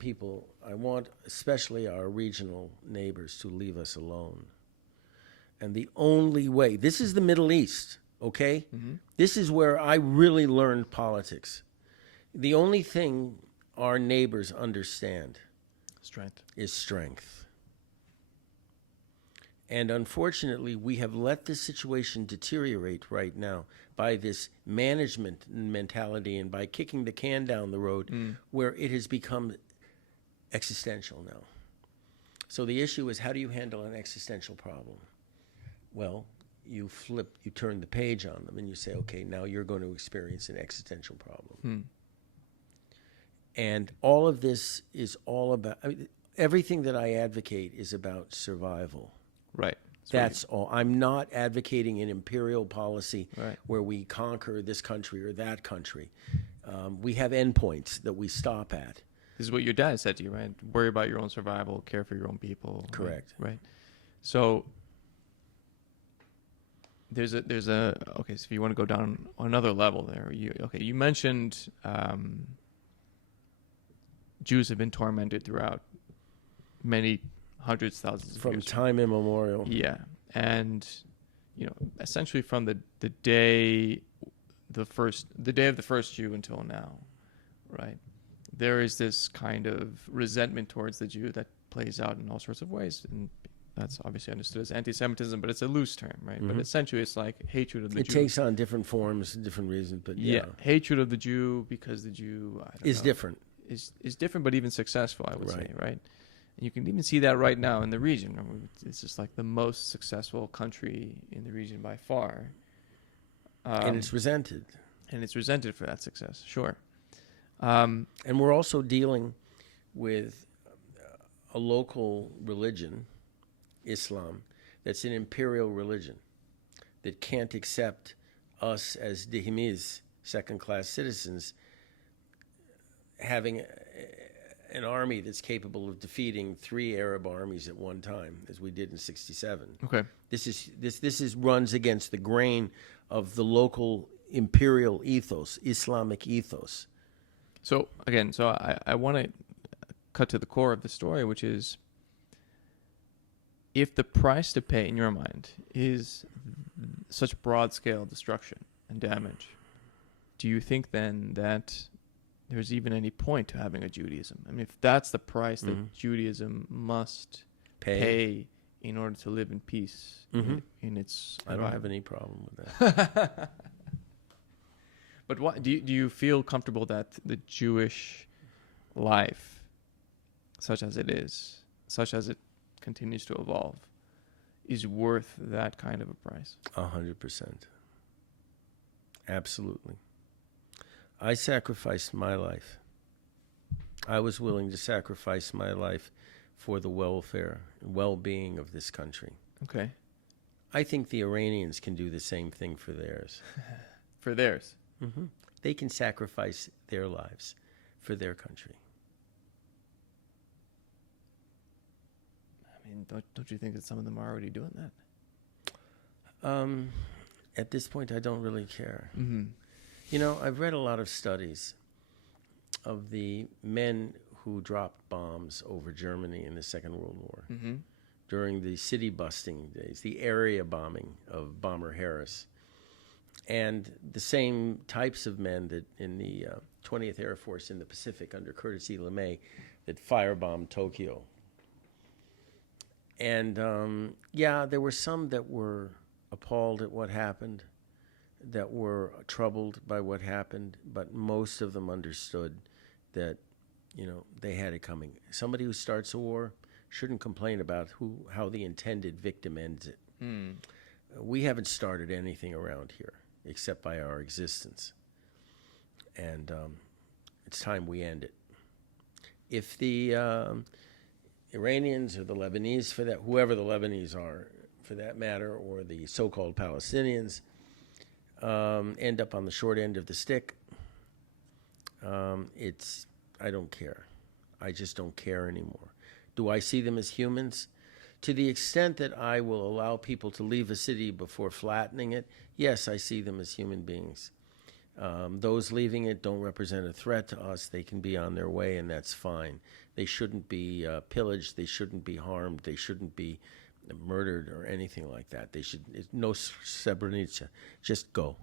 especially our regional neighbors, to leave us alone. And the only way, this is the Middle East, okay? Mm-hmm. This is where I really learned politics. The only thing our neighbors understand is strength. And unfortunately, we have let this situation deteriorate right now by this management mentality and by kicking the can down the road, where it has become existential now. So the issue is, how do you handle an existential problem? Well, you turn the page on them and you say, okay, now you're going to experience an existential problem. And all of this is all about, everything that I advocate is about survival. Right. That's all. I'm not advocating an imperial policy where we conquer this country or that country. We have endpoints that we stop at. This is what your dad said to you, right? Worry about your own survival, care for your own people. Correct. Right. So there's a okay. So if you want to go down another level there, you mentioned Jews have been tormented throughout many hundreds, thousands of years. From time immemorial. Yeah. And, essentially from the day of the first Jew until now, right? There is this kind of resentment towards the Jew that plays out in all sorts of ways. And that's obviously understood as anti-Semitism, but it's a loose term, right? Mm-hmm. But essentially it's like hatred of the Jew. It takes on different forms, different reasons, but yeah. Hatred of the Jew because the Jew is different. is different, but even successful, I would say, Right. right? And you can even see that right now in the region. I mean, it's just like the most successful country in the region by far. And it's resented. And it's resented for that success, sure. And we're also dealing with a local religion, Islam, that's an imperial religion that can't accept us as Dhimmis, second-class citizens, having an army that's capable of defeating 3 Arab armies at one time, as we did in '67. Okay. This runs against the grain of the local imperial ethos, Islamic ethos. So again, I want to cut to the core of the story, which is, if the price to pay in your mind is such broad-scale destruction and damage, do you think then that there's even any point to having a Judaism? I mean, if that's the price that Judaism must pay in order to live in peace in its I don't environment. have any problem with that. But what do you feel comfortable that the Jewish life, such as it is, such as it continues to evolve, is worth that kind of a price? 100%. Absolutely. I sacrificed my life. I was willing to sacrifice my life for the welfare and well-being of this country. Okay. I think the Iranians can do the same thing for theirs. For theirs. They can sacrifice their lives for their country. I mean, don't you think that some of them are already doing that? At this point, I don't really care. You know, I've read a lot of studies of the men who dropped bombs over Germany in the Second World War during the city busting days, the area bombing of Bomber Harris. And the same types of men that in the 20th Air Force in the Pacific under Curtis E. LeMay that firebombed Tokyo. And yeah, there were some that were appalled at what happened, that were troubled by what happened, but most of them understood that, you know, they had it coming. Somebody who starts a war shouldn't complain about how the intended victim ends it. We haven't started anything around here except by our existence. And it's time we end it. If the Iranians or the Lebanese, for that, whoever the Lebanese are, for that matter, or the so-called Palestinians, end up on the short end of the stick, I don't care. I just don't care anymore. Do I see them as humans? To the extent that I will allow people to leave a city before flattening it, yes, I see them as human beings. Those leaving it don't represent a threat to us. They can be on their way, and that's fine. They shouldn't be pillaged. They shouldn't be harmed. They shouldn't be murdered or anything like that. They should no Srebrenica. Just go,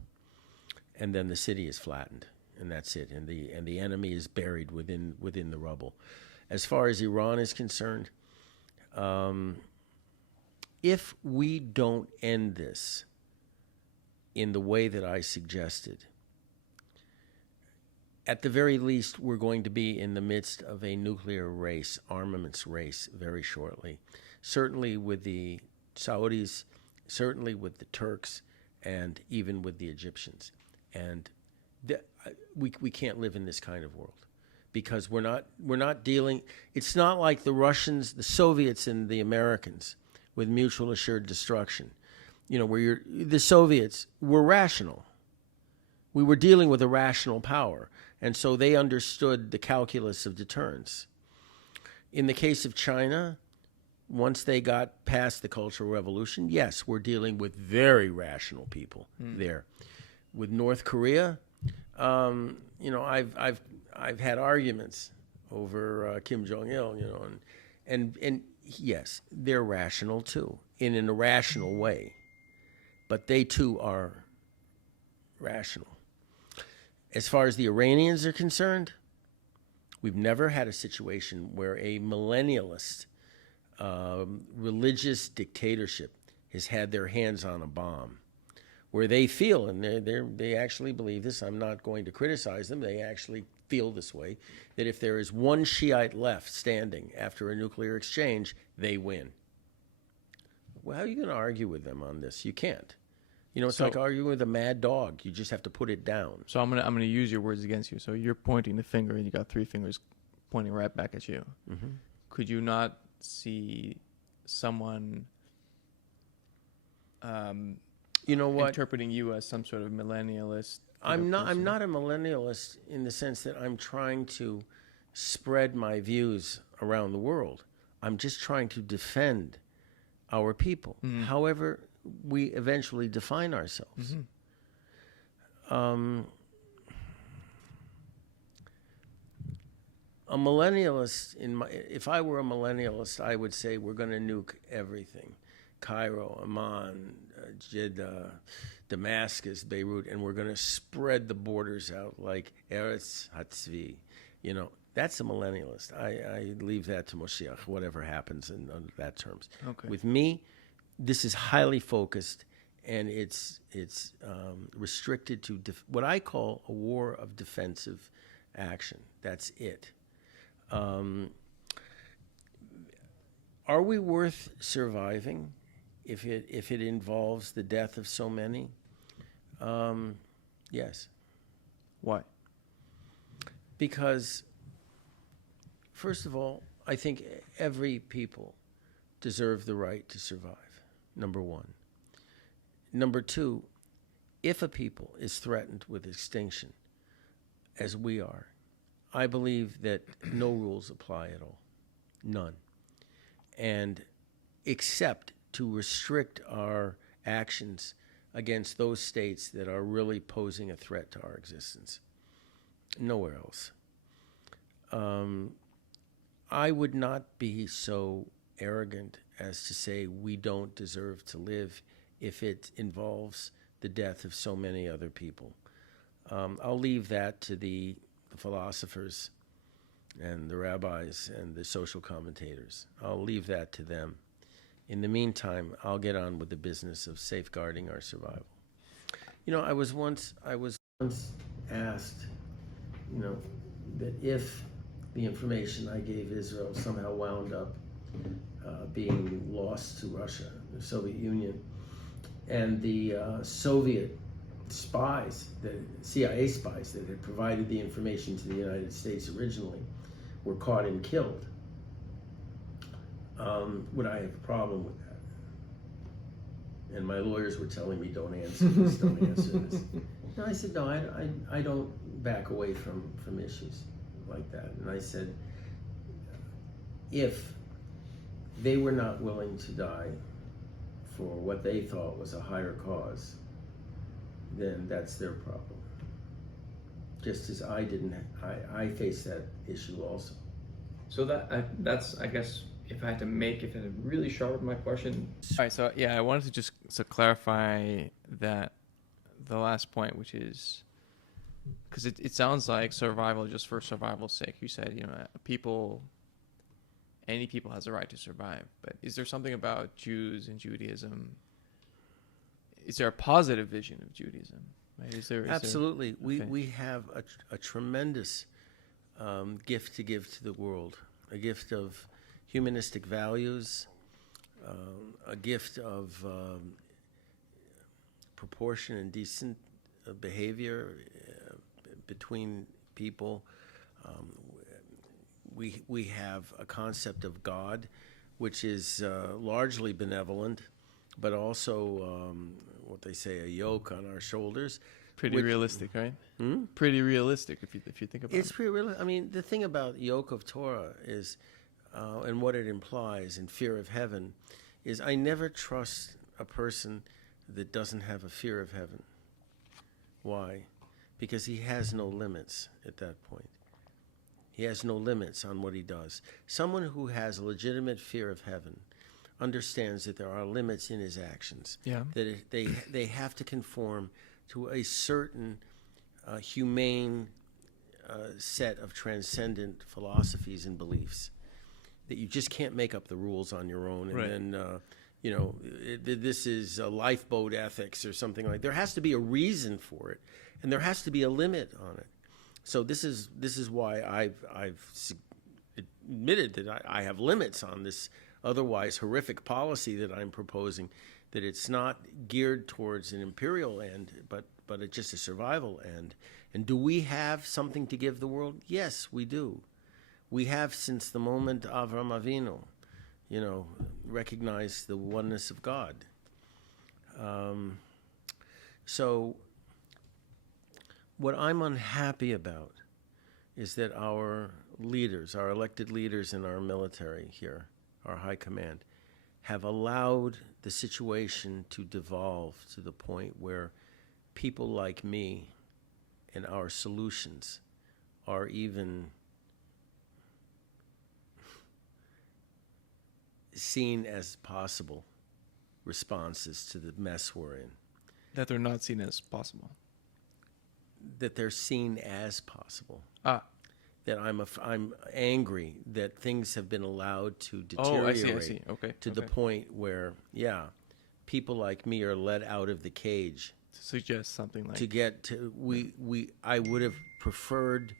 and then the city is flattened, and that's it. And the enemy is buried within the rubble. As far as Iran is concerned, if we don't end this in the way that I suggested, at the very least, we're going to be in the midst of a nuclear race, armaments race, very shortly. Certainly with the Saudis, certainly with the Turks, and even with the Egyptians. And we can't live in this kind of world, because we're not dealing. It's not like the Russians, the Soviets, and the Americans with mutual assured destruction. You know, where the Soviets were rational. We were dealing with a rational power, and so they understood the calculus of deterrence. In the case of China, once they got past the Cultural Revolution, yes, we're dealing with very rational people there. With North Korea, you know, I've had arguments over Kim Jong-il, you know, and yes, they're rational too, in an irrational way, but they too are rational. As far as the Iranians are concerned, we've never had a situation where a millennialist religious dictatorship has had their hands on a bomb, where they feel, and they actually believe this, I'm not going to criticize them, they actually feel this way, that if there is one Shiite left standing after a nuclear exchange, they win. Well, how are you going to argue with them on this? You can't. You know, it's like arguing with a mad dog. You just have to put it down. So I'm gonna use your words against you. So you're pointing the finger, and you got three fingers pointing right back at you. Mm-hmm. Could you not see someone, you know what? interpreting you as some sort of millennialist? I'm not a millennialist in the sense that I'm trying to spread my views around the world. I'm just trying to defend our people, however we eventually define ourselves. A millennialist, if I were a millennialist, I would say we're going to nuke everything. Cairo, Amman, Jeddah, Damascus, Beirut, and we're going to spread the borders out like Eretz Hatzvi. You know, that's a millennialist. I leave that to Moshiach, whatever happens under that terms. Okay. With me, this is highly focused, and it's restricted to what I call a war of defensive action. That's it. Are we worth surviving if it involves the death of so many? Yes. Why? Because, first of all, I think every people deserve the right to survive, number one. Number two, if a people is threatened with extinction, as we are, I believe that no rules apply at all, none. And except to restrict our actions against those states that are really posing a threat to our existence. Nowhere else. I would not be so arrogant as to say we don't deserve to live if it involves the death of so many other people. I'll leave that to the philosophers and the rabbis and the social commentators. I'll leave that to them. In the meantime, I'll get on with the business of safeguarding our survival. You know, I was once asked, you know, that if the information I gave Israel somehow wound up being lost to Russia, the Soviet Union, and the Soviet spies, the CIA spies that had provided the information to the United States originally, were caught and killed, would I have a problem with that? And my lawyers were telling me, don't answer this, don't answer this. No, I said, no, I don't back away from issues like that. And I said, if they were not willing to die for what they thought was a higher cause, then that's their problem. Just as I faced that issue also. So that's, I guess, if I had to really sharpen my question. All right, so yeah, I wanted to just clarify that the last point, which is, because it sounds like survival just for survival's sake. You said, you know, any people has a right to survive, but is there something about Jews and Judaism? Is there a positive vision of Judaism? Right? Absolutely. Okay. We have a tremendous gift to give to the world, a gift of humanistic values, a gift of proportion and decent behavior between people. We have a concept of God, which is largely benevolent, but also what they say, a yoke on our shoulders. Pretty realistic, right? Pretty realistic if you think about it. It's pretty realistic. I mean, the thing about yoke of Torah is, and what it implies in fear of heaven, is I never trust a person that doesn't have a fear of heaven. Why? Because he has no limits at that point. He has no limits on what he does. Someone who has a legitimate fear of heaven understands that there are limits in his actions. Yeah. That they have to conform to a certain humane set of transcendent philosophies and beliefs. That you just can't make up the rules on your own, and right. then this is a lifeboat ethics or something like. There has to be a reason for it, and there has to be a limit on it. So this is why I've admitted that I have limits on this otherwise horrific policy that I'm proposing, that it's not geared towards an imperial end, but it's just a survival end. And do we have something to give the world? Yes, we do. We have, since the moment Avram Avinu, recognized the oneness of God. So what I'm unhappy about is that our leaders, our elected leaders in our military here, our high command, have allowed the situation to devolve to the point where people like me and our solutions are even seen as possible responses to the mess we're in. That they're not seen as possible. That they're seen as possible. Ah. That I'm angry that things have been allowed to deteriorate I see. Okay. to the point where, people like me are let out of the cage. To suggest something like To get to, I would have preferred,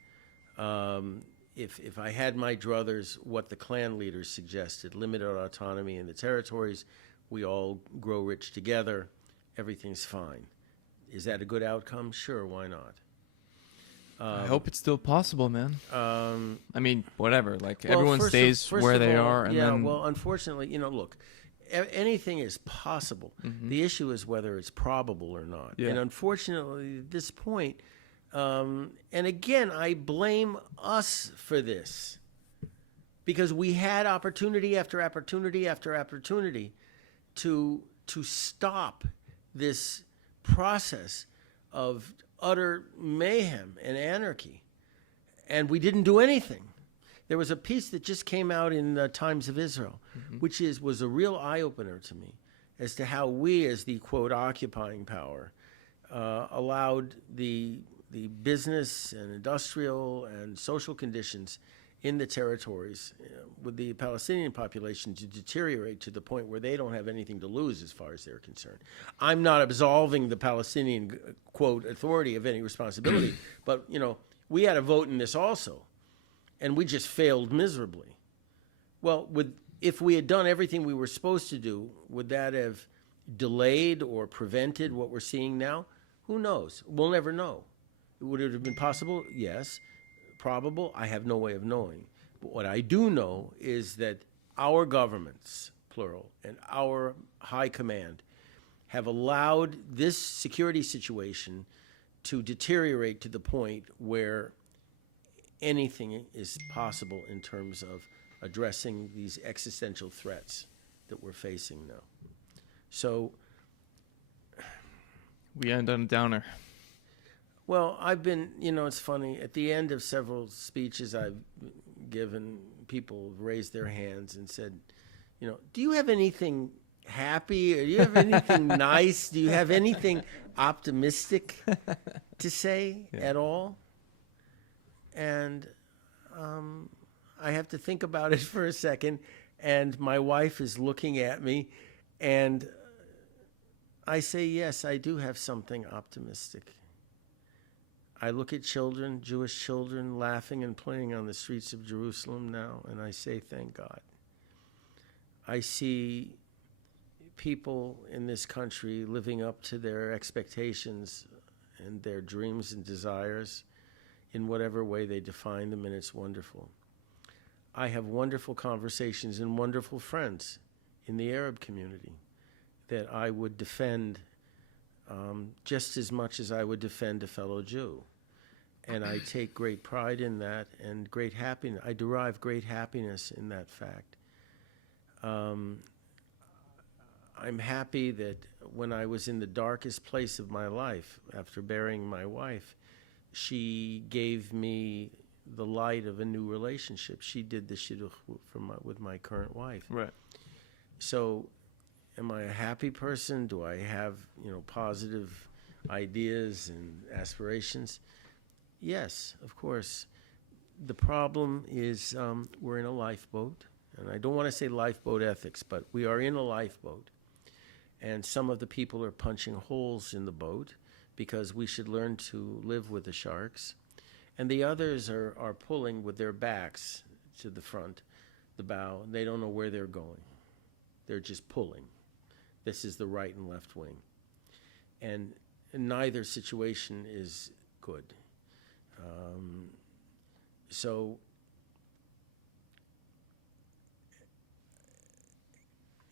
if I had my druthers, what the clan leaders suggested: limited autonomy in the territories, we all grow rich together, everything's fine. Is that a good outcome? Sure, why not? I hope it's still possible, man. I mean, whatever. Like, Well, everyone first stays of where they all, are, and then well, unfortunately, look, anything is possible. The issue is whether it's probable or not. Yeah. And unfortunately, at this point, and again, I blame us for this, because we had opportunity after opportunity after opportunity to stop this process of utter mayhem and anarchy, and we didn't do anything. There was a piece that just came out in the Times of Israel, which was a real eye-opener to me as to how we, as the, quote, occupying power, allowed the business and industrial and social conditions in the territories with the Palestinian population to deteriorate to the point where they don't have anything to lose as far as they're concerned. I'm not absolving the Palestinian, quote, authority of any responsibility, but, we had a vote in this also, and we just failed miserably. Well, if we had done everything we were supposed to do, would that have delayed or prevented what we're seeing now? Who knows? We'll never know. Would it have been possible? Yes. Probable? I have no way of knowing. But what I do know is that our governments, plural, and our high command have allowed this security situation to deteriorate to the point where anything is possible in terms of addressing these existential threats that we're facing now. So, we end on a downer. well, I've been, it's funny, at the end of several speeches I've given, people have raised their hands and said, do you have anything happy? Or do you have anything nice? Do you have anything optimistic to say at all? And I have to think about it for a second, and my wife is looking at me, and I say, yes, I do have something optimistic. I look at children, Jewish children, laughing and playing on the streets of Jerusalem now, and I say, thank God. I see people in this country living up to their expectations and their dreams and desires in whatever way they define them, and it's wonderful. I have wonderful conversations and wonderful friends in the Arab community that I would defend just as much as I would defend a fellow Jew. And I take great pride in that and great happiness. I derive great happiness in that fact. I'm happy that when I was in the darkest place of my life, after burying my wife, she gave me the light of a new relationship. She did the shidduch with my current wife. Right. So, am I a happy person? Do I have, positive ideas and aspirations? Yes, of course. The problem is we're in a lifeboat, and I don't want to say lifeboat ethics, but we are in a lifeboat, and some of the people are punching holes in the boat because we should learn to live with the sharks. And the others are pulling with their backs to the front, the bow. They don't know where they're going. They're just pulling. This is the right and left wing. And neither situation is good. So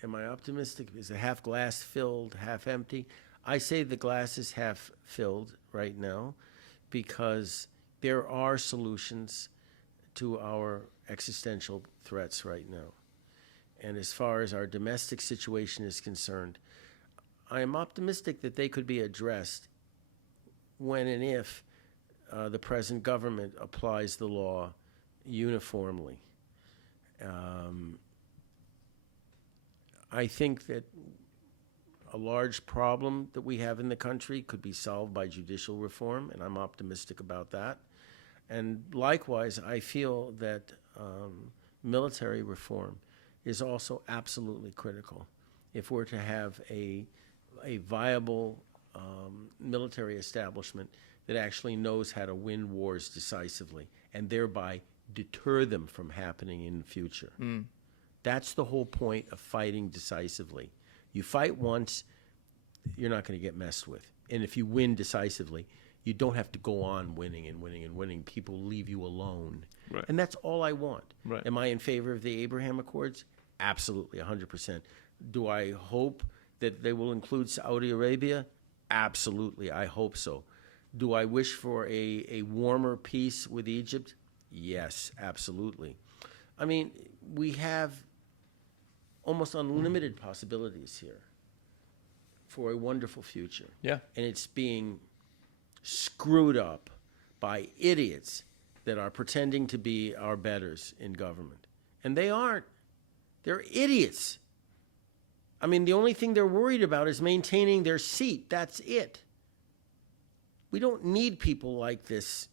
am I optimistic? Is the half glass filled, half empty? I say the glass is half filled right now because there are solutions to our existential threats right now. And as far as our domestic situation is concerned, I am optimistic that they could be addressed when and if the present government applies the law uniformly. I think that a large problem that we have in the country could be solved by judicial reform, and I'm optimistic about that. And likewise, I feel that military reform is also absolutely critical if we're to have a viable military establishment that actually knows how to win wars decisively and thereby deter them from happening in the future. That's the whole point of fighting decisively. You fight once, you're not going to get messed with. And if you win decisively, you don't have to go on winning and winning and winning. People leave you alone. Right. And that's all I want. Right. Am I in favor of the Abraham Accords? Absolutely, 100%. Do I hope that they will include Saudi Arabia? Absolutely, I hope so. Do I wish for a warmer peace with Egypt? Yes, absolutely. I mean, we have almost unlimited possibilities here for a wonderful future. Yeah. And it's being screwed up by idiots that are pretending to be our betters in government. And they aren't. They're idiots. I mean, the only thing they're worried about is maintaining their seat. That's it. We don't need people like this,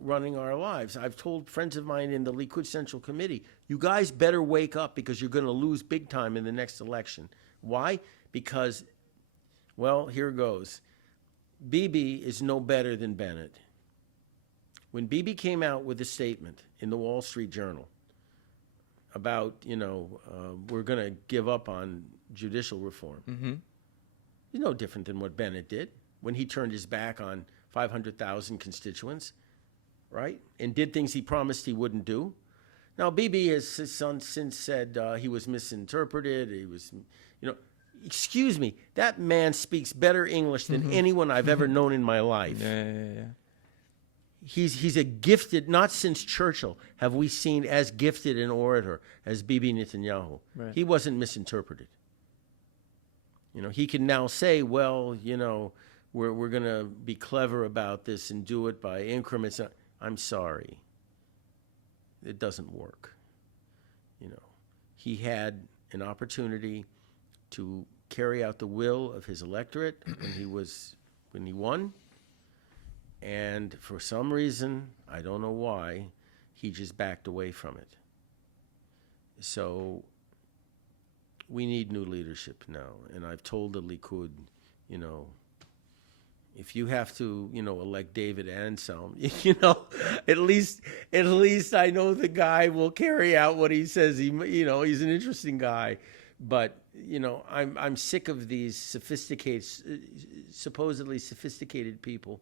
running our lives. I've told friends of mine in the Likud Central Committee, you guys better wake up because you're going to lose big time in the next election. Why? Because, well, here goes. Bibi is no better than Bennett. When Bibi came out with a statement in the Wall Street Journal about, we're going to give up on judicial reform, he's no different than what Bennett did when he turned his back on 500,000 constituents, right? And did things he promised he wouldn't do. Now, Bibi has since said he was misinterpreted. He was, excuse me, that man speaks better English than anyone I've ever known in my life. Yeah. He's a gifted, not since Churchill have we seen as gifted an orator as Bibi Netanyahu. Right. He wasn't misinterpreted. He can now say, well, we're going to be clever about this and do it by increments. I'm sorry. It doesn't work. He had an opportunity to carry out the will of his electorate when he won. And for some reason, I don't know why, he just backed away from it. So we need new leadership now. And I've told the Likud, if you have to, elect David Anselm, at least I know the guy will carry out what he says. He's an interesting guy. But, I'm sick of these supposedly sophisticated people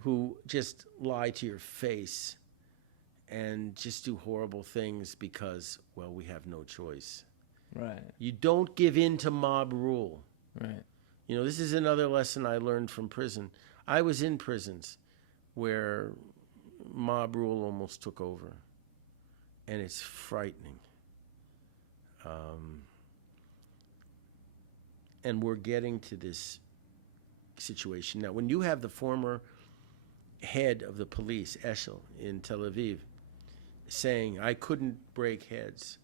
who just lie to your face and just do horrible things because, well, we have no choice. Right. You don't give in to mob rule. Right. This is another lesson I learned from prison. I was in prisons where mob rule almost took over, and it's frightening. And we're getting to this situation. Now, when you have the former head of the police, Eshel, in Tel Aviv, saying, I couldn't break heads.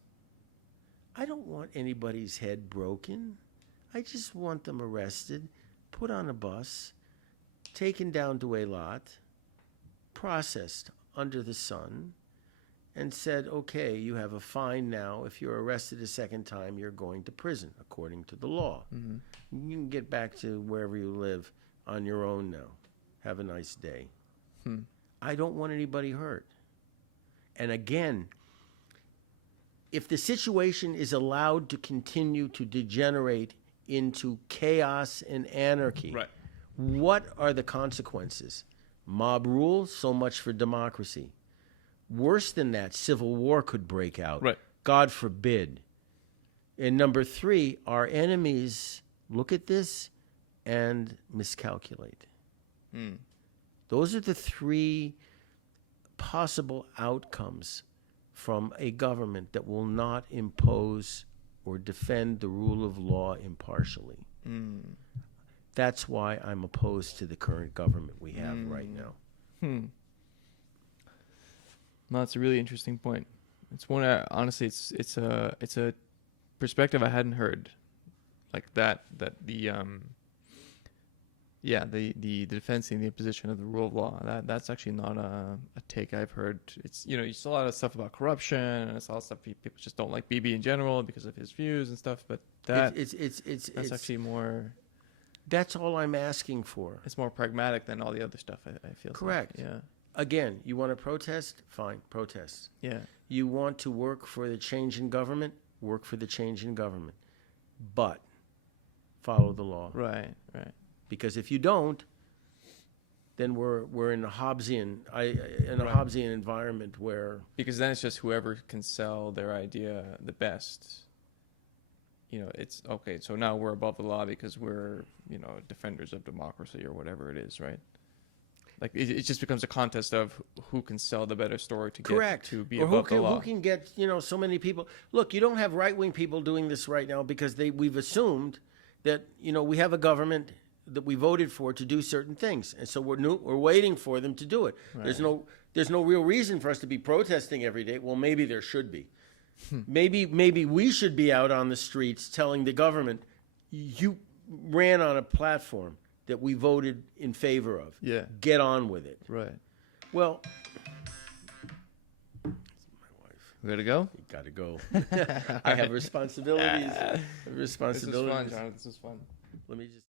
I don't want anybody's head broken. I just want them arrested, put on a bus, taken down to Eilat, processed under the sun, and said, okay, you have a fine now. If you're arrested a second time, you're going to prison, according to the law. You can get back to wherever you live on your own now. Have a nice day. I don't want anybody hurt. And again, if the situation is allowed to continue to degenerate into chaos and anarchy, Right. what are the consequences? Mob rule, so much for democracy. Worse than that, civil war could break out. Right. God forbid. And number 3, our enemies look at this and miscalculate. Those are the 3 possible outcomes from a government that will not impose or defend the rule of law impartially. That's why I'm opposed to the current government we have right now. No, it's a really interesting point. It's one honestly, it's a perspective I hadn't heard, like that the defense and the imposition of the rule of law. That's actually not a take I've heard. It's, you saw a lot of stuff about corruption, and it's all stuff people just don't like Bibi in general because of his views and stuff. But that's actually more. That's all I'm asking for. It's more pragmatic than all the other stuff. I feel. Correct. Yeah. Again, you want to protest? Fine, protest. Yeah. You want to work for the change in government? Work for the change in government. But follow the law. Right. Because if you don't, then we're in a Hobbesian Hobbesian environment where, because then it's just whoever can sell their idea the best. It's okay. So now we're above the law because we're defenders of democracy or whatever it is, right? Like it just becomes a contest of who can sell the better story to correct, get to be or above the law. who can get so many people. Look, you don't have right-wing people doing this right now because we've assumed that we have a government that we voted for to do certain things, and so we're waiting for them to do it. Right. There's no real reason for us to be protesting every day. Well, maybe there should be. Maybe we should be out on the streets telling the government, you ran on a platform that we voted in favor of. Yeah. Get on with it. Right. Well, my wife. We gotta go? You gotta go. I have responsibilities. This was fun, John. This was fun. Let me just